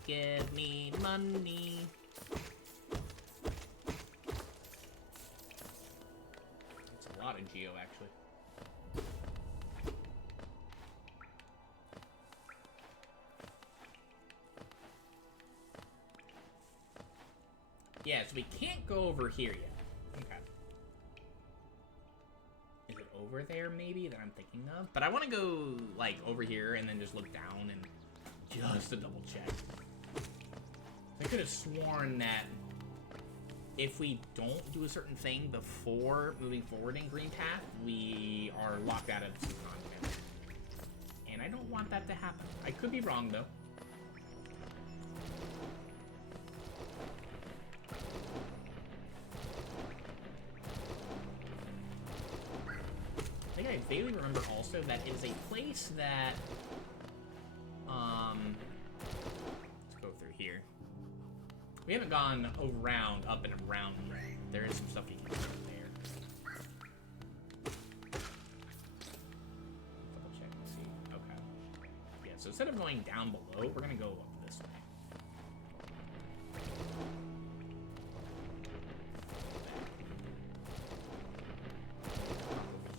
Give me money. It's a lot of geo, actually. Yeah, so we can't go over here yet. Okay. Is it over there, maybe, that I'm thinking of? But I want to go, like, over here and then just look down and just to double check. I could have sworn that if we don't do a certain thing before moving forward in Green Path, we are locked out of the content. And I don't want that to happen. I could be wrong, though. I think I vaguely remember also that it is a place that, let's go through here. We haven't gone around, up and around yet. There is some stuff you can do there. Double check and see. Okay. Yeah, so instead of going down below, we're gonna go up this way.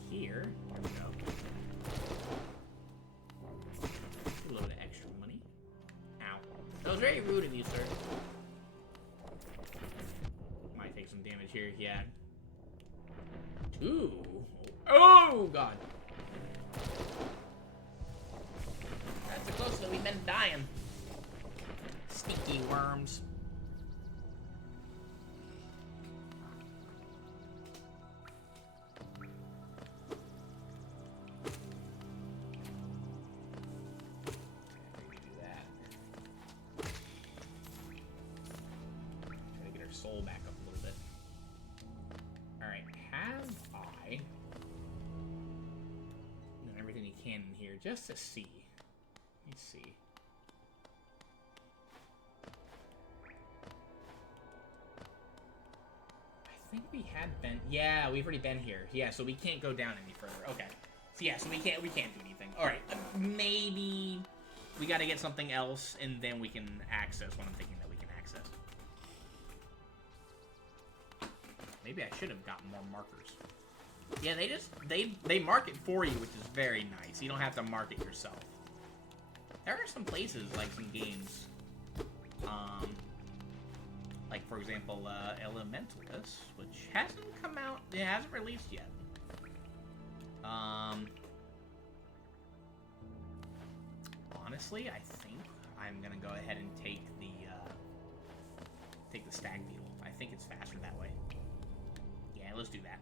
Here. There we go. A little bit of extra money. Ow. That was very rude of you, sir. Might take some damage here. Yeah. Ooh. Oh, God. That's the closest that we've been dying. Sneaky worms. Soul back up a little bit. Alright, have I done everything you can in here just to see? Let me see. I think we had been, yeah, we've already been here. Yeah, so we can't go down any further. Okay. So yeah, so we can't do anything. Alright, maybe we gotta get something else and then we can access what I'm thinking that we can access. Maybe I should have gotten more markers. Yeah, they mark it for you, which is very nice. You don't have to mark it yourself. There are some places, like some games, like for example, Elementalist, which hasn't come out, it hasn't released yet. Honestly, I think I'm gonna go ahead and take the stag beetle. I think it's faster that way. Yeah, let's do that.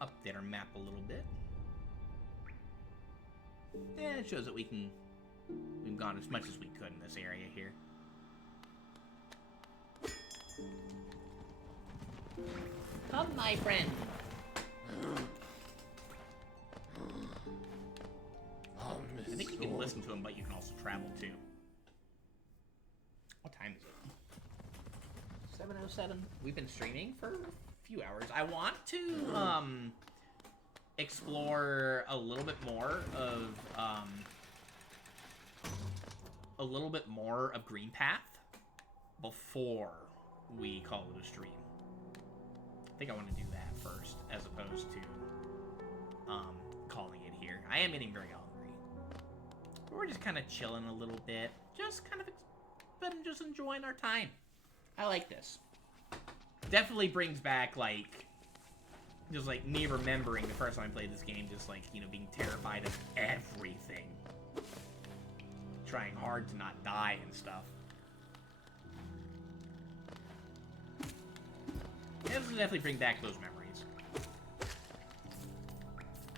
Update our map a little bit. Yeah, it shows that we've gone as much as we could in this area here. Come, my friend. I think you can listen to him, but you can also travel too. What time is it? 7:07. We've been streaming for a few hours. I want to explore a little bit more of Green Path before we call it a stream. I think I want to do that first, as opposed to calling it here. I am getting very hungry. We're just kind of chilling a little bit, just kind of just enjoying our time. I like this. Definitely brings back just like me remembering the first time I played this game, just like, you know, being terrified of everything, trying hard to not die and stuff. This will definitely bring back those memories.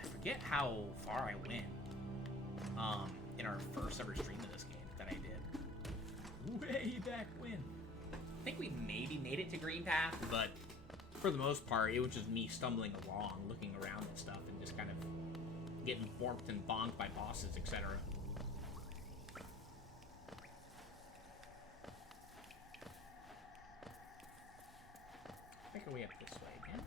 I forget how far I went in our first ever stream of this game that I did. Way back when. I think we maybe made it to Green Path, but for the most part, it was just me stumbling along, looking around and stuff, and just kind of getting borked and bonked by bosses, etc. Make our way up this way again.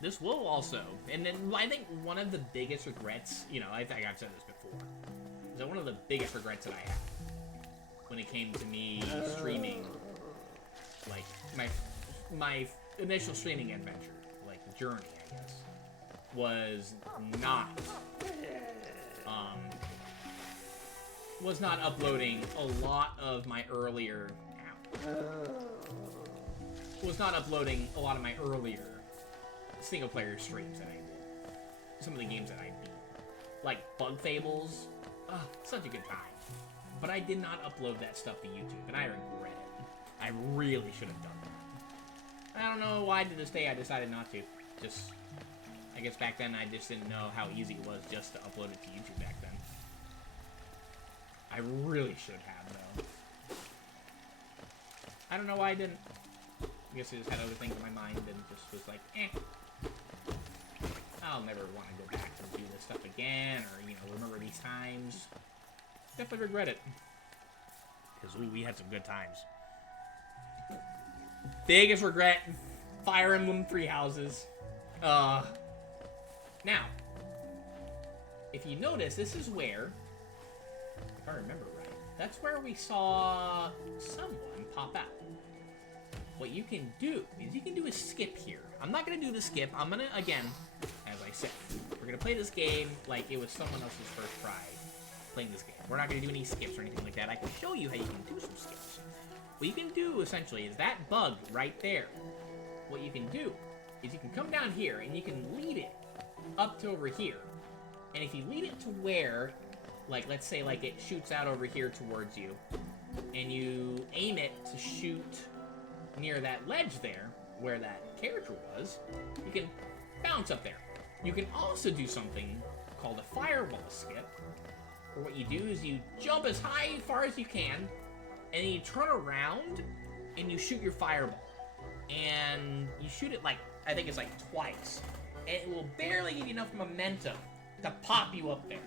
This will also, and then I think one of the biggest regrets, you know, I think I've said this before, is that one of the biggest regrets that I had when it came to me streaming, like, my initial streaming adventure, like, journey, I guess, was not uploading a lot of my earlier single player streams that I did. Some of the games that I beat. Like Bug Fables. Oh, such a good time. But I did not upload that stuff to YouTube, and I regret it. I really should have done that. I don't know why to this day I decided not to. Just, I guess back then I just didn't know how easy it was just to upload it to YouTube back then. I really should have, though. I don't know why I didn't. I guess I just had other things in my mind and just was like, eh. I'll never want to go back and do this stuff again, or, you know, remember these times. Definitely regret it. Because we had some good times. Biggest regret, Fire Emblem Three Houses. Now, if you notice, this is where, if I remember right, that's where we saw someone pop out. What you can do is you can do a skip here. I'm not going to do the skip. I'm going to, again, as I said, we're going to play this game like it was someone else's first try playing this game. We're not going to do any skips or anything like that. I can show you how you can do some skips. What you can do, essentially, is that bug right there. What you can do is you can come down here and you can lead it up to over here. And if you lead it to where, like, let's say, like, it shoots out over here towards you, and you aim it to shoot near that ledge there, where that character was, you can bounce up there. You can also do something called a fireball skip, where what you do is you jump as far as you can, and then you turn around, and you shoot your fireball. And you shoot it, like, I think it's like twice. And it will barely give you enough momentum to pop you up there.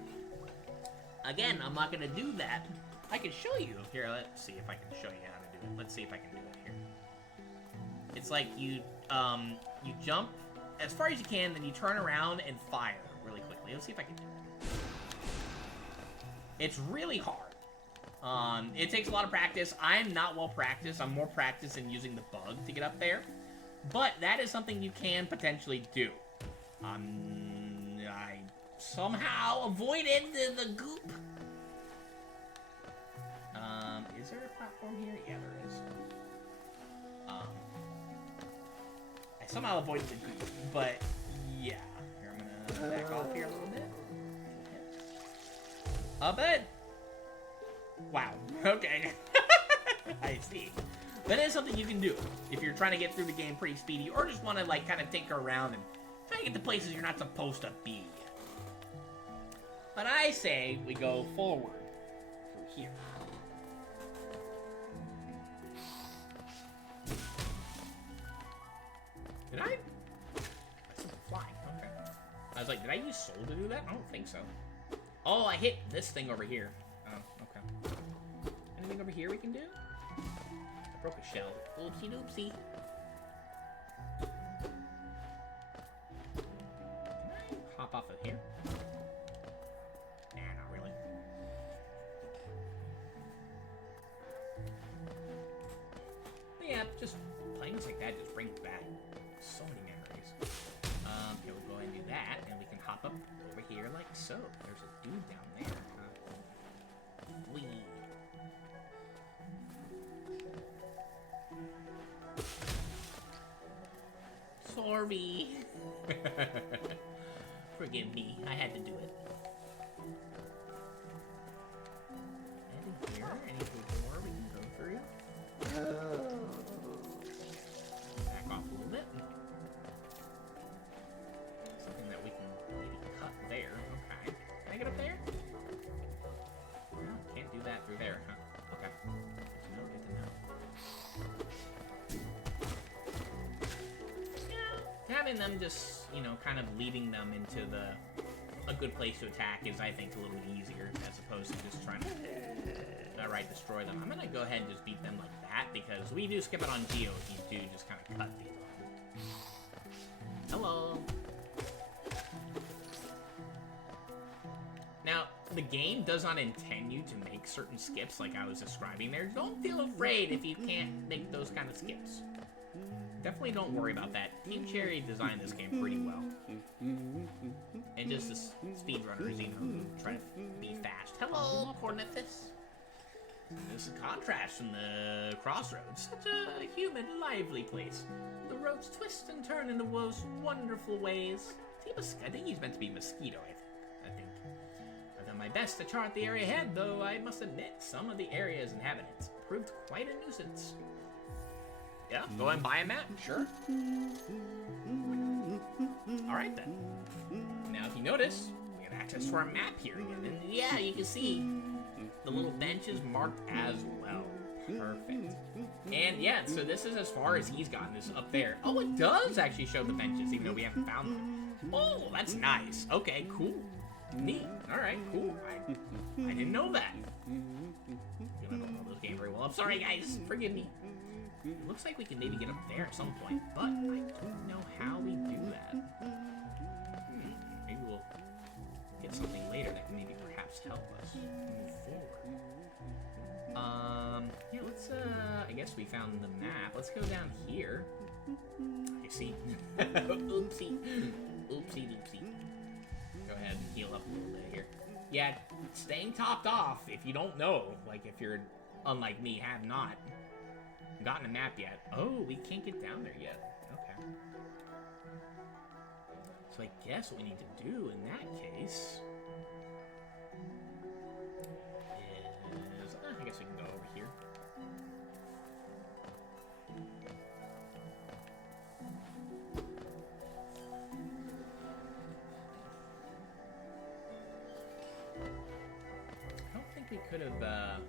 Again, I'm not going to do that. I can show you. Here, let's see if I can show you how to do it. Let's see if I can do it here. It's like you jump as far as you can, then you turn around and fire really quickly. Let's see if I can do it. It's really hard. It takes a lot of practice. I'm not well practiced. I'm more practiced in using the bug to get up there. But that is something you can potentially do. I somehow avoided the goop. Is there a platform here? Yeah, there is. somehow avoided the group, but yeah. Here, I'm gonna back off here a little bit. But wow. Okay. I see. That is something you can do if you're trying to get through the game pretty speedy, or just want to like kind of tinker around and try to get to places you're not supposed to be. But I say we go forward through here. Did I? That's flying. Okay. I was like, did I use soul to do that? I don't think so. Oh, I hit this thing over here. Oh, okay. Anything over here we can do? I broke a shell. Oopsie doopsie. Can I hop off of here? Nah, not really. But yeah, just playing things like that just brings back so many memories. Here we'll go ahead and do that, and we can hop up over here like so. There's a dude down there. Whee. Sorry. Forgive me, I had to do it. And here, any door we can go through. Back off a little bit. Something that we can maybe cut there. Okay. Can I get up there? No, can't do that through there, huh? Okay. Good to know, good to know. Having them just, you know, kind of leading them into a good place to attack is, I think, a little easier as opposed to just trying to outright destroy them. I'm gonna go ahead and just beat them like that because we do skip it on Geo if you do just kind of cut these off. Hello. Now, the game does not intend you to make certain skips like I was describing there. Don't feel afraid if you can't make those kind of skips. Definitely don't worry about that. Team Cherry designed this game pretty well. And just the speedrunners, you know, try to be fast. Hello, Cornethus. This is a contrast from the crossroads. Such a humid, lively place. The roads twist and turn in the most wonderful ways. I think he's meant to be Mosquito, I think. I've done my best to chart the area ahead, though I must admit some of the area's inhabitants proved quite a nuisance. Yeah, go and buy a map, sure. Alright then. Now if you notice, we have access to our map here again. And yeah, you can see the little benches marked as well. Perfect. And yeah, so this is as far as he's gotten, is up there. Oh, it does actually show the benches, even though we haven't found them. Oh, that's nice. Okay, cool. Neat. Alright, cool. I didn't know that. I don't know this game very well. I'm sorry, guys. Forgive me. It looks like we can maybe get up there at some point, but I don't know how we do that. Maybe we'll get something later that can maybe perhaps help us move forward. Yeah, let's, I guess we found the map. Let's go down here. You see? Oopsie. Oopsie doopsie. Go ahead and heal up a little bit here. Yeah, staying topped off, if you don't know, like if you're, unlike me, have not gotten a map yet. Oh, we can't get down there yet. Okay. So I guess what we need to do in that case is, I guess we can go over here. I don't think we could have,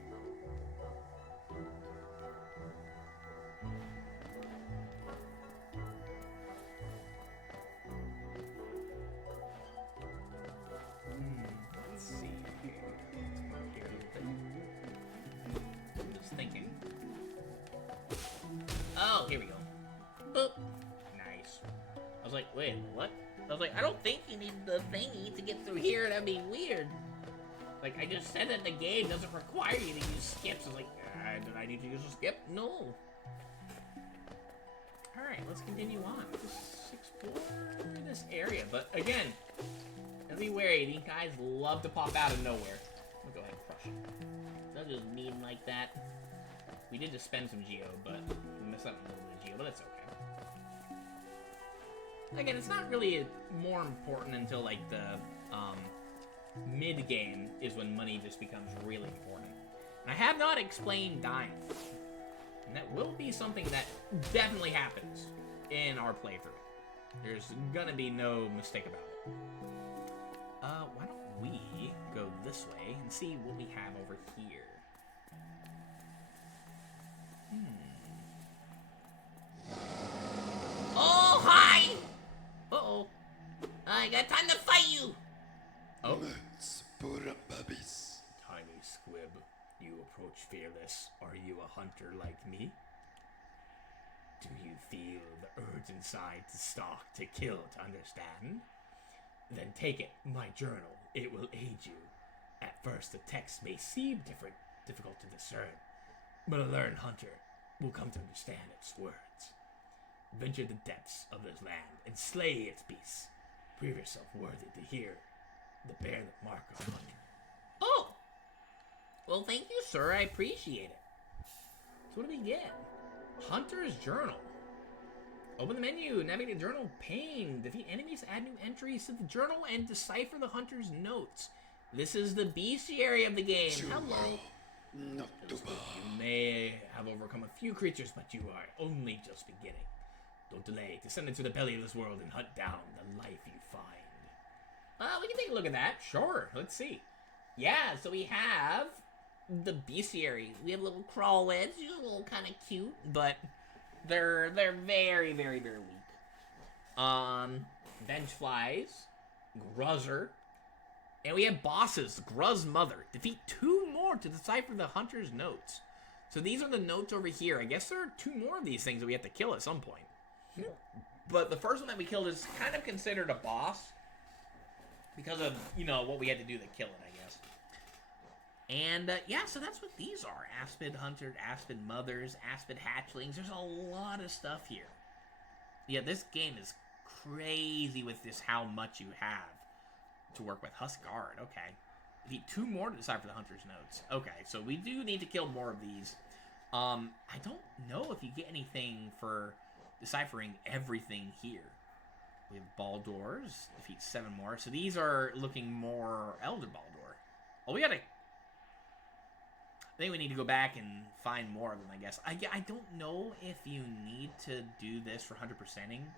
here we go. Boop. Nice. I was like, wait, what? I was like, I don't think you need the thingy to get through here. That'd be weird. Like, I just said that the game doesn't require you to use skips. I was like, did I need to use a skip? No. Alright, let's continue on. Just explore this area. But again, be wary. These guys love to pop out of nowhere. I'll go ahead and crush it. They'll just mean like that. We did just spend some Geo, but we missed out on a little bit of Geo, but that's okay. again, it's not really more important until, like, the, mid-game is when money just becomes really important. And I have not explained dying. And that will be something that definitely happens in our playthrough. There's gonna be no mistake about it. Why don't we go this way and see what we have over here? Oh, hi! Uh-oh. I got time to fight you! Oh. Tiny squib, you approach fearless. Are you a hunter like me? Do you feel the urge inside to stalk, to kill, to understand? Then take it, my journal. It will aid you. At first, the text may seem difficult to discern, but a learned hunter will come to understand its words. Venture the depths of this land and slay its beasts. Prove yourself worthy to hear the bear the mark of hunter. Oh! Well, thank you, sir. I appreciate it. So what do we get? Hunter's Journal. Open the menu, navigate the journal pane, defeat enemies, add new entries to the journal, and decipher the hunter's notes. This is the bestiary of the game. Hello. You may have overcome a few creatures, but you are only just beginning. Don't delay. Descend into the belly of this world and hunt down the life you find. We can take a look at that. Sure. Let's see. Yeah, so we have the bestiary. We have little crawlheads. They're a little kind of cute, but they're very, very, very weak. Bench flies, Gruzzer, and we have bosses. Gruz Mother. Defeat 2 more to decipher the hunter's notes. So these are the notes over here. I guess there are 2 more of these things that we have to kill at some point. But the first one that we killed is kind of considered a boss because of, you know, what we had to do to kill it, I guess. And, yeah, so that's what these are. Aspid Hunter, Aspid Mothers, Aspid Hatchlings. There's a lot of stuff here. Yeah, this game is crazy with just how much you have to work with. Huskard, okay. We need 2 more to decipher the hunter's notes. Okay, so we do need to kill more of these. I don't know if you get anything for deciphering everything here. We have Baldors, defeat 7 more. So these are looking more Elder Baldur. Oh, we gotta... I think we need to go back and find more of them, I guess. I don't know if you need to do this for 100%ing.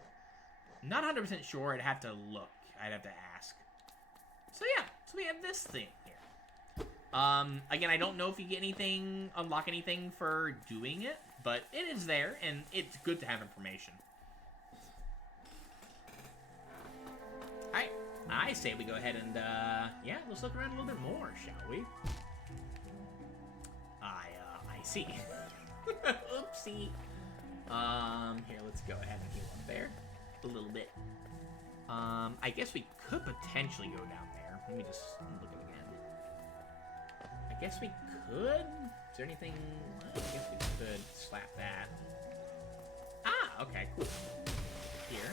Not 100% sure. I'd have to look. I'd have to ask. So yeah, so we have this thing here. Again, I don't know if you get anything, unlock anything for doing it, but it is there, and it's good to have information. Alright, I say we go ahead and, yeah, let's look around a little bit more, shall we? I see. Oopsie. Here, let's go ahead and heal up there a little bit. I guess we could potentially go down there. Let me just look at it again. I guess we could. Is there anything? I guess we could slap that. Ah, okay, cool. Here.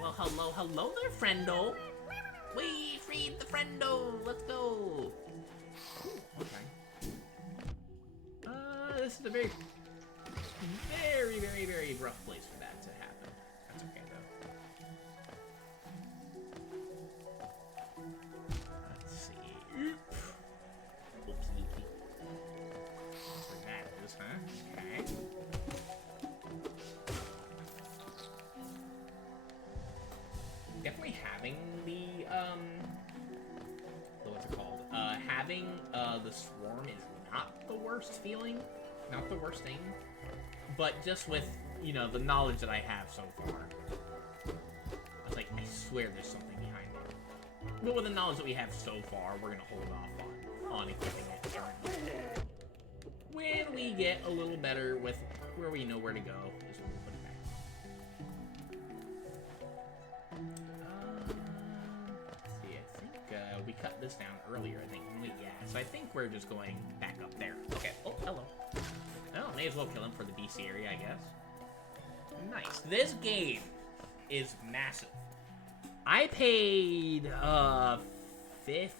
Well, hello there, friendo. We freed the friendo. Let's go. Okay. This is a very, very rough place for that to happen. That's okay, though. Let's see. Oopsie. Where that is, huh? Okay. Definitely having the, what's it called? Having, the swarm is not the worst feeling. Not the worst thing, but just with, you know, the knowledge that I have so far. I was like, I swear there's something behind it. But with the knowledge that we have so far, we're going to hold off on equipping it currently. When we get a little better with where we know where to go, is when we'll put it back. Let's see, I think we cut this down earlier, I think. Yeah, so I think we're just going back up there. Okay, oh, hello. Well, may as well kill him for the bestiary, I guess. Nice. This game is massive. I paid, 15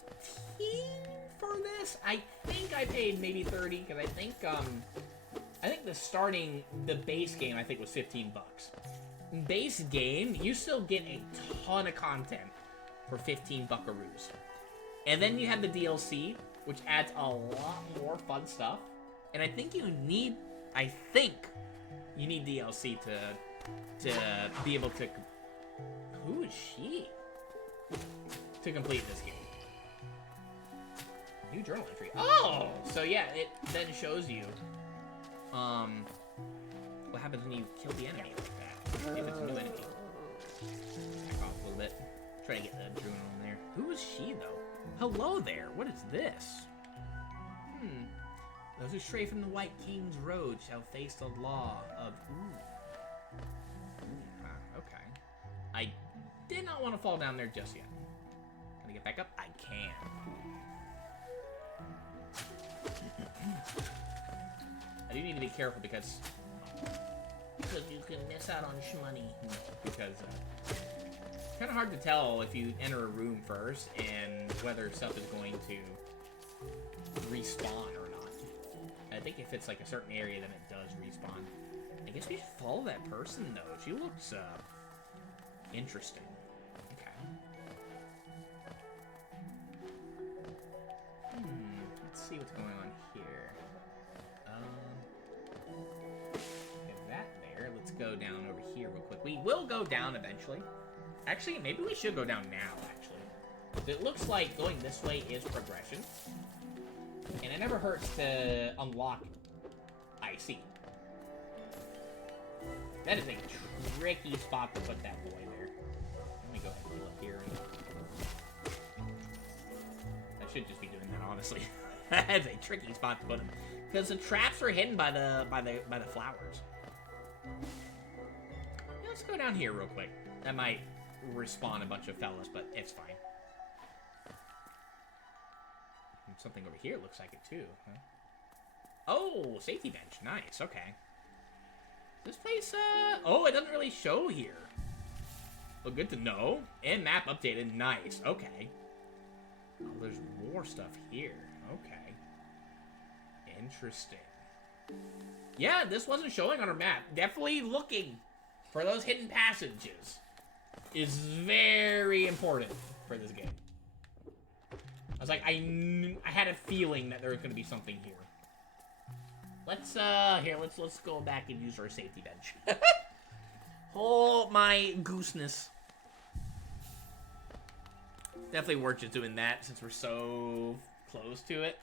for this? I think I paid maybe 30, because I think the base game, I think, was 15 bucks. base game, you still get a ton of content for 15 buckaroos. And then you have the DLC, which adds a lot more fun stuff. And I think you need DLC to be able to... Who is she? To complete this game. New journal entry. Oh! So yeah, it then shows you what happens when you kill the enemy like that. If it's a new enemy. Back off a little bit. Try to get the journal in there. Who is she, though? Hello there. What is this? Those who stray from the White King's road shall face the law of... Okay. I did not want to fall down there just yet. Can I get back up? I can. I do need to be careful because you can miss out on shmoney. Because it's kind of hard to tell if you enter a room first and whether stuff is going to respawn or not. I think if it's like a certain area, then it does respawn. I guess we should follow that person though. She looks interesting. Okay. Let's see what's going on here. Get that there. Let's go down over here real quick. We will go down eventually. Actually, maybe we should go down now, actually. It looks like going this way is progression. And it never hurts to unlock IC. That is a tricky spot to put that boy there. Let me go ahead and look here. I should just be doing that, honestly. That's a tricky spot to put him. Because the traps are hidden by the flowers. Yeah, let's go down here real quick. That might respawn a bunch of fellas, but it's fine. Something over here looks like it too, huh? Oh, safety bench. Nice, okay. This place, oh, it doesn't really show here. Well, good to know. And map updated. Nice, okay. Oh, there's more stuff here. Okay. Interesting. Yeah, this wasn't showing on our map. Definitely looking for those hidden passages is very important for this game. I was like, I had a feeling that there was going to be something here. Let's go back and use our safety bench. Oh, my gooseness. Definitely worth just doing that since we're so close to it.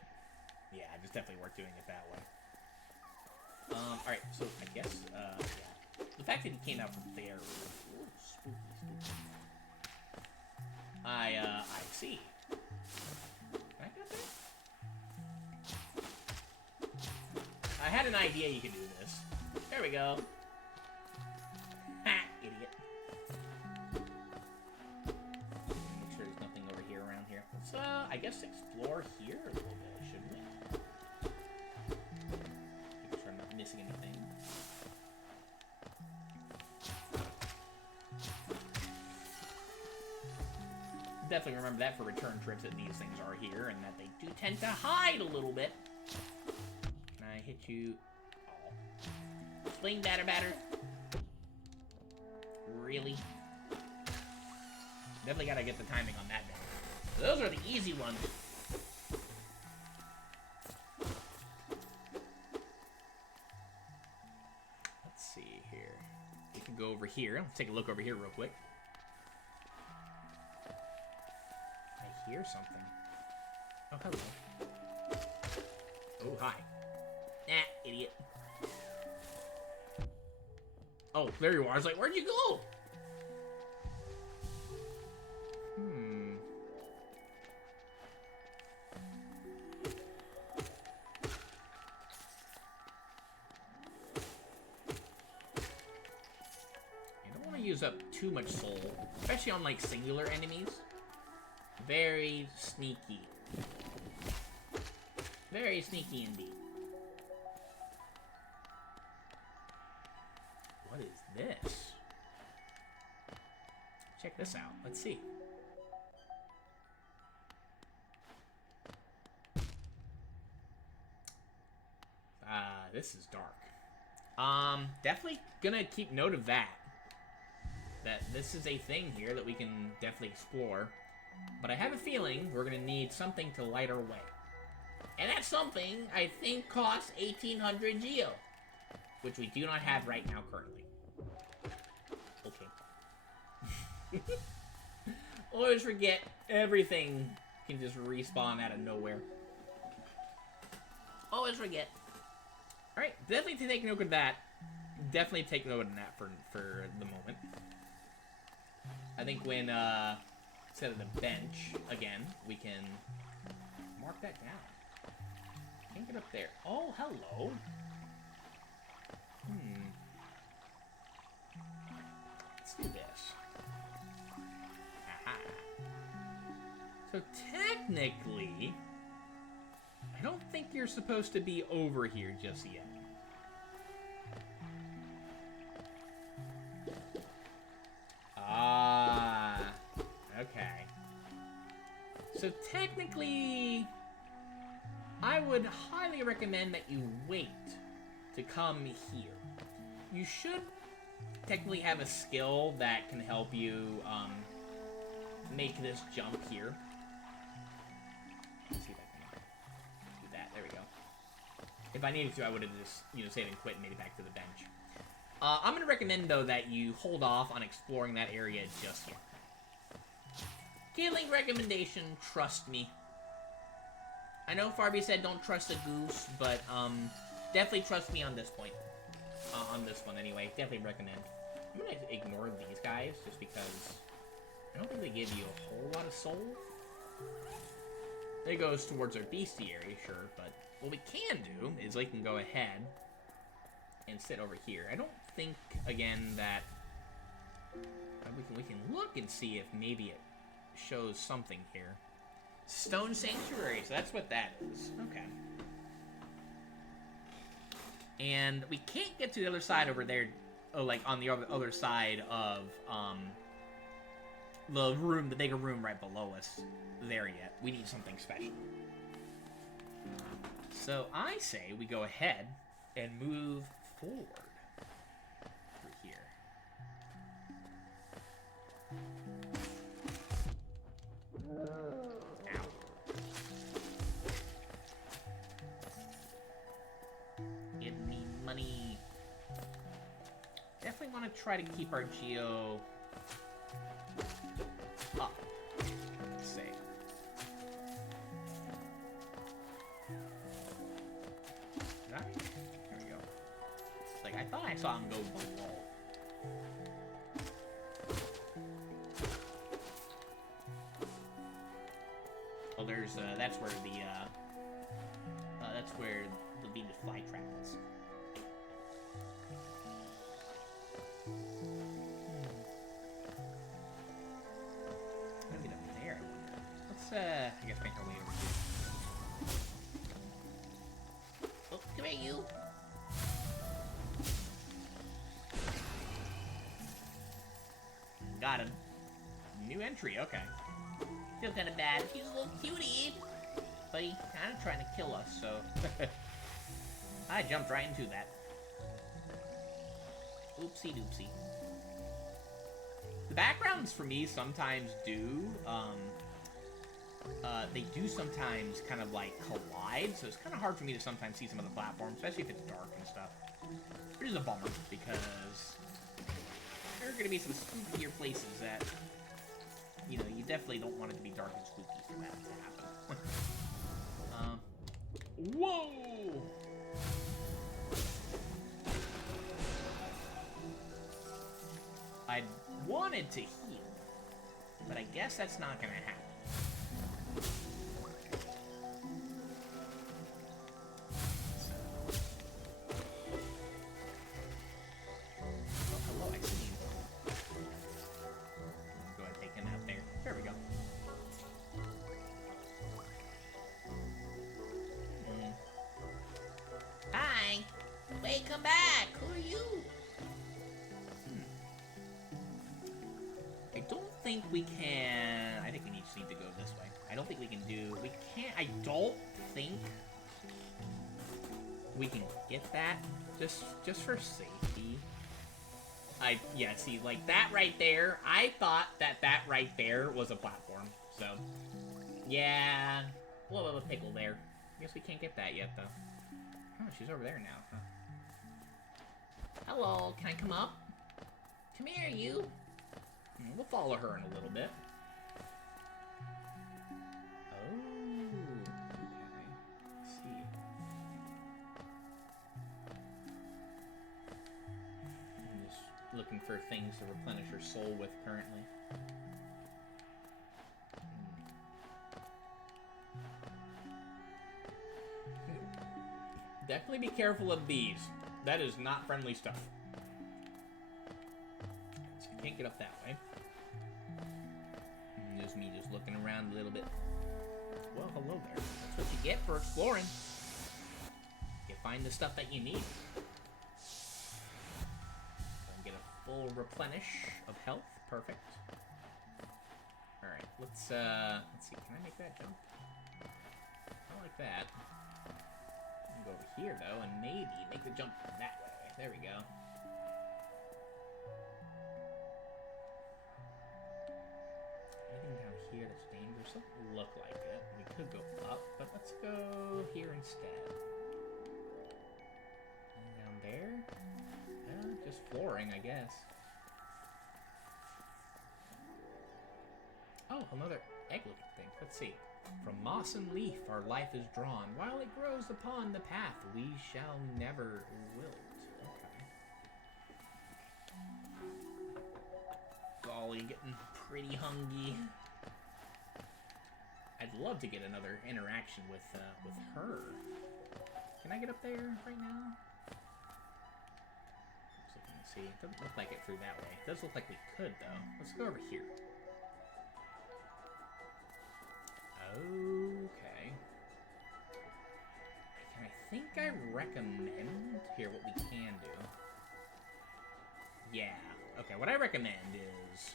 Yeah, just definitely worth doing it that way. Alright, so I guess, yeah. The fact that he came out from there was spooky. I see. I had an idea you could do this. There we go. Ha! Idiot. Make sure there's nothing over here around here. Let's, I guess explore here a little bit, shouldn't we? Make sure I'm not missing anything. Definitely remember that for return trips that these things are here and that they do tend to hide a little bit. I hit you. Oh. Sling batter. Really? Definitely gotta get the timing on that bit. Those are the easy ones. Let's see here. We can go over here. Let's take a look over here real quick. I hear something. Oh, hello. Oh, hi. Nah, idiot. Oh, there you are. I was like, where'd you go? I don't want to use up too much soul, especially on, like, singular enemies. Very sneaky. Very sneaky indeed. What is this? Check this out. Let's see. This is dark. Definitely gonna keep note of that. that this is a thing here that we can definitely explore. But I have a feeling we're going to need something to light our way. And that something, I think, costs 1,800 Geo. Which we do not have right now currently. Okay. Always forget, everything can just respawn out of nowhere. Always forget. Alright, definitely take note of that. Definitely take note of that for the moment. I think when, instead of the bench, again, we can mark that down. Can't get up there. Oh, hello. Let's do this. Aha. So technically, I don't think you're supposed to be over here just yet. Ah, okay. So technically, I would highly recommend that you wait to come here. You should technically have a skill that can help you make this jump here. Let's see if I can do that. There we go. If I needed to, I would have just, saved and quit and made it back to the bench. I'm going to recommend, though, that you hold off on exploring that area just yet. Killing recommendation, trust me. I know Farby said don't trust a goose, but definitely trust me on this point. On this one, anyway. Definitely recommend. I'm going to ignore these guys, just because I don't think they give you a whole lot of soul. It goes towards our bestiary, sure, but what we can do is we can go ahead and sit over here. I don't think, again, that we can look and see if maybe it shows something here. Stone Sanctuary, so that's what that is. Okay. And we can't get to the other side over there, like on the other side of the room, the bigger room right below us there yet. We need something special. So I say we go ahead and move forward through here. Ow. Give me money. Definitely want to try to keep our geo up. Let's see. Did I? There we go. Like, I thought I saw him go below. Oh, there's, that's where the Venus flytrap is. How do we get up there, I wonder? Let's, I guess make our way over here. Oh, come here, you! Got him. New entry, okay. Feel kind of bad. He's a little cutie, but he's kind of trying to kill us, so... I jumped right into that. Oopsie doopsie. The backgrounds for me sometimes do, they do sometimes kind of like collide, so it's kind of hard for me to sometimes see some of the platforms, especially if it's dark and stuff. Which is a bummer, because there are going to be some spookier places that, you definitely don't want it to be dark and spooky for that to happen. Whoa! I wanted to heal, but I guess that's not gonna happen. Oh, hello, I see you. Go ahead and take him out there. There we go. Hi! Wait, come back! Who are you? I don't think we can... I think we just need to go this way. I don't think we can do... We can't... I don't think we can get that. Just for safety. Yeah, see, like, that right there, I thought that right there was a platform, so... Yeah, a little bit of a pickle there. Guess we can't get that yet, though. Oh, she's over there now, huh? Hello, can I come up? Come here, you. We'll follow her in a little bit. Oh, okay. Let's see. I'm just looking for things to replenish her soul with currently. Definitely be careful of these. That is not friendly stuff. So you can't get up that way. And just me just looking around a little bit. Well, hello there. That's what you get for exploring. You find the stuff that you need. And get a full replenish of health. Perfect. Alright, let's see. Can I make that jump? I like that. Go over here, though, and maybe make the jump that way. There we go. Anything down here that's dangerous? Doesn't look like it. We could go up, but let's go here instead. And down there? Just flooring, I guess. Oh, another egg-looking thing. Let's see. From moss and leaf our life is drawn. While it grows upon the path, we shall never wilt. Okay. Golly, getting pretty hungry. I'd love to get another interaction with her. Can I get up there right now? Just looking to see. It doesn't look like it through that way. It does look like we could, though. Let's go over here. Okay. I think I recommend... Here, what we can do. Yeah. Okay, what I recommend is...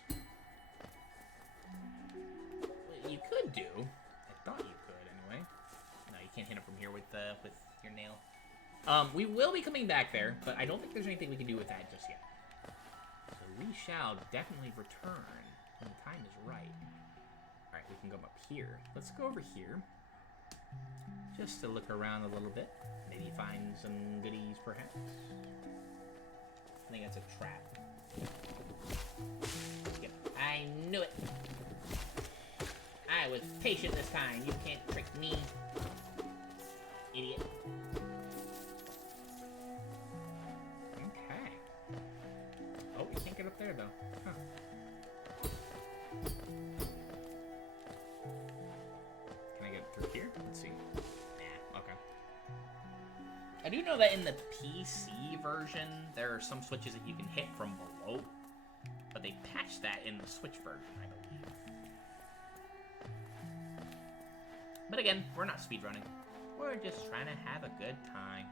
What you could do... I thought you could, anyway. No, you can't hit him from here with your nail. We will be coming back there, but I don't think there's anything we can do with that just yet. So we shall definitely return when the time is right. Alright, we can go up here. Let's go over here. Just to look around a little bit. Maybe find some goodies, perhaps. I think that's a trap. Yep, I knew it! I was patient this time. You can't trick me. Idiot. Okay. Oh, we can't get up there, though. Huh. Here? Let's see. Nah, okay. I do know that in the PC version, there are some switches that you can hit from below, but they patched that in the Switch version, I believe. But again, we're not speedrunning. We're just trying to have a good time.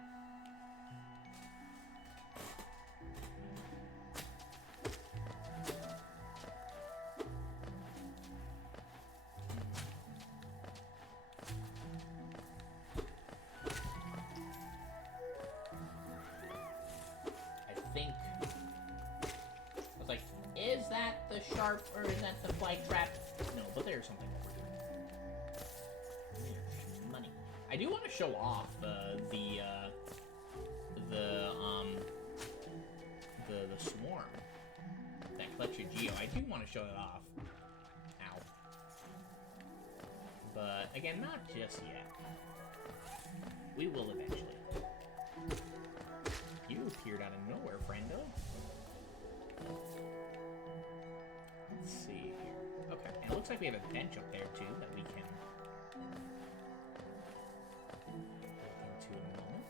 Is that the sharp, or is that the fly trap? No, but there's something over here. Money. I do want to show off the swarm that collects your geo. I do want to show it off. Ow. But again, not just yet. We will eventually. You appeared out of nowhere, friendo. Let's see here. Okay, and it looks like we have a bench up there too that we can look into in a moment.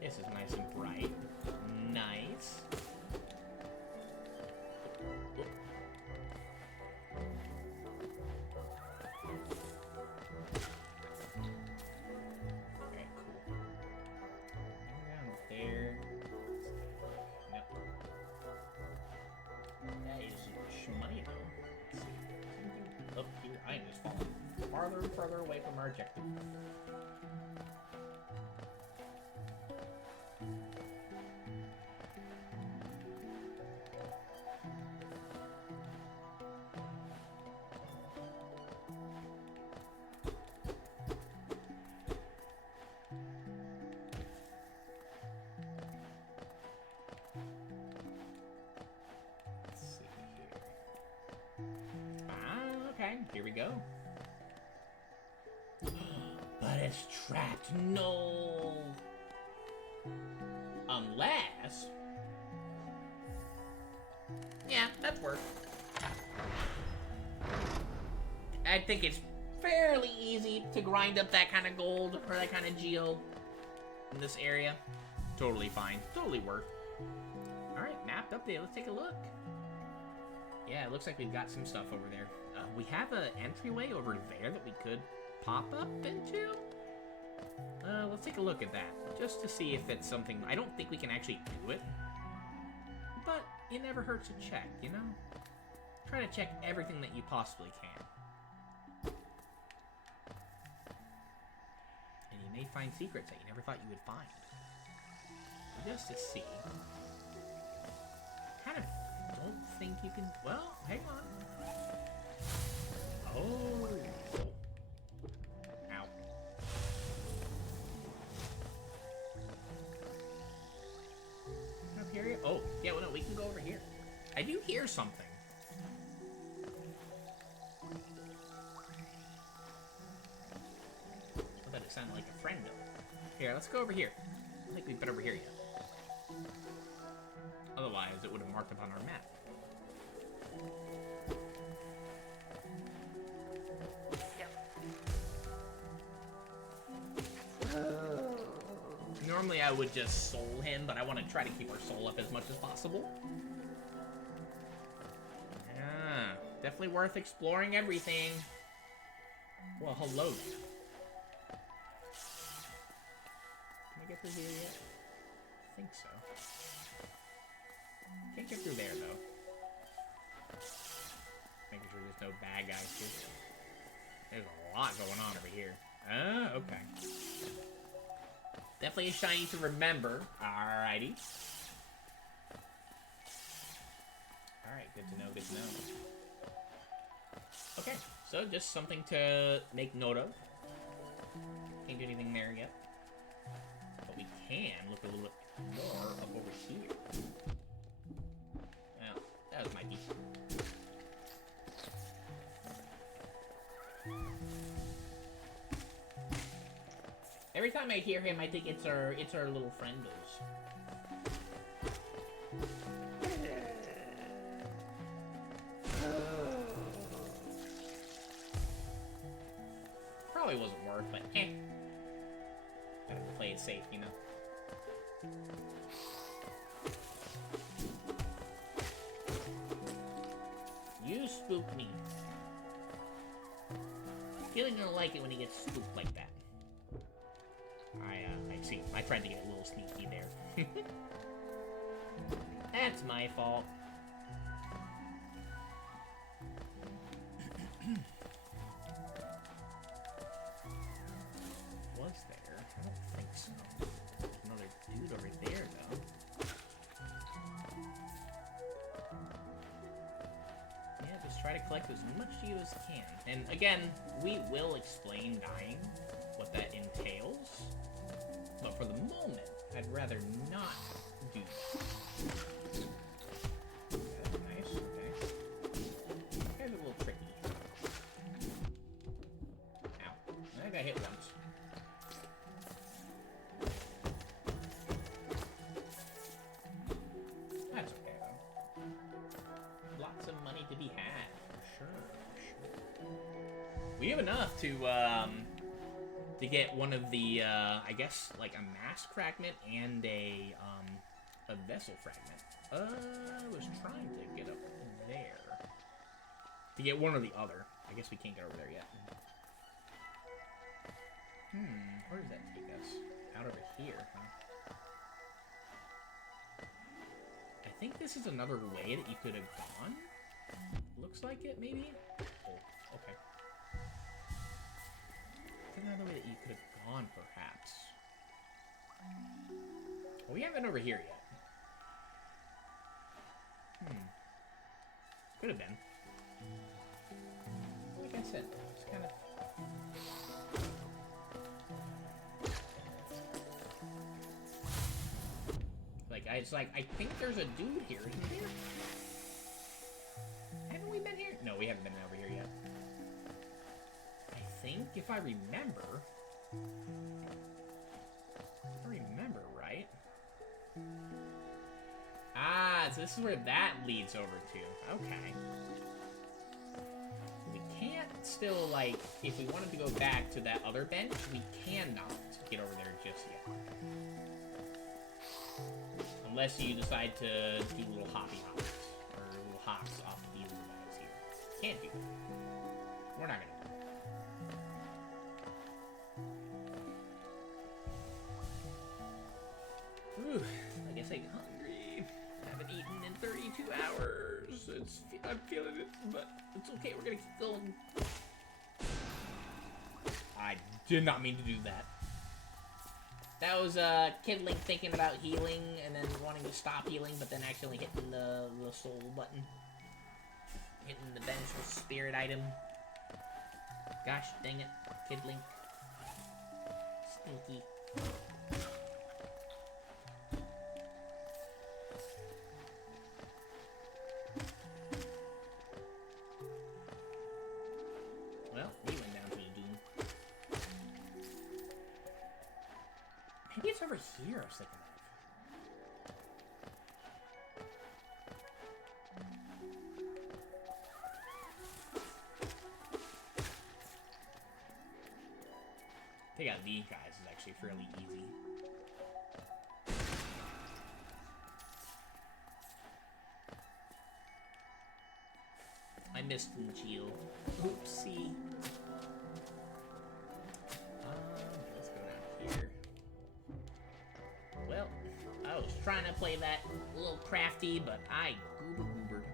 This is nice and bright. Nice. Okay, cool. Down there. Nope. That is money though. Let's see. Up here, I am just falling farther and farther away from our objective. here we go. But it's trapped. No. Unless. Yeah, that works. I think it's fairly easy to grind up that kind of gold or that kind of geo in this area. Totally fine. Totally worth. Alright, mapped up there. Let's take a look. Yeah, it looks like we've got some stuff over there. We have an entryway over there that we could pop up into. Let's take a look at that, just to see if it's something. I don't think we can actually do it, but it never hurts to check, you know? Try to check everything that you possibly can. And you may find secrets that you never thought you would find. Just to see. Kind of don't think you can. Well, hang on. Oh. Ow. Up here? Oh, yeah, well, no, we can go over here. I do hear something. I thought it sounded like a friend, though. Here, let's go over here. I don't think we've been over here yet. Otherwise, it would have marked upon our map. Normally I would just soul him, but I want to try to keep our soul up as much as possible. Yeah, definitely worth exploring everything. Well, hello. Can I get through here yet? I think so. Can't get through there, though. Making sure there's no bad guys here. There's a lot going on over here. Okay. Definitely a shiny to remember. Alrighty. Alright, good to know, good to know. Okay, so just something to make note of. Can't do anything there yet. But we can look a little bit more up over here. Well, that was my piece. Every time I hear him, I think it's our little friendos. Probably wasn't worth, but eh. Gotta play it safe, you know. You spooked me. Feeling gonna like it when he gets spooked like that. I see. I tried to get a little sneaky there. That's my fault. Was there? I don't think so. There's another dude over there, though. Yeah, just try to collect as much of you as can. And again, we will explain dying, what that entails. But for the moment, I'd rather not do that. That's nice, okay. That's a little tricky. Ow. I got hit once. That's okay, though. Lots of money to be had, for sure. We have enough to get one of the, I guess, like a mass fragment and a vessel fragment. I was trying to get up there. To get one or the other. I guess we can't get over there yet. Where does that take us? Out over here, huh? I think this is another way that you could have gone. Looks like it, maybe? Oh, okay. Another way that you could have gone, perhaps. Well, we haven't been over here yet. Could have been. Like I said, it's kind of... I think there's a dude here, isn't there? Haven't we been here? No, we haven't been over here yet. I remember... right? Ah, so this is where that leads over to. Okay. We can't still, like, if we wanted to go back to that other bench, we cannot get over there just yet. Unless you decide to do little hoppy hops, or little hops off of these little guys here. Can't do that. We're not gonna do that. Ooh, I guess I'm hungry. I haven't eaten in 32 hours. I'm feeling it, but it's okay. We're gonna keep going. I did not mean to do that. That was Kid Link thinking about healing and then wanting to stop healing, but then accidentally hitting the soul button. Hitting the vengeful spirit item. Gosh dang it, Kid Link. Stinky. Well, we went down to the doom. Maybe it's over here, I was thinking of. Take out these guys is actually fairly easy. I missed Lucio. Oopsie. Let's go down here. Well, I was trying to play that a little crafty, but I goobered.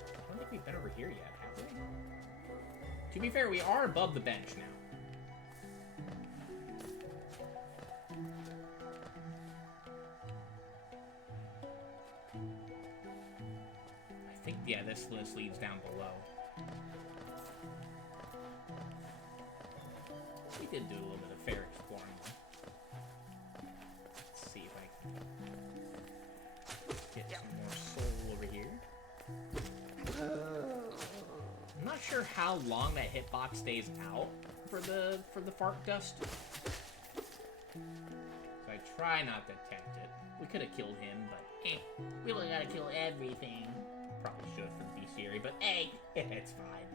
I don't think we've been over here yet, have we? To be fair, we are above the bench now. I think, yeah, this list leads down below. We did do a little bit of fair exploring, though. Let's see if I can get some more soul over here. I'm not sure how long that hitbox stays out for the fart dust. So I try not to tempt it. We could have killed him, but we only gotta kill everything. Probably should for the bestiary, but hey, it's fine.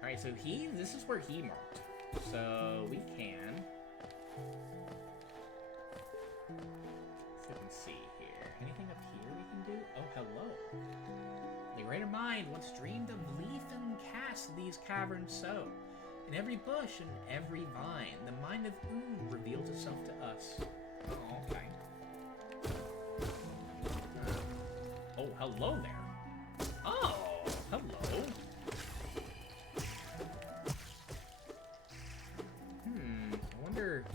Alright, so this is where he marked. So we can... So we can see here. Anything up here we can do? Oh, hello. The greater mind once dreamed of leaf and cast these caverns so. In every bush and every vine, the mind of Ood reveals itself to us. Oh, okay. Oh, hello there. Oh, hello. I wonder if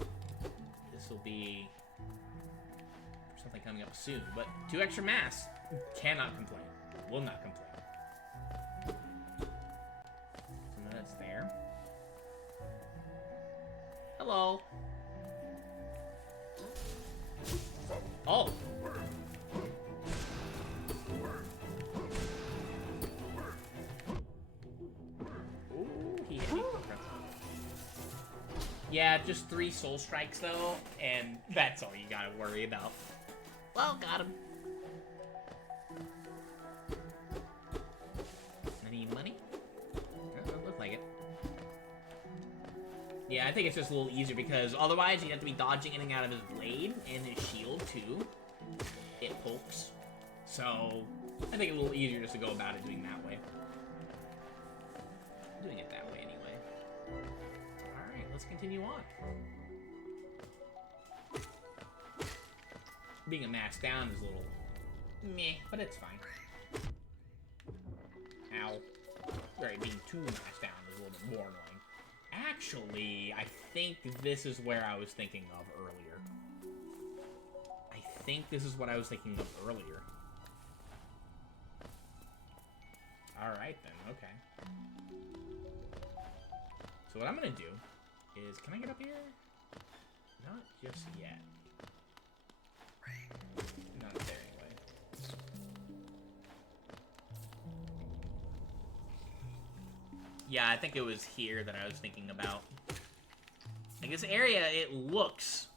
this will be something coming up soon. But 2 extra mass. Cannot complain. Will not complain. So that's there. Hello. Oh. Ooh, he hit me. Yeah, just 3 soul strikes though, and that's all you gotta worry about. Well, got him. Any money? Doesn't look like it. Yeah, I think it's just a little easier because otherwise you'd have to be dodging in and out of his blade and his shield too. It pokes. So, I think it's a little easier just to go about it doing that way. Doing it that way anyway. Alright, let's continue on. Being a mass down is a little meh, but it's fine. Ow. Right, being 2 mass down is a little bit more annoying. Actually, I think this is where I was thinking of earlier. I think this is what I was thinking of earlier. Alright then, okay. So what I'm gonna do is, can I get up here? Not just yet. Not up there anyway. Yeah, I think it was here that I was thinking about. Like, this area, it looks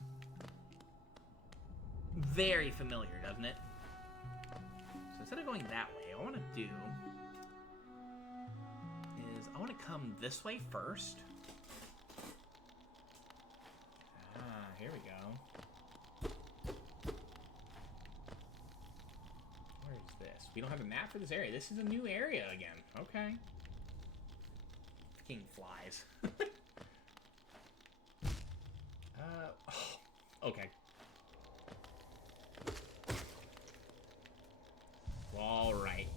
very familiar, doesn't it? So instead of going that way, I want to do is I want to come this way first. Ah, here we go. Where is this? We don't have a map for this area. This is a new area again. Okay. King flies. Okay. All right.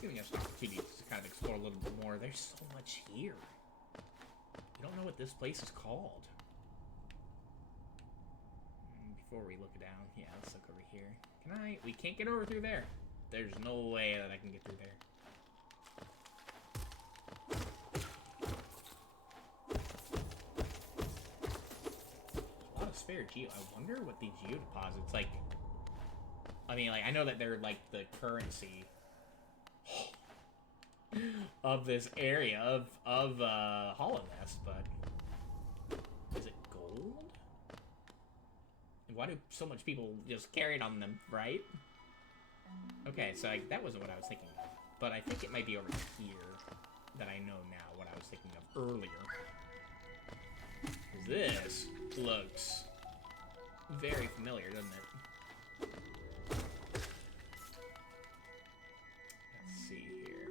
Giving us an opportunity to kind of explore a little bit more. There's so much here. We don't know what this place is called. Before we look down, yeah, let's look over here. Can I? We can't get over through there. There's no way that I can get through there. There's a lot of spare geo. I wonder what these geo deposits like. I mean, like, I know that they're like the currency of this area of Hallownest, but is it gold? Why do so much people just carry it on them, right? Okay, so that wasn't what I was thinking of, but I think it might be over here that I know now what I was thinking of earlier. This looks very familiar, doesn't it? Let's see here.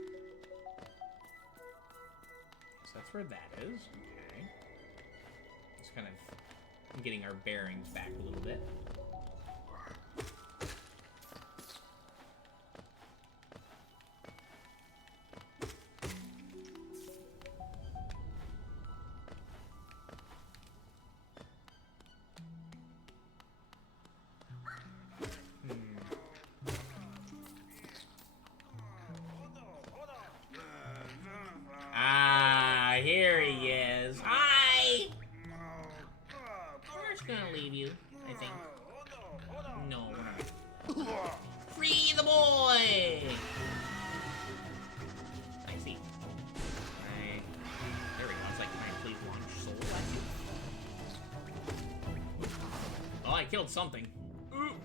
So that's where that is. Okay. Just kind of getting our bearings back a little bit. Here he is. Hi! We're just gonna leave you, I think. No, we're not. Free the boy! I see. There we go. It's like, can I please launch soul at you? Oh, I killed something. Ooh.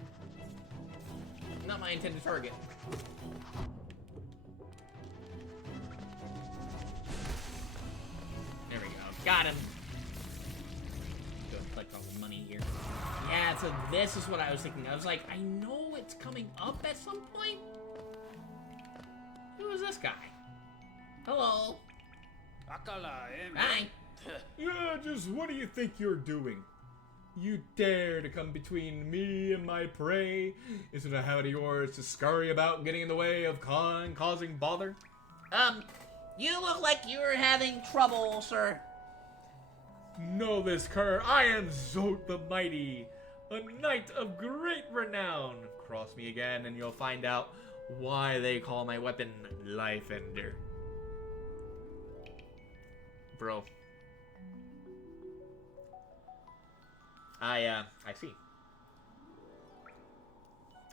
Not my intended target. Got him. Go collect all the money here. Yeah, so this is what I was thinking. I was like, I know it's coming up at some point. Who is this guy? Hello. Hi. Yeah, just what do you think you're doing? You dare to come between me and my prey? Is it a habit of yours to scurry about getting in the way of causing bother? You look like you're having trouble, sir. Know this, cur. I am Zot the Mighty, a knight of great renown. Cross me again and you'll find out why they call my weapon Life Ender. Bro. I see.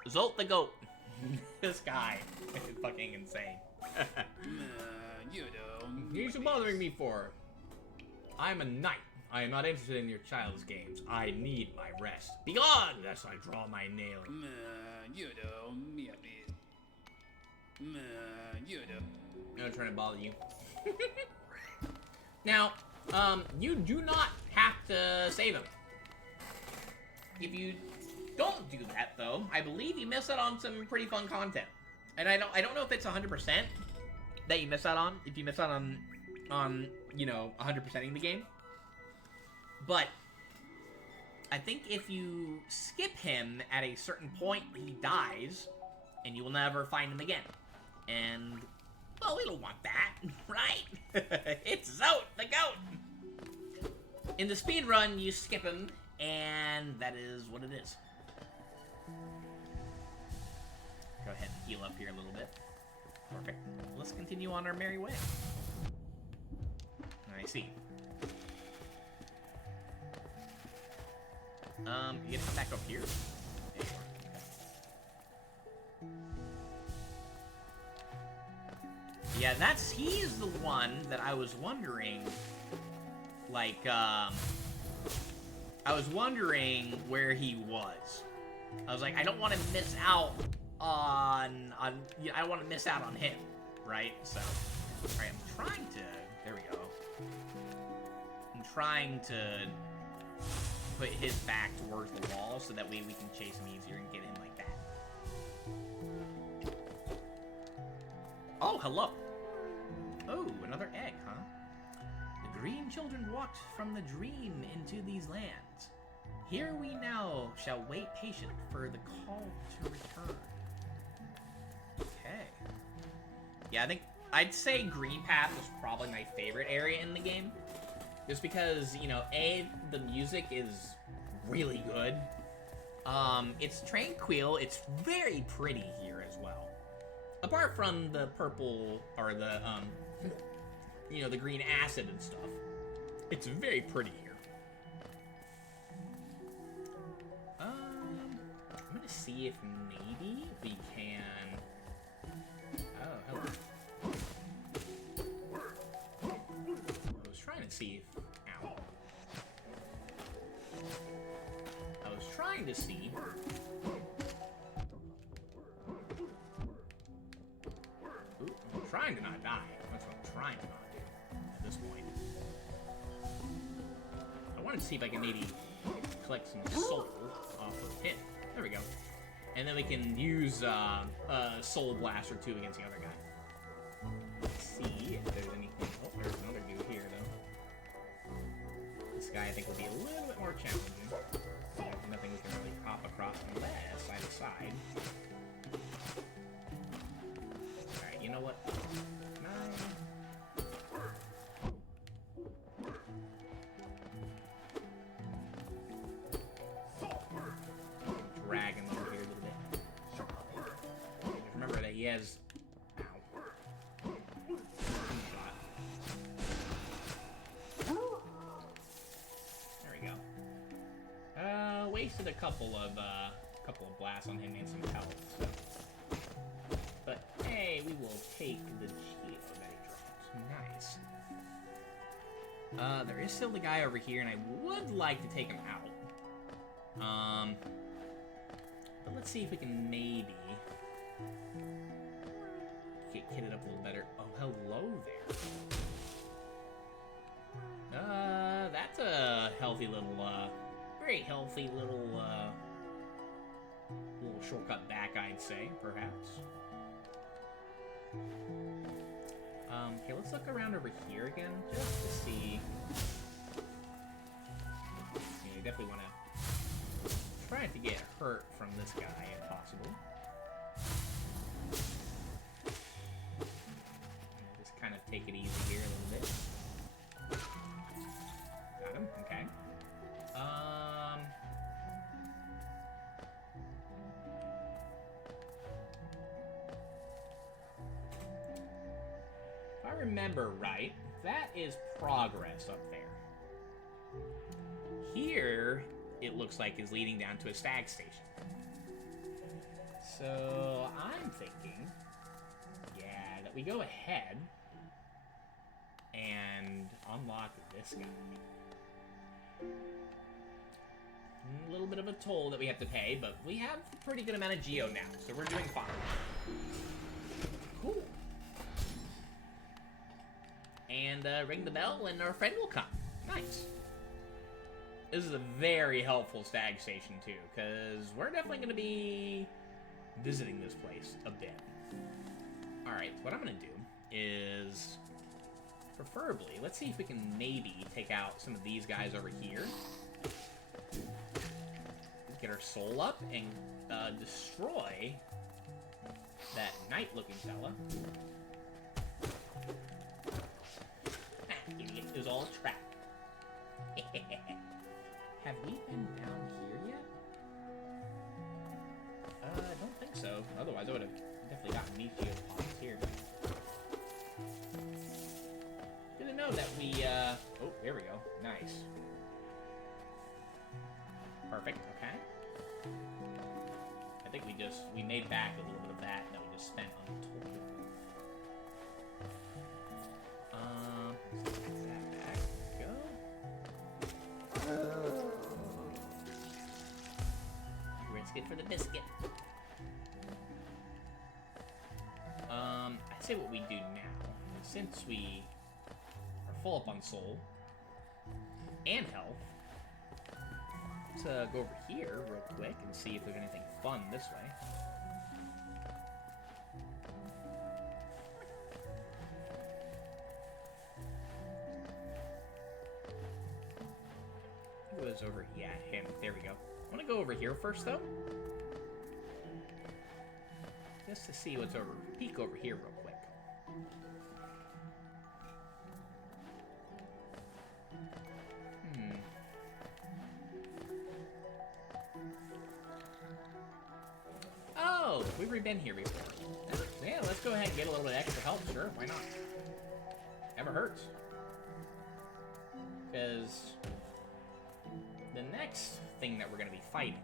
Zolt the goat. This guy is fucking insane. What are you bothering me for? I'm a knight. I am not interested in your child's games. I need my rest. Begone, lest I draw my nail. I'm not trying to bother you. Now, you do not have to save him. If you don't do that, though, I believe you miss out on some pretty fun content. And I don't know if it's 100% that you miss out on. If you miss out on you know, 100%ing the game. But I think if you skip him at a certain point, he dies, and you will never find him again. And, well, we don't want that, right? It's Zote, the goat! In the speed run, you skip him, and that is what it is. Go ahead and heal up here a little bit. Perfect. Let's continue on our merry way. I see. You gonna come back up here? There you are. Yeah, he's the one that I was wondering, like, I was wondering where he was. I was like, I don't want to miss out on you know, I don't want to miss out on him, right? So, alright, I'm trying to, there we go. I'm trying to put his back towards the wall so that way we can chase him easier and get in like that. Oh, hello. Oh, another egg, huh? The green children walked from the dream into these lands. Here we now shall wait patient for the call to return. Okay. Yeah, I think I'd say Green Path is probably my favorite area in the game. Just because, you know, the music is really good. It's tranquil. It's very pretty here as well. Apart from the purple, or the, you know, the green acid and stuff. It's very pretty here. I'm gonna see if maybe we can... Oh, hello. I was trying to see if... Ow. I was trying to see... Ooh, I'm trying to not die. That's what I'm trying to not do at this point. I wanted to see if I can maybe collect some soul off of him. There we go. And then we can use Soul Blast or 2 against the other guy. Let's see if there's anything. Oh, there's another dude here, though. This guy, I think, will be a little bit more challenging. Nothing we can really hop across unless side to side. Alright, you know what? Drag him over here a little bit. Just remember that he has... Ow. There we go. Wasted a couple of blasts on him and some health, so. But hey, we will take the geo that he dropped. Nice. There is still the guy over here, and I would like to take him out. But let's see if we can maybe get kitted up a little better. Oh, hello there. That's a healthy little, very healthy little, little shortcut back, I'd say, perhaps. Okay, let's look around over here again, just to see. Yeah, you definitely want to try not to get hurt from this guy, if possible. Just kind of take it easy here a little bit. Got him, okay. If I remember right, that is progress up there. Here, it looks like is leading down to a stag station. So I'm thinking, yeah, that we go ahead and unlock this guy. A little bit of a toll that we have to pay, but we have a pretty good amount of geo now, so we're doing fine. Cool. And ring the bell and our friend will come. Nice. This is a very helpful stag station, too, because we're definitely going to be visiting this place a bit. Alright, so what I'm going to do is, preferably, let's see if we can maybe take out some of these guys over here. Get our soul up and destroy that knight-looking fella. Idiot, it was all a trap. Have we been down here yet? I don't think so. Otherwise, I would have definitely gotten these geopods here. here we go. Nice. Perfect, okay. I think we made back a little bit of that we just spent on the tool. Let's get that back. Go. Risk it for the biscuit. I'd say what we do now, since we are full up on soul and health, let's go over here real quick and see if there's anything fun this way. Who was over? Yeah, him. There we go. I want to go over here first, though. Just to see what's over. Peek over here real quick. Oh, we've already been here before. Yeah, let's go ahead and get a little bit extra help. Sure, why not? Never hurts. Because the next thing that we're going to be fighting,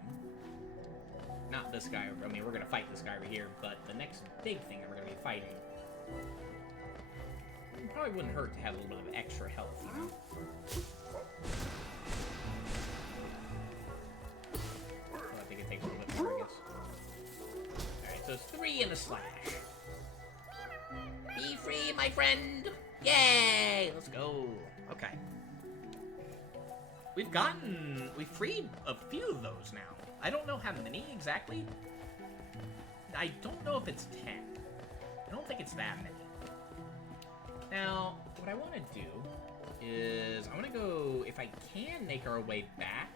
not this guy, I mean, we're going to fight this guy over here, but the next big thing that we're going to be fighting, it probably wouldn't hurt to have a little bit of extra health, you know? So I think it takes a little bit more, I guess. Alright, so it's 3 and a slash. Be free, my friend! Yay! Let's go. Okay. We've freed a few of those now. I don't know how many exactly. I don't know if it's 10. I don't think it's that many. Now, what I want to do is, I want to go, if I can, make our way back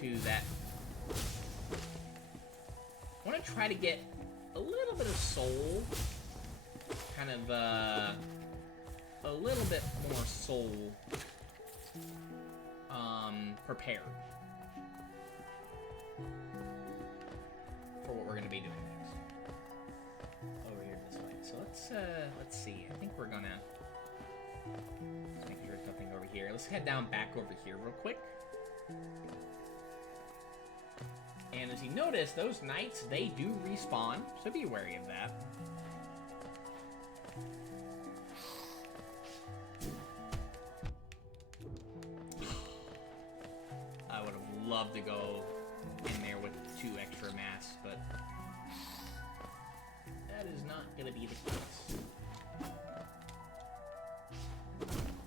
to that. I want to try to get a little bit of soul, kind of, a little bit more soul, prepared for what we're going to be doing next. Over here this way. So let's see. I think we're gonna make sure there's nothing over here. Let's head down back over here real quick. And as you notice, those knights, they do respawn, so be wary of that. I would have loved to go in there with 2 extra masks, but that is not going to be the case.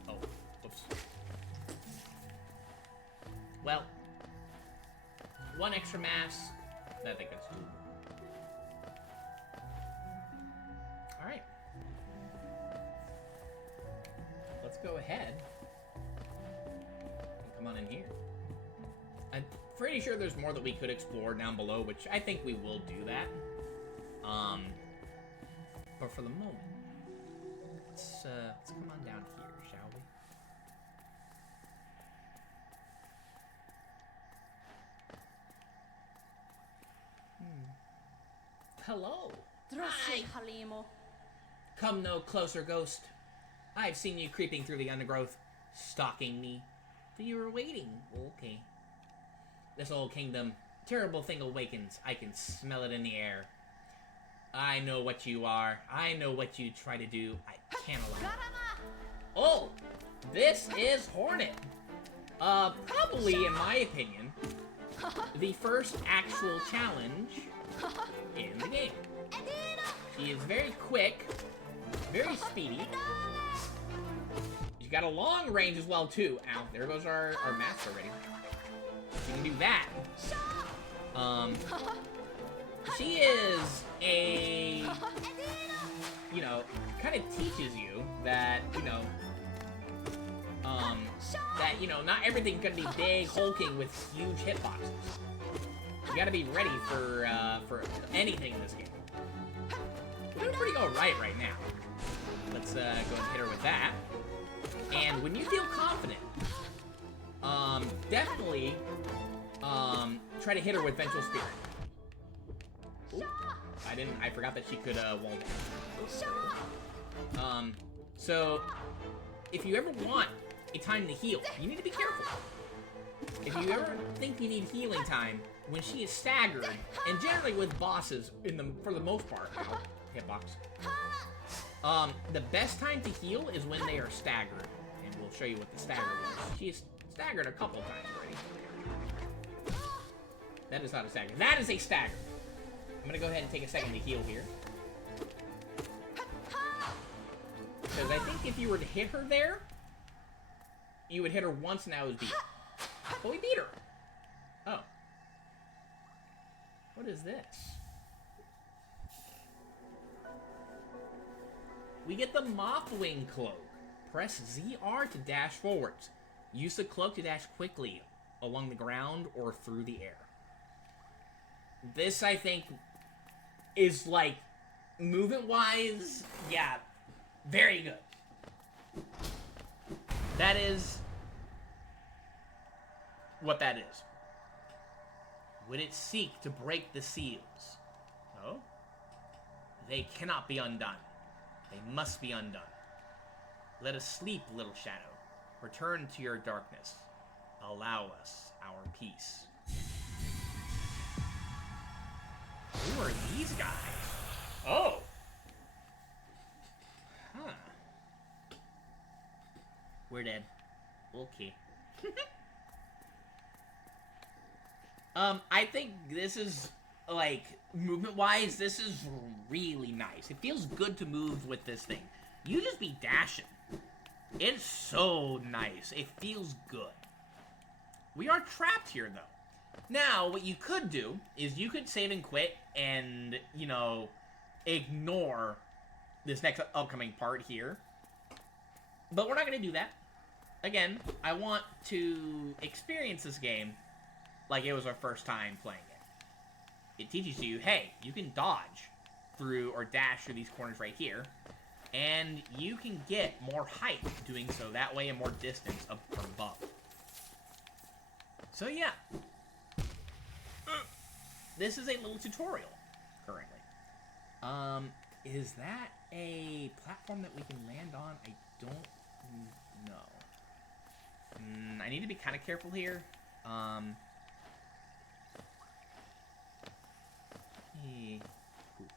Oh, whoops. Well, 1 extra mask, I think that's cool. Alright. Let's go ahead and come on in here. I'm pretty sure there's more that we could explore down below, which I think we will do that. But for the moment, let's come on down here, shall we? Hello. Hi. Halimo. Come no closer, ghost. I've seen you creeping through the undergrowth, stalking me. So you were waiting. Okay. This old kingdom, terrible thing awakens. I can smell it in the air. I know what you are. I know what you try to do. I can't allow it. Oh, this is Hornet. Probably, in my opinion, the first actual challenge in the game. She is very quick, very speedy. She's got a long range as well, too. Ow, there goes our mask already. She can do that. She is a, you know, kind of teaches you that, not everything's gonna be big, hulking with huge hitboxes. You gotta be ready for anything in this game. We're doing pretty alright right now. Let's go and hit her with that. And when you feel confident, definitely, try to hit her with Vengeful Spirit. Ooh, I forgot that she could, wall dash. So, if you ever want a time to heal, you need to be careful. If you ever think you need healing time, when she is staggered, and generally with bosses, for the most part, hitbox. The best time to heal is when they are staggered, and we'll show you what the stagger was. She is staggered a couple times already. That is not a stagger. That is a stagger. I'm gonna go ahead and take a second to heal here. Because I think if you were to hit her there, you would hit her once and that was beat. But we beat her. Oh. What is this? We get the Mothwing Cloak. Press ZR to dash forwards. Use the cloak to dash quickly along the ground or through the air. This, I think, is like, movement-wise, yeah, very good. That is what that is. Would it seek to break the seals? No. They cannot be undone. They must be undone. Let us sleep, little shadow. Return to your darkness. Allow us our peace. Who are these guys? Oh. Huh. We're dead. Okay. I think this is, like, movement-wise, this is really nice. It feels good to move with this thing. You just be dashing. It's so nice. It feels good. We are trapped here, though. Now, what you could do is you could save and quit and, you know, ignore this next upcoming part here. But we're not going to do that. Again, I want to experience this game like it was our first time playing it. It teaches you, hey, you can dodge through or dash through these corners right here. And you can get more height doing so that way and more distance up from above. So yeah. This is a little tutorial, currently. Is that a platform that we can land on? I don't know. I need to be kind of careful here.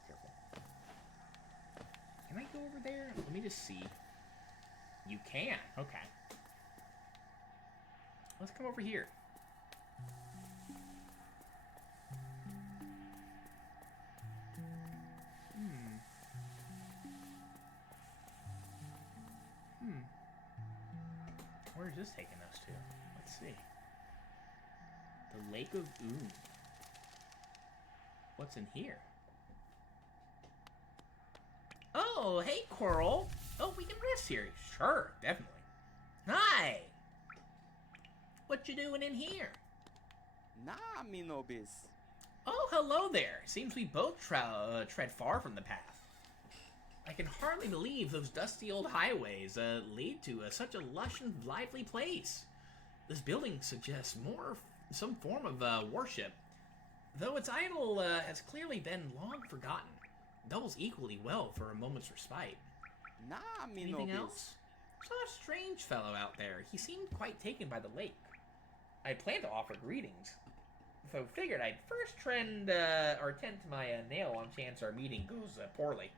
Careful. Can I go over there? Let me just see. You can. Okay. Let's come over here. Where is this taking us to? Let's see. The Lake of Oon. What's in here? Oh, hey, Coral. Oh, we can rest here. Sure, definitely. Hi. What you doing in here? Nah, me no biz. Oh, hello there. Seems we both tread far from the path. I can hardly believe those dusty old highways lead to such a lush and lively place. This building suggests some form of worship, though its idol has clearly been long forgotten. Doubles equally well for a moment's respite. Nah, me Anything no biz. else? Saw a strange fellow out there. He seemed quite taken by the lake. I planned to offer greetings, so figured I'd first tend to my nail on chance our meeting goes poorly.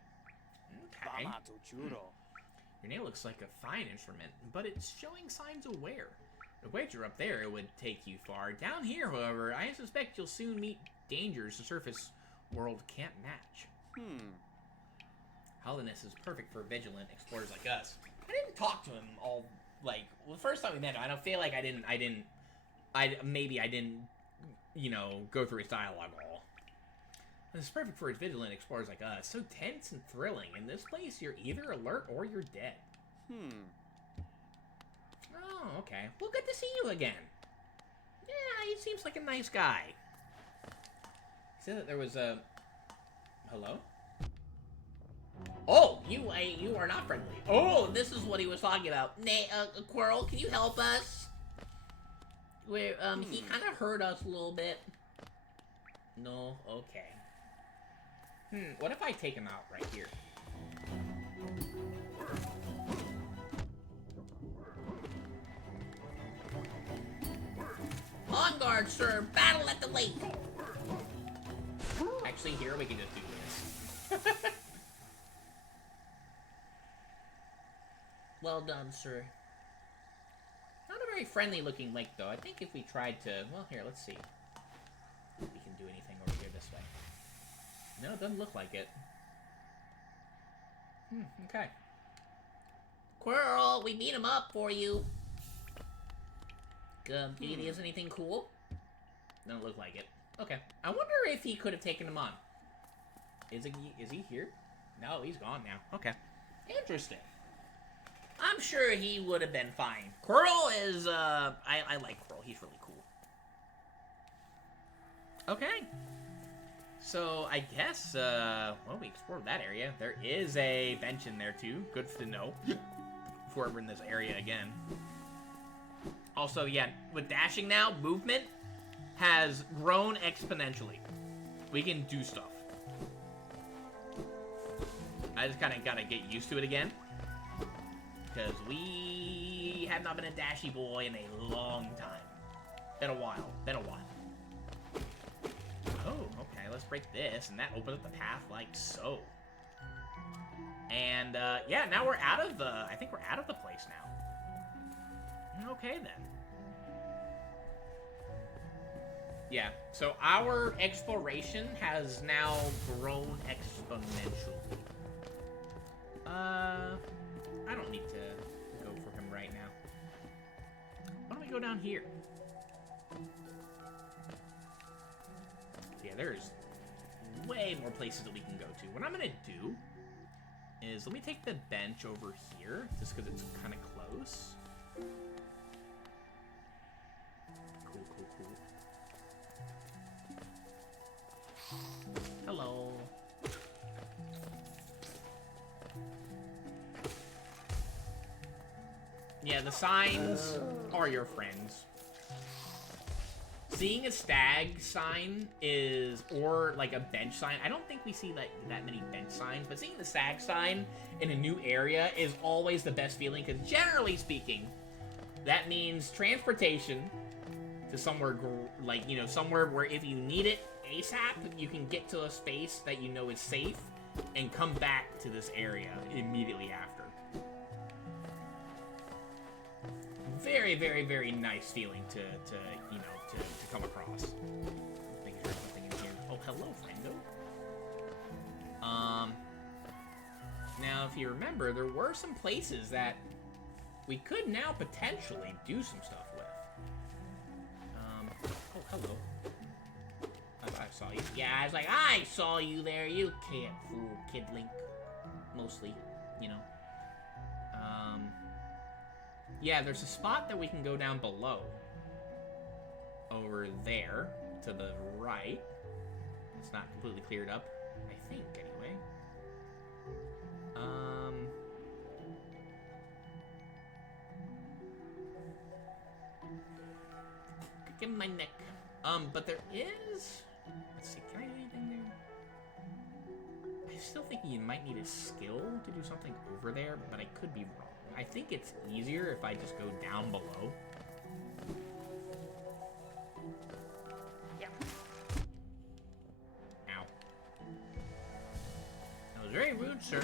Okay. Bamato churro. Your nail looks like a fine instrument, but it's showing signs of wear. The wager up there it would take you far. Down here, however, I suspect you'll soon meet dangers the surface world can't match. Hallownest is perfect for vigilant explorers like us. I didn't talk to him all, like, well, the first time we met him, I don't feel like I didn't, you know, go through his dialogue all. It's perfect for vigilant explorers like us. So tense and thrilling. In this place, you're either alert or you're dead. Oh, okay. Well, good to see you again. Yeah, he seems like a nice guy. He said that there was a... Hello? Oh, you are not friendly. Oh, this is what he was talking about. Quirrell, can you help us? He kind of hurt us a little bit. No? Okay. What if I take him out right here? On guard, sir. Battle at the lake. Actually, here we can just do this. Well done, sir. Not a very friendly-looking lake, though. I think if we tried to... Well, here, let's see. If we can do anything over here this way. No, it doesn't look like it. Okay. Squirrel, we beat him up for you. Do you think there's anything cool? Doesn't look like it. Okay. I wonder if he could have taken him on. Is he here? No, he's gone now. Okay. Interesting. I'm sure he would have been fine. Quirrell is, I like Quirrell. He's really cool. Okay. So, I guess, well, we explored that area. There is a bench in there, too. Good to know. Before we're in this area again. Also, yeah, with dashing now, movement has grown exponentially. We can do stuff. I just kind of got to get used to it again. Because we have not been a dashy boy in a long time. Been a while. Oh, okay, let's break this, and that opens up the path like so. And, yeah, now we're out of the... I think we're out of the place now. Okay, then. Yeah, so our exploration has now grown exponentially. I don't need to go for him right now. Why don't we go down here? Yeah, there's way more places that we can go to. What I'm gonna do is let me take the bench over here, just because it's kind of close. Cool. Hello. Yeah, the signs are your friends. Seeing a stag sign is, or like a bench sign, I don't think we see like that many bench signs, but seeing the stag sign in a new area is always the best feeling, because generally speaking, that means transportation to somewhere, like, you know, somewhere where if you need it ASAP, you can get to a space that you know is safe and come back to this area immediately after. Very, very, very nice feeling to you know, to come across. I think there's something in here. Oh, hello, friendo. Now, if you remember, there were some places that we could now potentially do some stuff with. Oh, hello. I saw you. Yeah, I was like, I saw you there. You can't fool Kid Link. Mostly, you know. Yeah, there's a spot that we can go down below. Over there, to the right. It's not completely cleared up, I think, anyway. Kick in my neck. But there is... Let's see, can I do anything there? I still think you might need a skill to do something over there, but I could be wrong. I think it's easier if I just go down below. Yeah. Ow. That was very rude, sir.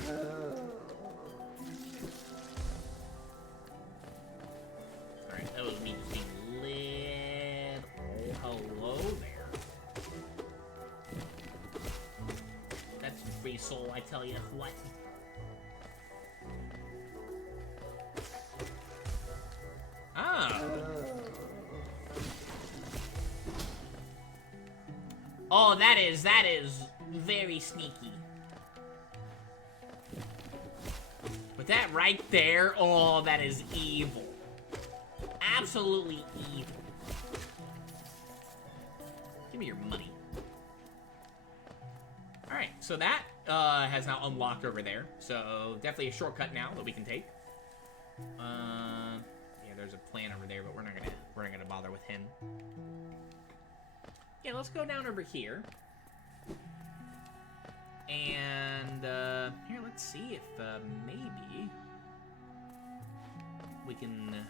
Alright, that was me just being lit. Oh, hello there. That's free soul, I tell you what. Oh, that is very sneaky. But that right there, oh, that is evil. Absolutely evil. Give me your money. Alright, so that has now unlocked over there. So definitely a shortcut now that we can take. Yeah, there's a plan over there, but we're not gonna bother with him. Yeah, let's go down over here. And, here, let's see if, maybe we can...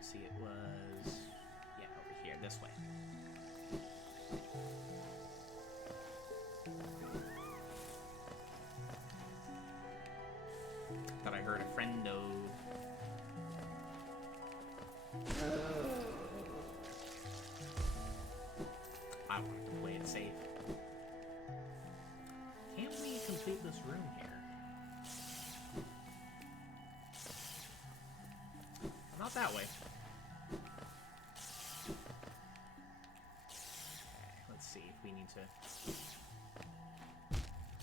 Let's see, it was... Yeah, over here, this way. Thought I heard a friendo. I wanted to play it safe. Can't we complete this room here? Not that way. Okay, let's see if we need to...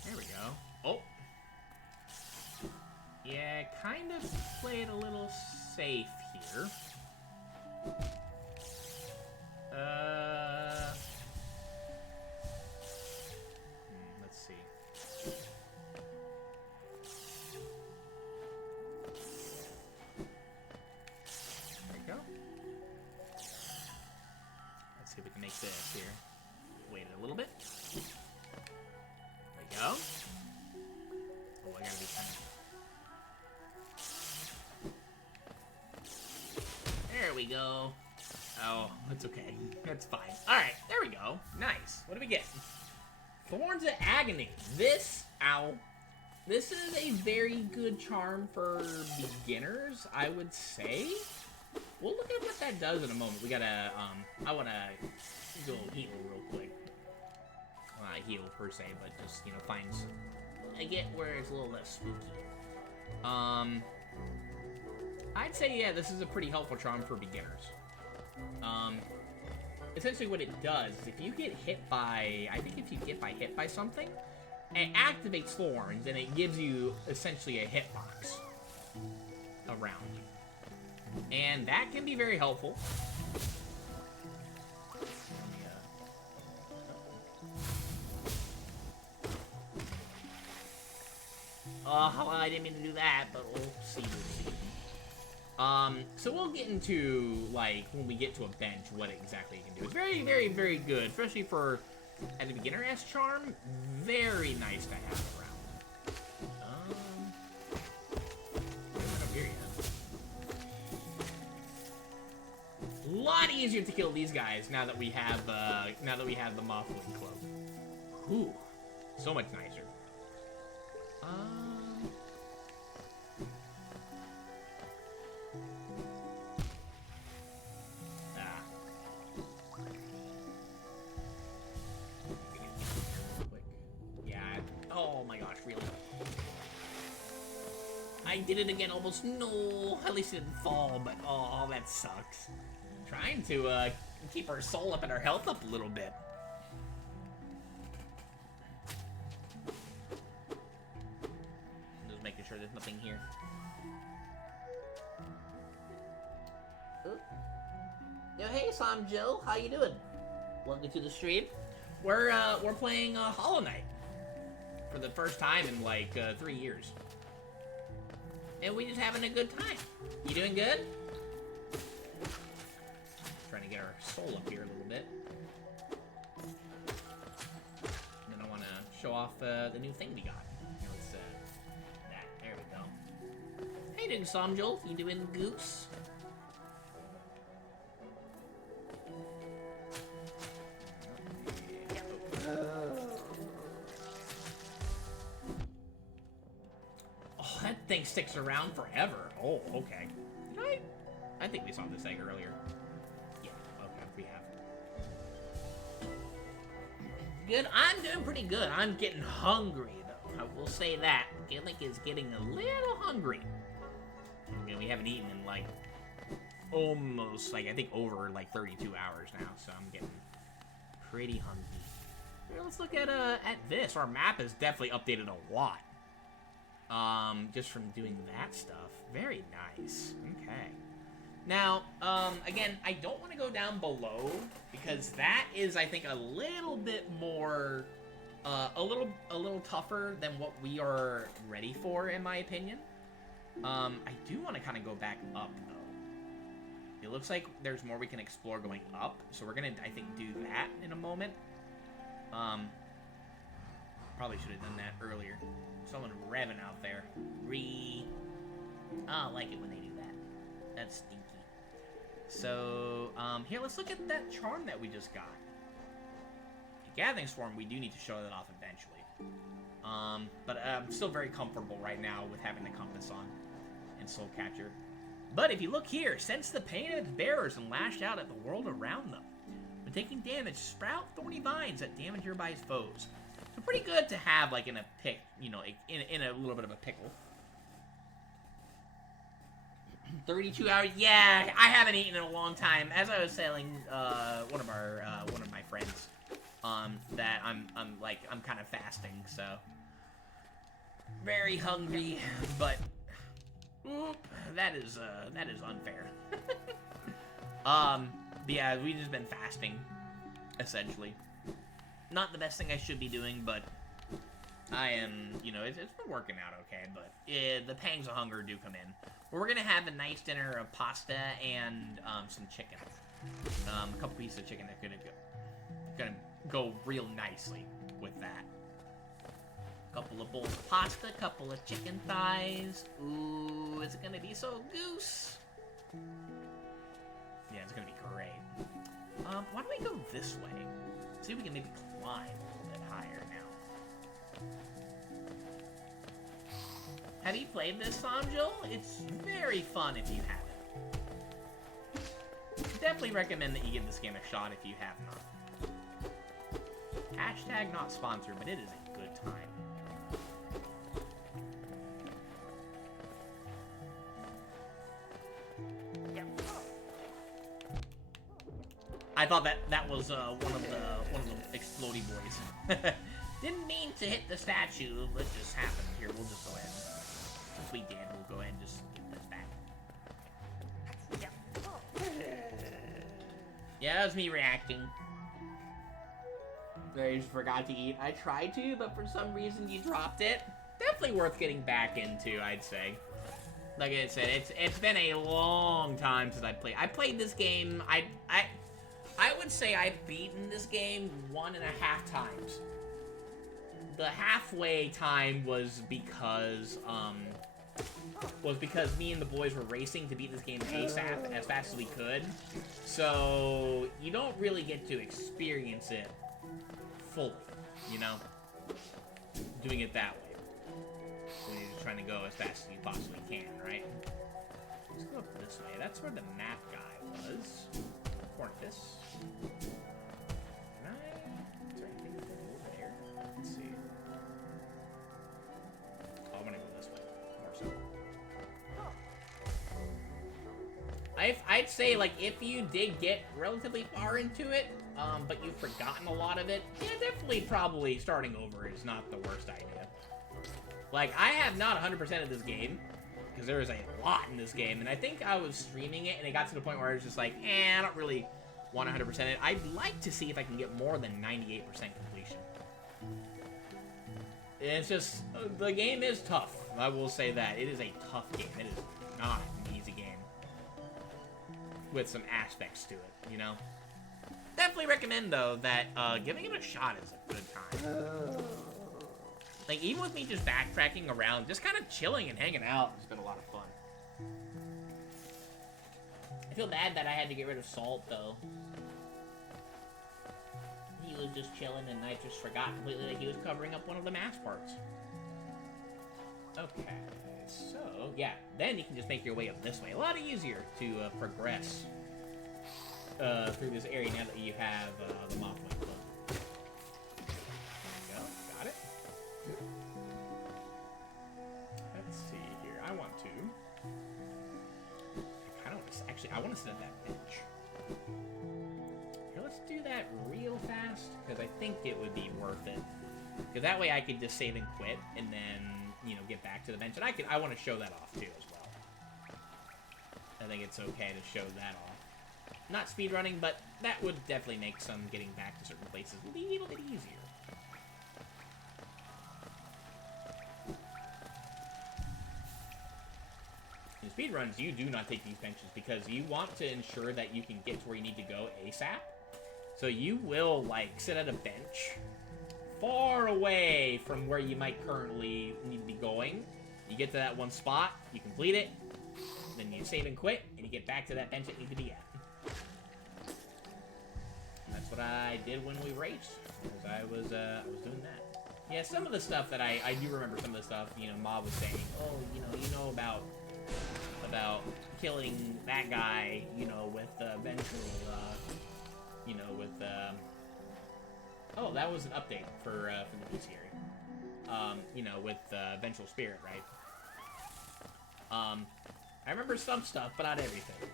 There we go. Oh! Yeah, kind of play it a little safe here. Let's see. There we go. Let's see if we can make this here. Wait a little bit. There we go. Oh, I gotta be kind of... There we go. Oh, that's okay. That's fine. Alright, there we go. Nice. What do we get? Thorns of Agony. This, ow. This is a very good charm for beginners, I would say. We'll look at what that does in a moment. We gotta, I wanna go heal real quick. Well, not heal per se, but just, you know, find some... I get where it's a little less spooky. I'd say, yeah, this is a pretty helpful charm for beginners. Essentially what it does is if you get hit by, I think if you get hit by something, it activates thorns, and it gives you, essentially, a hitbox around you. And that can be very helpful. Oh, I didn't mean to do that, but we'll see. So we'll get into, like, when we get to a bench, what exactly you can do. It's very, very, very good, especially for, as a beginner-ass charm, very nice to have around. Up here yet. A lot easier to kill these guys now that we have, the muffling cloak. Whew, so much nicer. Oh my gosh, really? I did it again, almost. No, at least it didn't fall, but oh, that sucks. Trying to keep our soul up and our health up a little bit. Just making sure there's nothing here. Yo, hey, Sam Joe, how you doing? Welcome to the stream. We're playing Hollow Knight for the first time in like 3 years, and we just having a good time. You doing good? Trying to get our soul up here a little bit. And then I want to show off the new thing we got. Here, let's that. There we go. Hey, doing Somjul? You doing Goose? That thing sticks around forever. Oh, okay. I think we saw this egg earlier. Yeah, okay, we have. Good, I'm doing pretty good. I'm getting hungry, though. I will say that. Gillick is getting a little hungry. You know, we haven't eaten in, like, almost, like, I think over, like, 32 hours now, so I'm getting pretty hungry. Here, let's look at this. Our map is definitely updated a lot. Just from doing that stuff. Very nice. Okay. Now, again, I don't want to go down below, because that is, I think, a little bit more, a little tougher than what we are ready for, in my opinion. I do want to kind of go back up, though. It looks like there's more we can explore going up, so we're gonna, I think, do that in a moment. Probably should have done that earlier. Someone revving out there. I don't like it when they do that. That's stinky. So, here, let's look at that charm that we just got. Gathering Swarm, we do need to show that off eventually. But I'm still very comfortable right now with having the Compass on and Soul Catcher. But if you look here, sense the pain of its bearers and lash out at the world around them. When taking damage, sprout thorny vines that damage nearby foes. So pretty good to have, like, in a pick, you know, in a little bit of a pickle. 32 hours. Yeah, I haven't eaten in a long time. As I was telling one of my friends, that I'm kind of fasting, so very hungry, but that is unfair. But yeah, we've just been fasting, essentially. Not the best thing I should be doing, but I am, you know, it's been working out okay, but the pangs of hunger do come in. We're gonna have a nice dinner of pasta and some chicken. A couple pieces of chicken that gonna go real nicely with that. Couple of bowls of pasta, couple of chicken thighs. Ooh, is it gonna be so goose? Yeah, it's gonna be great. Why don't we go this way? See if we can maybe climb a little bit higher now. Have you played this, Sanjil? It's very fun if you haven't. Definitely recommend that you give this game a shot if you have not. Hashtag not sponsored, but it is a good time. I thought that was one of the explodey boys. Didn't mean to hit the statue, but it just happened. Here, we'll just go ahead. If we did, we'll go ahead and just get this back. Yeah, that was me reacting. I just forgot to eat. I tried to, but for some reason you dropped it. Definitely worth getting back into, I'd say. Like I said, it's been a long time since I played this game. I would say I've beaten this game 1.5 times. The halfway time was because me and the boys were racing to beat this game ASAP as fast as we could. So you don't really get to experience it fully, you know? Doing it that way. When you're just trying to go as fast as you possibly can, right? Let's go up this way. That's where the map guy was. Cornfus. Can I? Is there anything over there? Let's see. Oh, I'm gonna go this way. More so. I'd say, like, if you did get relatively far into it, but you've forgotten a lot of it, yeah, definitely probably starting over is not the worst idea. Like, I have not 100% of this game, because there is a lot in this game, and I think I was streaming it, and it got to the point where I was just like, I don't really want 100% it. I'd like to see if I can get more than 98% completion. It's just, the game is tough. I will say that. It is a tough game. It is not an easy game. With some aspects to it, you know? Definitely recommend, though, that giving it a shot is a good time. Like, even with me just backtracking around, just kind of chilling and hanging out, it's been a lot of fun. I feel bad that I had to get rid of Salt, though. He was just chilling, and I just forgot completely that he was covering up one of the mask parts. Okay, so, yeah, then you can just make your way up this way. A lot easier to progress through this area now that you have the Mothwing Club. There we go, got it. Let's see here. I want to. I want to sit at that bench. Here, let's do that real fast, because I think it would be worth it. Because that way I could just save and quit, and then, you know, get back to the bench. And I want to show that off, too, as well. I think it's okay to show that off. Not speedrunning, but that would definitely make some getting back to certain places a little bit easier. In speedruns, you do not take these benches because you want to ensure that you can get to where you need to go ASAP. So you will, like, sit at a bench far away from where you might currently need to be going. You get to that one spot, you complete it, then you save and quit, and you get back to that bench that you need to be at. what I did when we raced. Because I was doing that. Yeah, some of the stuff that I do remember some of the stuff, you know, Mob was saying, oh, you know about killing that guy, you know, with vengeful, you know, with, oh, that was an update for the bestiary. You know, with vengeful spirit, right? I remember some stuff, but not everything.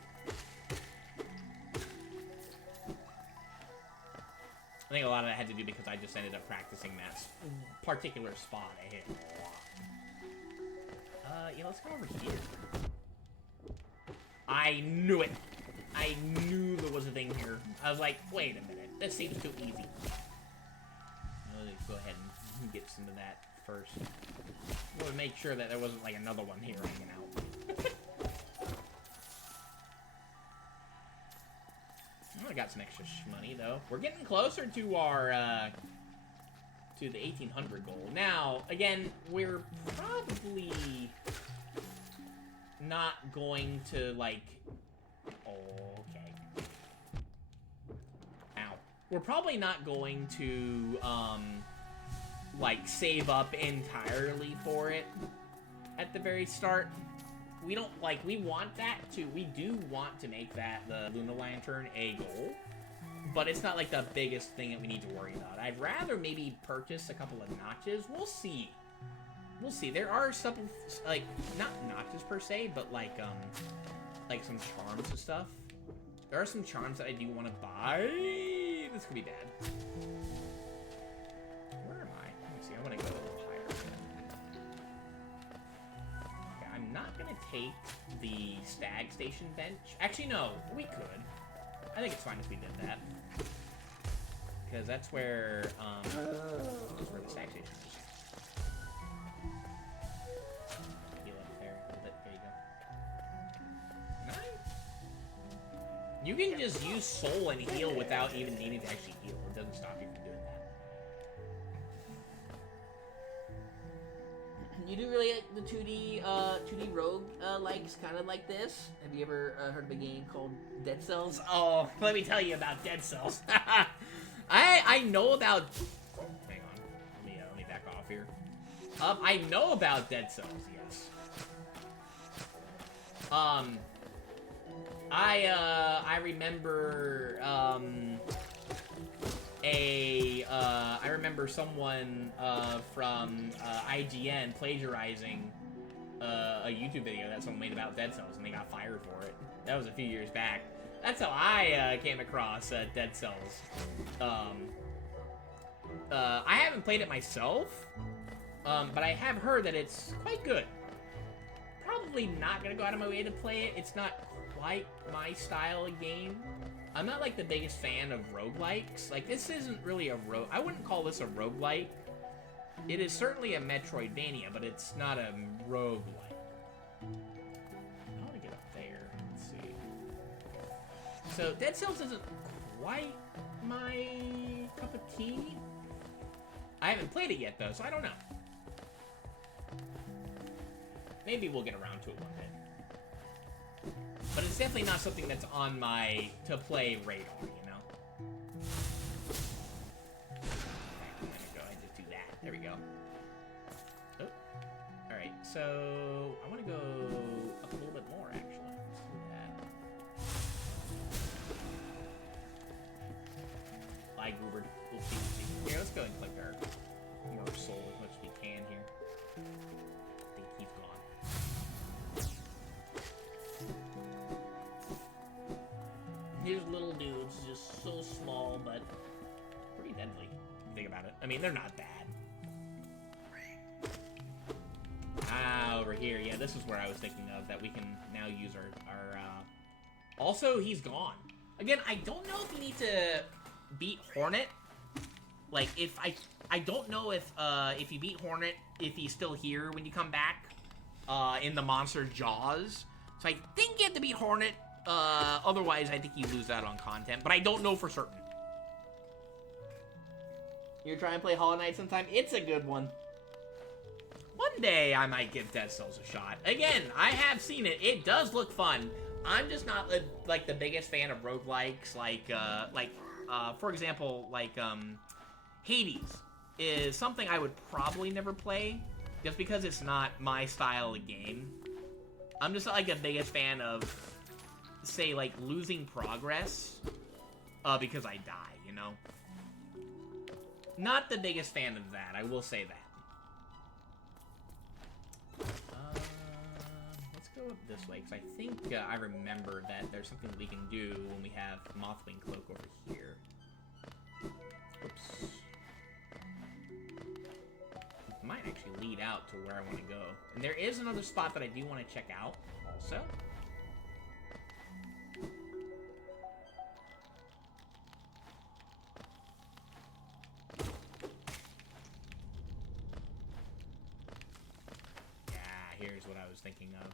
I think a lot of that had to do because I just ended up practicing that particular spot I hit a lot. Yeah, let's go over here. I knew it. I knew there was a thing here. I was like, wait a minute. This seems too easy. Let's go ahead and get some of that first. I want to make sure that there wasn't like another one here hanging out. I got some extra money though. We're getting closer to our to the 1800 goal. Now, again, we're probably not going to like. Oh, okay. Ow. We're probably not going to like save up entirely for it at the very start. We don't, like, we want that to, we do want to make that, the Luna Lantern, a goal, but it's not, like, the biggest thing that we need to worry about. I'd rather maybe purchase a couple of notches. We'll see. We'll see. There are some, like, not notches per se, but, like some charms and stuff. There are some charms that I do want to buy. This could be bad. Where am I? Let me see. I want to go a little higher. I'm not gonna take the Stag Station bench. Actually, no, we could. I think it's fine if we did that. Because that's where the Stag Station is. Heal up there a little bit. There you go. Nice. You can just use soul and heal without even needing to actually heal. It doesn't stop you from doing that. You do really like the 2D rogue likes kind of like this? Have you ever heard of a game called Dead Cells? Oh, let me tell you about Dead Cells. I know about. Hang on, let me back off here. I know about Dead Cells, yes. I remember I remember someone from IGN plagiarizing a YouTube video that someone made about Dead Cells, and they got fired for it. That was a few years back. That's how I came across Dead Cells. I haven't played it myself, but I have heard that it's quite good. Probably not gonna go out of my way to play it. It's not quite my style of game. I'm not, like, the biggest fan of roguelikes. Like, this isn't really a I wouldn't call this a roguelike. It is certainly a Metroidvania, but it's not a roguelike. I want to get up there. Let's see. So, Dead Cells isn't quite my cup of tea. I haven't played it yet, though, so I don't know. Maybe we'll get around to it one day. But it's definitely not something that's on my to-play radar, you know? I'm gonna go ahead and just do that. There we go. Oh. Alright, so I want to go up a little bit more, actually. Let's do that. Bye, Goobert. We'll see. Here, let's go and collect our more soul as much as we can here. I think he's gone. These little dudes, just so small, but pretty deadly. Think about it. I mean, they're not bad. Ah, over here. Yeah, this is where I was thinking of, that we can now use our Also, he's gone. Again, I don't know if you need to beat Hornet. Like, if I don't know if you beat Hornet, if he's still here when you come back in the monster jaws. So I think you have to beat Hornet. Otherwise, I think you lose out on content, but I don't know for certain. You're trying to play Hollow Knight sometime? It's a good one. One day, I might give Dead Cells a shot. Again, I have seen it. It does look fun. I'm just not, like, the biggest fan of roguelikes, like for example, like, Hades is something I would probably never play, just because it's not my style of game. I'm just not, like, the biggest fan of, say, like, losing progress, because I die, you know? Not the biggest fan of that, I will say that. Let's go up this way, because I think I remember that there's something we can do when we have Mothwing Cloak over here. Oops. It might actually lead out to where I want to go. And there is another spot that I do want to check out, also. Here's what I was thinking of.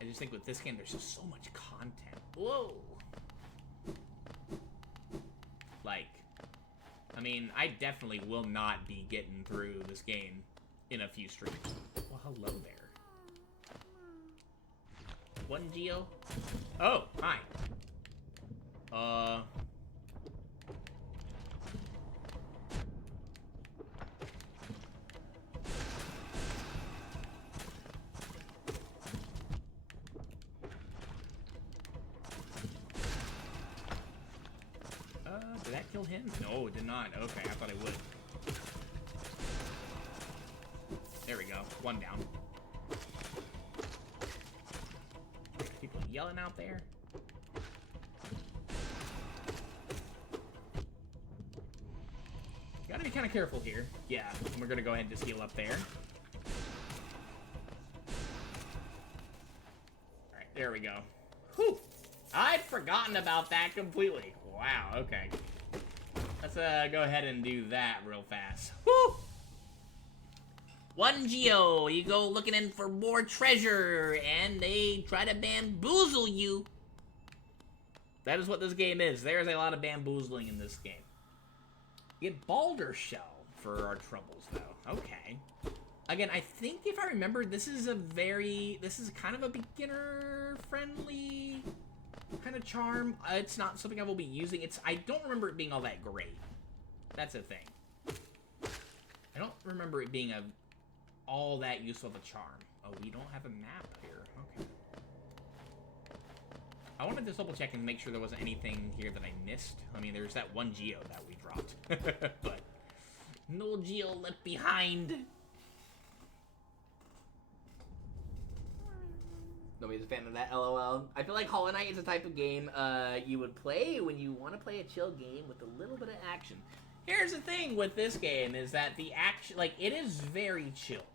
I just think with this game, there's just so much content. Whoa! Like, I mean, I definitely will not be getting through this game in a few streams. Well, hello there. One Geo? Oh, hi. Did that kill him? No, it did not. Okay, I thought it would. There we go. One down. People yelling out there. Gotta be kind of careful here. Yeah, and we're gonna go ahead and just heal up there. Alright, there we go. Whew! I'd forgotten about that completely. Wow, okay. Let's go ahead and do that real fast. Whew! One Geo, you go looking in for more treasure, and they try to bamboozle you. That is what this game is. There's a lot of bamboozling in this game. Get Balder Shell for our troubles, though. Okay. Again, I think if I remember, this is kind of a beginner-friendly kind of charm. It's not something I will be using. I don't remember it being all that great. That's a thing. I don't remember it being all that useful of a charm. Oh, we don't have a map here. Okay. I wanted to double check and make sure there wasn't anything here that I missed. I mean, there's that one Geo that we dropped. But no Geo left behind. Nobody's a fan of that, LOL. I feel like Hollow Knight is the type of game you would play when you want to play a chill game with a little bit of action. Here's the thing with this game is that the action, like, it is very chill.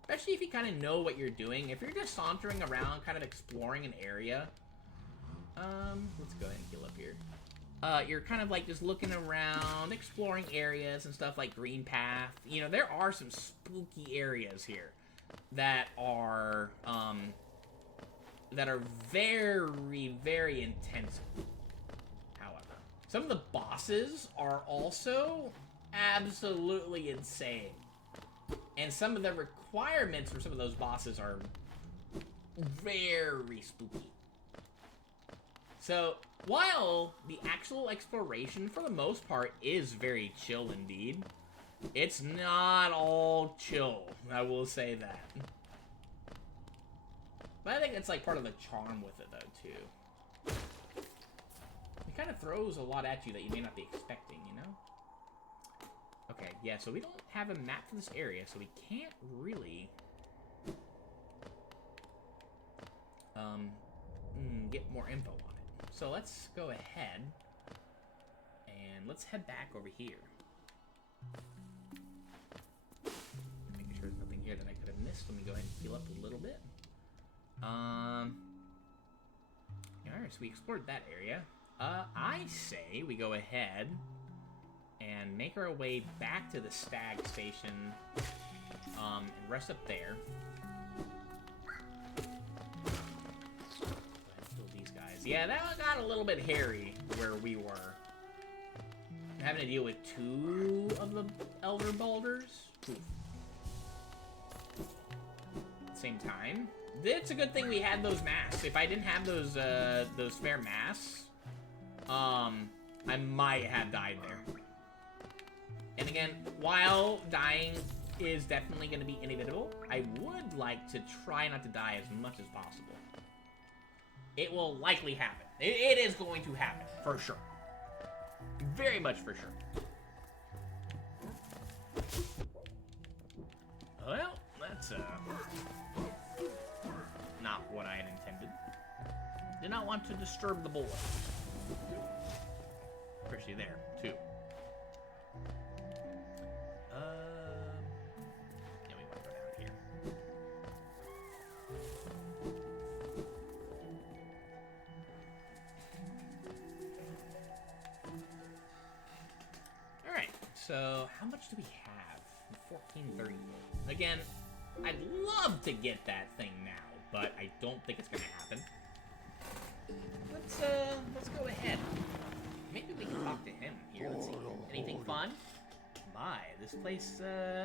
Especially if you kind of know what you're doing. If you're just sauntering around, kind of exploring an area. Let's go ahead and heal up here. You're kind of like just looking around, exploring areas and stuff like Green Path. You know, there are some spooky areas here that are very, very intense. However, some of the bosses are also absolutely insane. And some of the requirements for some of those bosses are very spooky. So, while the actual exploration, for the most part, is very chill indeed, it's not all chill, I will say that. But I think it's like part of the charm with it, though, too. It kind of throws a lot at you that you may not be expecting, you know? Okay, yeah, so we don't have a map for this area, so we can't really get more info on it. So let's go ahead and let's head back over here. Making sure there's nothing here that I could have missed. Let me go ahead and heal up a little bit. Alright, so we explored that area. I say we go ahead and make our way back to the stag station, and rest up there. Kill these guys. Yeah, that got a little bit hairy where we were. Having to deal with 2 of the Elder Balders. Oof. same time. It's a good thing we had those masks. If I didn't have those spare masks, I might have died there. And again, while dying is definitely going to be inevitable, I would like to try not to die as much as possible. It will likely happen. It is going to happen, for sure. Very much for sure. Well, that's, not what I had intended. Did not want to disturb the boy. Especially there, too. Yeah, we want to go down here. Alright, so how much do we have? 1430. Again, I'd love to get that thing now, but I don't think it's gonna happen. Let's go ahead. Maybe we can talk to him here. Let's see. Anything fun? My, this place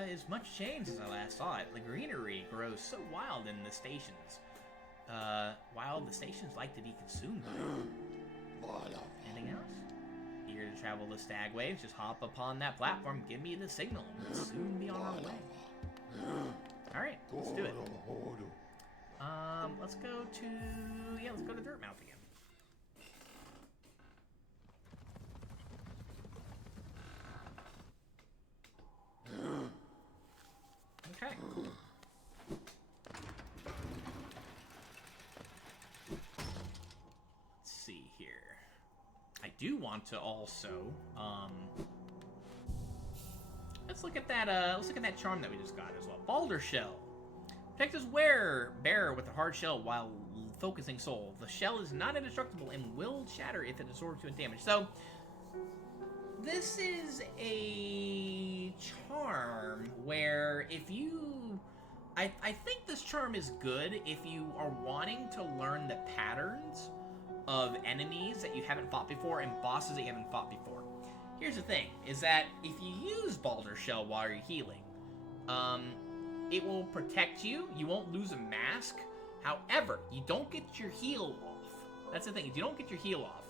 is much changed since I last saw it. The greenery grows so wild in the stations. While the stations like to be consumed by it. Anything else? Eager to travel the stag waves? Just hop upon that platform, give me the signal, and we'll soon be on our way. Alright, let's do it. Let's go to Dirtmouth again. Okay, cool. Let's see here. I do want to also, let's look at that charm that we just got as well. Balder Shell. Protect his bearer with a hard shell while focusing soul. The shell is not indestructible and will shatter if it absorbs too much damage. So, this is a charm where if you... I think this charm is good if you are wanting to learn the patterns of enemies that you haven't fought before and bosses that you haven't fought before. Here's the thing, is that if you use Balder Shell while you're healing, it will protect you. You won't lose a mask. However, you don't get your heal off. That's the thing, is you don't get your heal off.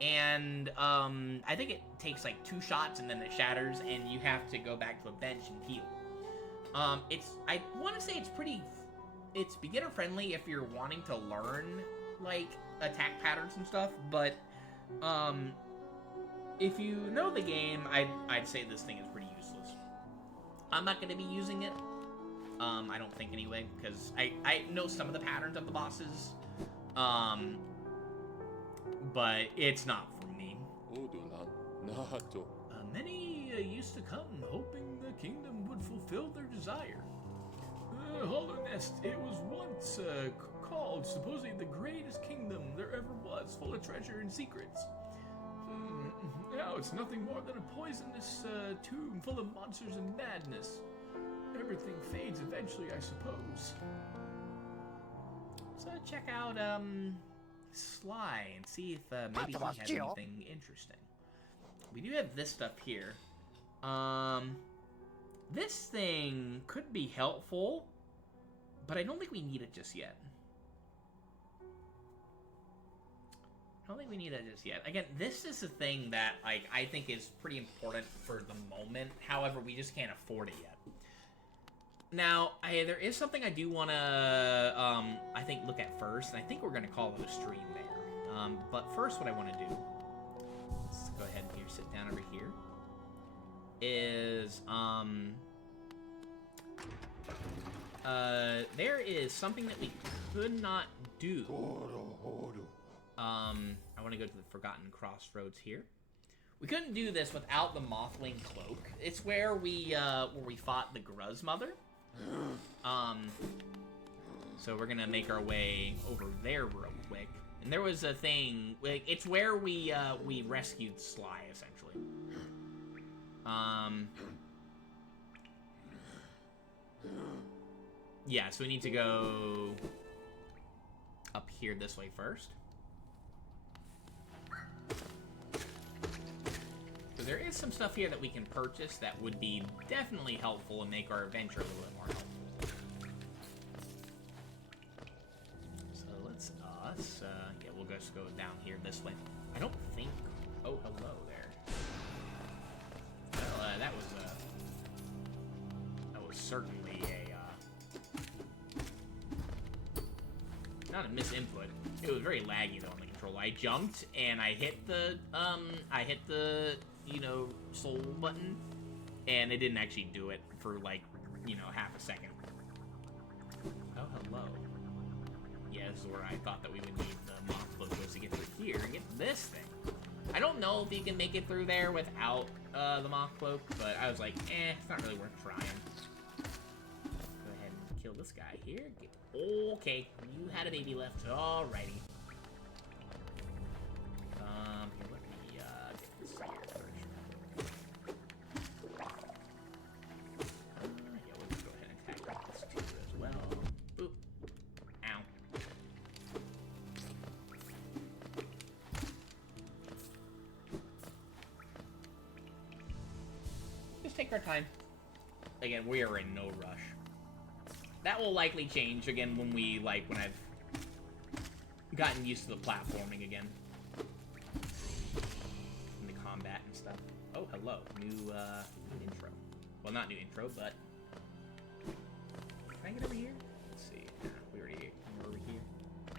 And I think it takes like 2 shots and then it shatters and you have to go back to a bench and heal. I want to say it's beginner friendly if you're wanting to learn like attack patterns and stuff, but if you know the game, I'd say this thing is pretty useless. I'm not going to be using it. I don't think anyway, because I know some of the patterns of the bosses, but it's not for me. Many used to come hoping the kingdom would fulfill their desire. Hallownest, it was once called supposedly the greatest kingdom there ever was, full of treasure and secrets. Now it's nothing more than a poisonous tomb full of monsters and madness. Everything fades eventually, I suppose. So check out Sly and see if maybe he has anything interesting. We do have this stuff here. This thing could be helpful, but I don't think we need it just yet. Again, this is a thing that I think is pretty important for the moment. However, we just can't afford it yet. Now, there is something I do want to, I think, look at first, and I think we're going to call it a stream there. But first, what I want to do, let's go ahead and sit down over here, is, there is something that we could not do. I want to go to the Forgotten Crossroads here. We couldn't do this without the Mothling Cloak. It's where we fought the Gruz Mother. So we're gonna make our way over there real quick. And there was a thing, it's where we rescued Sly, essentially. Yeah, so we need to go up here this way first. So there is some stuff here that we can purchase that would be definitely helpful and make our adventure a little bit more helpful. certainly a, not a misinput. It was very laggy though on the controller. I jumped and I hit the, you know, soul button, and it didn't actually do it for like, you know, half a second. Oh, hello. Yeah, this is where I thought that we would need the mock cloak was to get through here and get this thing. I don't know if you can make it through there without the mock cloak, but I was like, it's not really worth trying. Go ahead and kill this guy here. Okay, you had a baby left. Alrighty. Here, let me get this here first. Yeah, we'll go ahead and attack this too as well. Boop. Ow. Just take our time. Again, we are in no rush. That will likely change again when I've gotten used to the platforming again. And the combat and stuff. Oh, hello. New intro. Well, not new intro, but... Can I get over here? Let's see. Nah, we're over here. I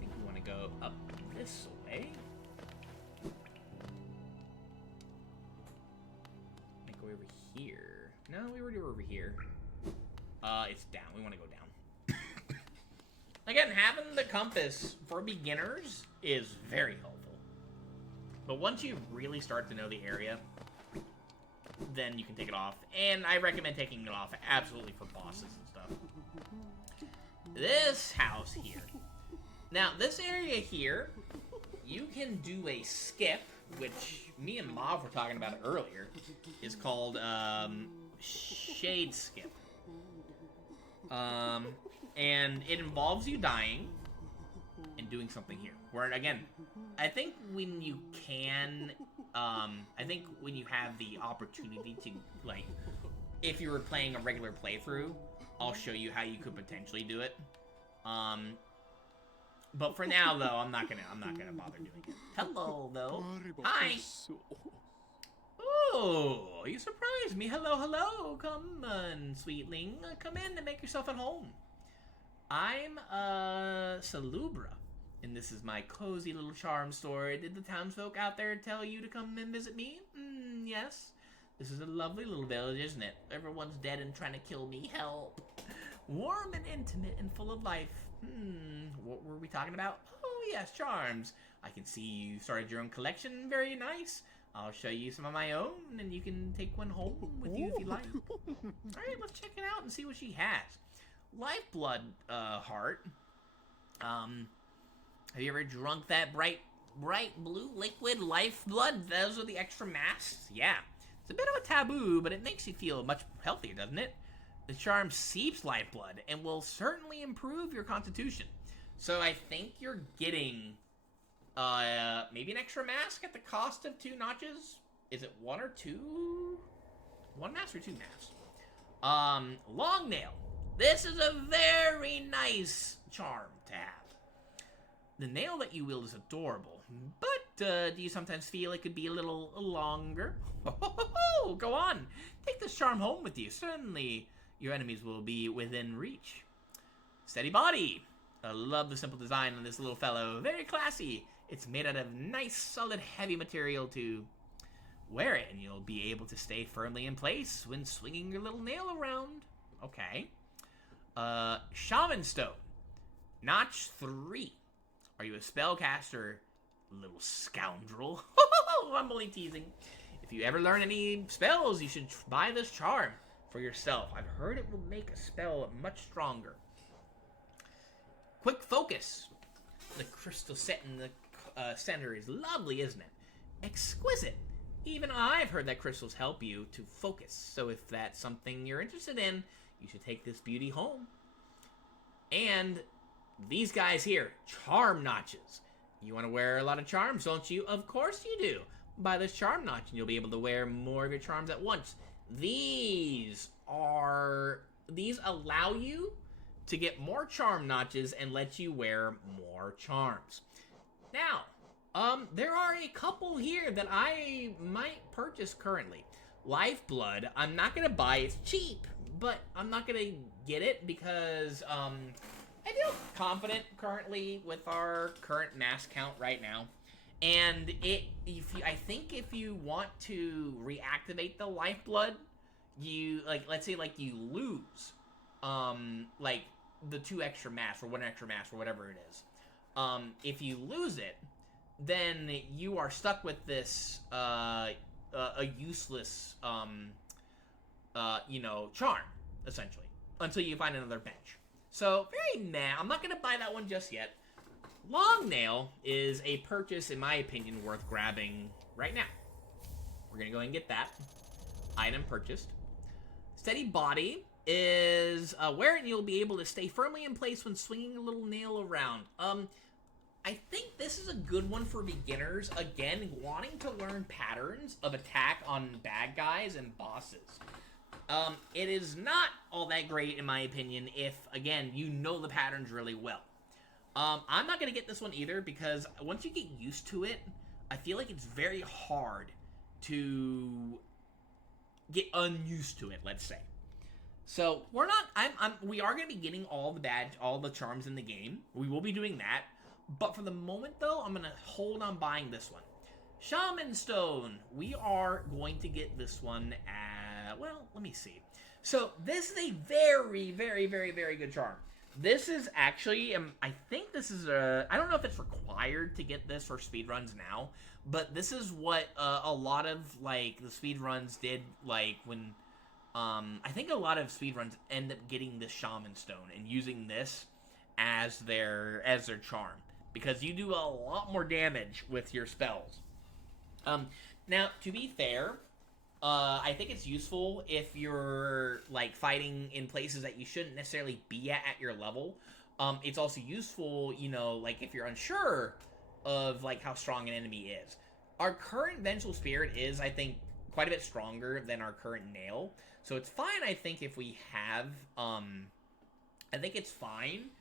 think we want to go up this way. I go over here. No, we already were over here. It's down. We want to go down. Again, having the compass for beginners is very helpful. But once you really start to know the area, then you can take it off. And I recommend taking it off absolutely for bosses and stuff. This house here. Now, this area here, you can do a skip, which me and Mav were talking about earlier, is called Shade Skip. And it involves you dying and doing something here. Where, again, I think when you can, I think when you have the opportunity to, like, if you were playing a regular playthrough, I'll show you how you could potentially do it. But for now, though, I'm not gonna bother doing it. Hello, though. Hi. Oh, you surprised me. Hello, hello. Come on, sweetling. Come in and make yourself at home. I'm, Salubra, and this is my cozy little charm store. Did the townsfolk out there tell you to come and visit me? Yes. This is a lovely little village, isn't it? Everyone's dead and trying to kill me. Help. Warm and intimate and full of life. What were we talking about? Oh, yes, charms. I can see you started your own collection. Very nice. I'll show you some of my own, and you can take one home with you if you like. Alright, let's check it out and see what she has. Lifeblood, heart. Have you ever drunk that bright blue liquid lifeblood? Those are the extra masks? Yeah. It's a bit of a taboo, but it makes you feel much healthier, doesn't it? The charm seeps lifeblood and will certainly improve your constitution. So I think you're getting... maybe an extra mask at the cost of 2 notches? Is it 1 or 2? 1 mask or 2 masks? Long nail. This is a very nice charm to have. The nail that you wield is adorable, but do you sometimes feel it could be a little longer? Go on. Take this charm home with you. Certainly your enemies will be within reach. Steady body. I love the simple design on this little fellow. Very classy. It's made out of nice, solid, heavy material to wear it, and you'll be able to stay firmly in place when swinging your little nail around. Okay. Shaman Stone. Notch 3. Are you a spellcaster, little scoundrel? I'm only teasing. If you ever learn any spells, you should buy this charm for yourself. I've heard it will make a spell much stronger. Quick focus. The crystal set in the center is lovely, isn't it? Exquisite. Even I've heard that crystals help you to focus. So if that's something you're interested in, you should take this beauty home. And these guys here, charm notches. You want to wear a lot of charms, don't you? Of course you do. Buy this charm notch and you'll be able to wear more of your charms at once. These allow you to get more charm notches and let you wear more charms. Now, there are a couple here that I might purchase currently. Lifeblood, I'm not gonna buy. It's cheap, but I'm not gonna get it because I feel confident currently with our current mass count right now. And I think if you want to reactivate the Lifeblood, you let's say you lose like the 2 extra mass or 1 extra mass or whatever it is. If you lose it, then you are stuck with this a useless charm essentially until you find another bench. So very meh. I'm not gonna buy that one just yet. Long Nail is a purchase, in my opinion, worth grabbing right now. We're gonna go ahead and get that item purchased. Steady Body is wear it and you'll be able to stay firmly in place when swinging a little nail around. I think this is a good one for beginners, again, wanting to learn patterns of attack on bad guys and bosses. It is not all that great, in my opinion, if, again, you know the patterns really well. I'm not going to get this one either, because once you get used to it, I feel like it's very hard to get unused to it, let's say. So, we are going to be getting all the charms in the game. We will be doing that. But for the moment, though, I'm going to hold on buying this one. Shaman Stone. We are going to get this one at, well, let me see. So, this is a very, very, very, very good charm. This is actually, I think this is I don't know if it's required to get this for speedruns now, but this is what a lot of, the speedruns did, when, I think a lot of speedruns end up getting this Shaman Stone and using this as their charm. Because you do a lot more damage with your spells. Now, to be fair, I think it's useful if you're, fighting in places that you shouldn't necessarily be at your level. It's also useful, if you're unsure of, how strong an enemy is. Our current Vengeful Spirit is, I think, quite a bit stronger than our current Nail. So it's fine, I think, if we have, I think it's fine.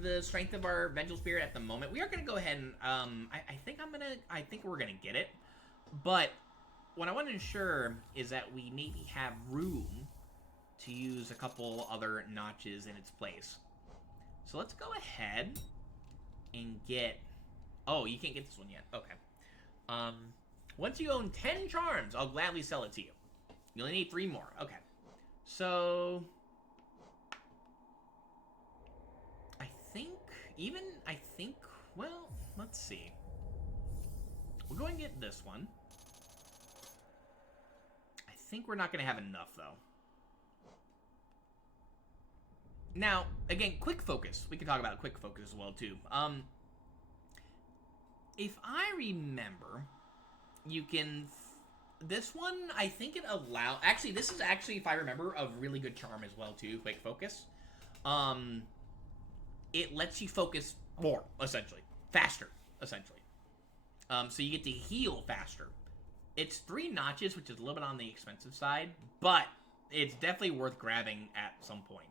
The strength of our Vengeful Spirit at the moment. We are going to go ahead and, I think we're going to get it. But what I want to ensure is that we maybe have room to use a couple other notches in its place. So let's go ahead and get, oh, you can't get this one yet. Okay. Once you own 10 charms, I'll gladly sell it to you. You only need 3 more. Okay. So I think, well, let's see. We'll go and get this one. I think we're not going to have enough, though. Now, again, quick focus. We can talk about quick focus as well, too. If I remember, you can... This one, I think it allows... Actually, this is actually, if I remember, a really good charm as well, too. Quick focus. It lets you focus more, essentially. Faster, essentially. So you get to heal faster. It's 3 notches, which is a little bit on the expensive side, but it's definitely worth grabbing at some point.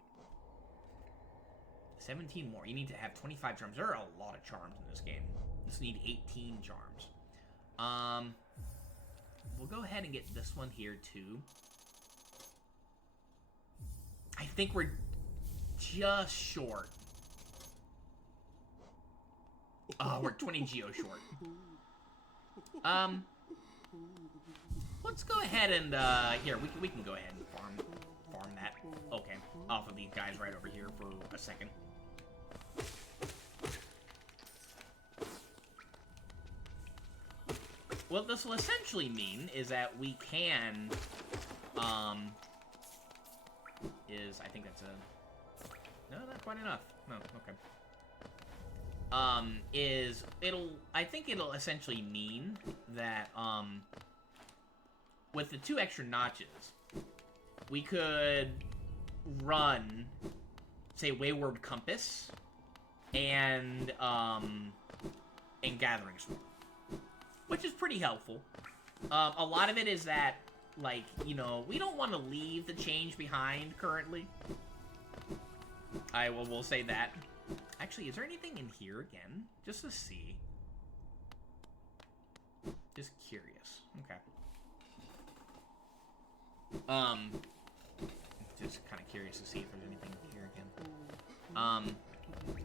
17 more. You need to have 25 charms. There are a lot of charms in this game. Just need 18 charms. We'll go ahead and get this one here, too. I think we're just short. We're 20 geo short. Let's go ahead and, here, we can go ahead and farm that. Okay, off of these guys right over here for a second. What this will essentially mean is that we can, I think that's no, not quite enough. No, okay. I think it'll essentially mean that, with the 2 extra notches, we could run, say, Wayward Compass and Gathering Storm, which is pretty helpful. A lot of it is that, we don't want to leave the change behind currently. We'll say that. Actually, is there anything in here again? Just to see. Just curious. Okay. Just kind of curious to see if there's anything here again.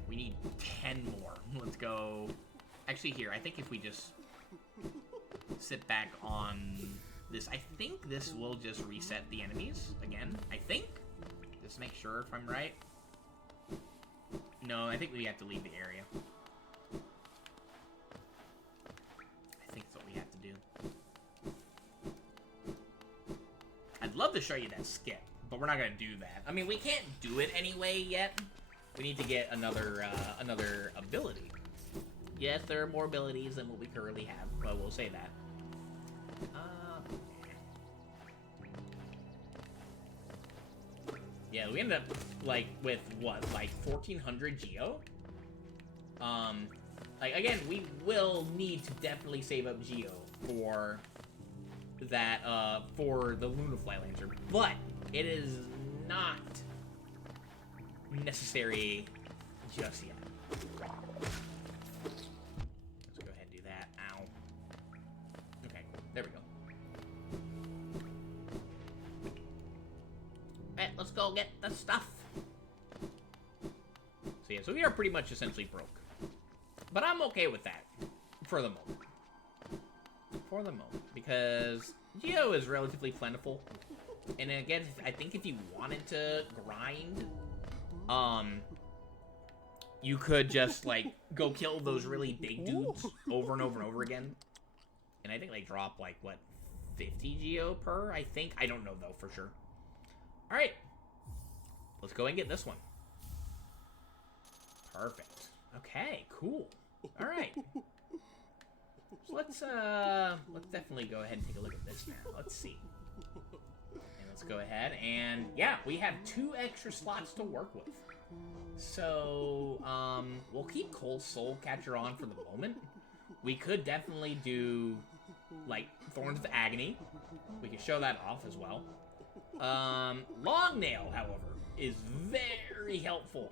We need 10 more. Let's go. Actually, here, I think if we just sit back on this, I think this will just reset the enemies again. I think. Just make sure if I'm right. No, I think we have to leave the area. I think that's what we have to do. I'd love to show you that skip, but we're not gonna do that. I mean, we can't do it anyway yet. We need to get another ability. Yes, there are more abilities than what we currently have. Well, we'll say that. Yeah, we ended up, like, with, what, like, 1,400 Geo? Like, again, we will need to definitely save up Geo for that, for the Luna Fly Lancer, but it is not necessary just yet. Let's go ahead and do that. Ow. Okay, there we go. Alright, let's go get the stuff. So yeah, so we are pretty much essentially broke. But I'm okay with that. For the moment. For the moment. Because Geo is relatively plentiful. And again, I think if you wanted to grind, you could just, like, go kill those really big dudes over and over and over again. And I think they drop, like, what, 50 Geo per, I think? I don't know, though, for sure. Alright. Let's go and get this one. Perfect. Okay, cool. Alright. So let's definitely go ahead and take a look at this now. Let's see. And let's go ahead and, yeah, we have 2 extra slots to work with. So, we'll keep Cole's Soul Catcher on for the moment. We could definitely do, like, Thorns of Agony. We could show that off as well. Long Nail, however, is very helpful.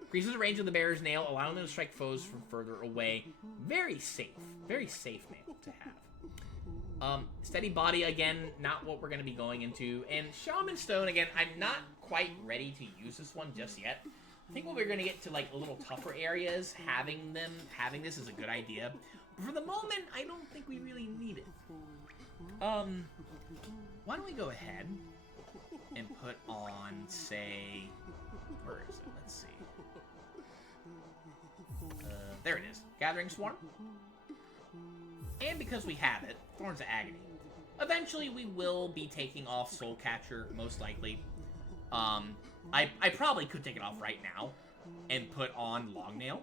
Increases the range of the bearer's nail, allowing them to strike foes from further away. Very safe nail to have. Steady Body, again, not what we're going to be going into. And Shaman Stone, again, I'm not quite ready to use this one just yet. I think when we're going to get to, like, a little tougher areas, having this is a good idea. But for the moment, I don't think we really need it. Why don't we go ahead and put on, say, where is it? Let's see. There it is. Gathering Swarm. And because we have it, Thorns of Agony. Eventually, we will be taking off Soul Catcher, most likely. I probably could take it off right now and put on Long Nail.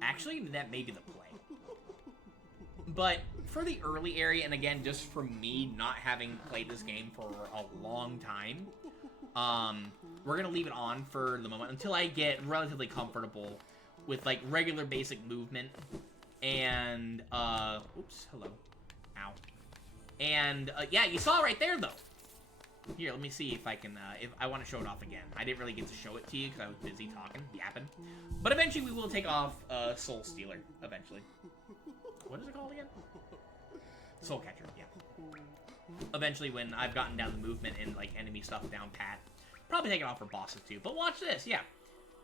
Actually, that may be the play. But for the early area, and again, just for me not having played this game for a long time, we're going to leave it on for the moment until I get relatively comfortable with, like, regular basic movement. And, oops, hello. Ow. And, yeah, you saw it right there, though. Here, let me see if I can, if I want to show it off again. I didn't really get to show it to you because I was busy talking, yapping. But eventually we will take off, Soul Stealer, eventually. What is it called again? Soul Catcher, yeah. Eventually when I've gotten down the movement and, like, enemy stuff down pat. Probably take it off for bosses, too. But watch this, yeah.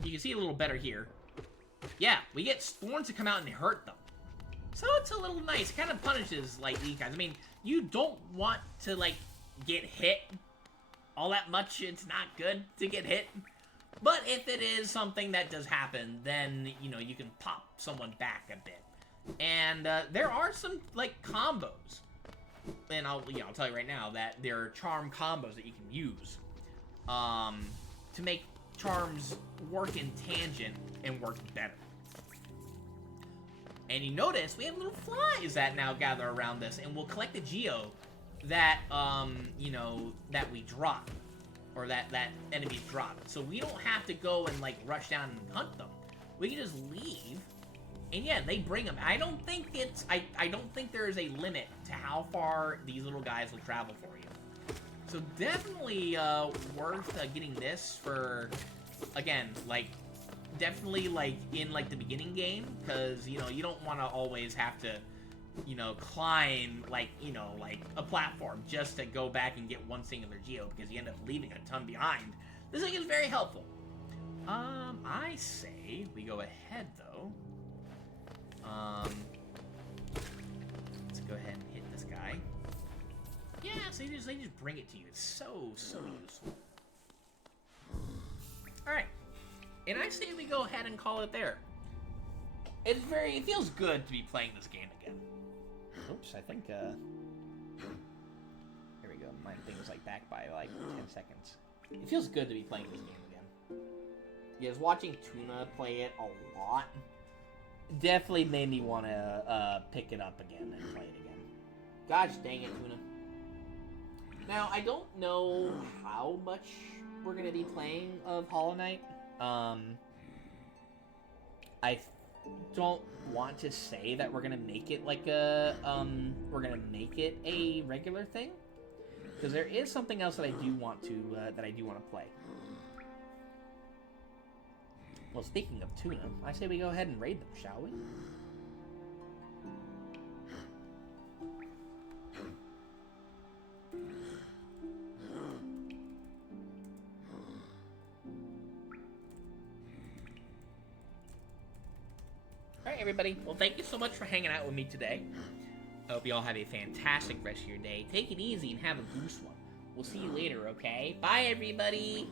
You can see a little better here. Yeah, we get Thorns to come out and hurt them. So it's a little nice. It kind of punishes, like, these guys. I mean, you don't want to, like, get hit all that much. It's not good to get hit. But if it is something that does happen, then, you know, you can pop someone back a bit. And there are some, like, combos. And I'll tell you right now that there are charm combos that you can use to make charms work in tangent and work better. And you notice we have little flies that now gather around this, and we'll collect the Geo that, you know, that we drop, or that enemies drop. So we don't have to go and, like, rush down and hunt them. We can just leave, and yeah, they bring them. I don't think it's, I don't think there is a limit to how far these little guys will travel for you. So definitely worth getting this for, again, like, definitely, like, in, like, the beginning game, because, you know, you don't want to always have to you know, climb, like, you know, like a platform just to go back and get one singular geo because you end up leaving a ton behind. This thing is very helpful. I say we go ahead, though. Let's go ahead and hit this guy. Yeah, so they just bring it to you. It's so useful. Alright. And I say we go ahead and call it there. It feels good to be playing this game again. Oops, I think, there we go. My thing was, like, back by, like, 10 seconds. It feels good to be playing this game again. Yes, watching Tuna play it a lot definitely made me want to, pick it up again and play it again. Gosh dang it, Tuna. Now, I don't know how much we're going to be playing of Hollow Knight. I don't want to say that we're gonna make it like a regular thing, because there is something else that I do want to play. Well, speaking of Tuna, I say we go ahead and raid them, shall we? Alright, everybody. Well, thank you so much for hanging out with me today. I hope you all have a fantastic rest of your day. Take it easy and have a goose one. We'll see you later, okay? Bye, everybody!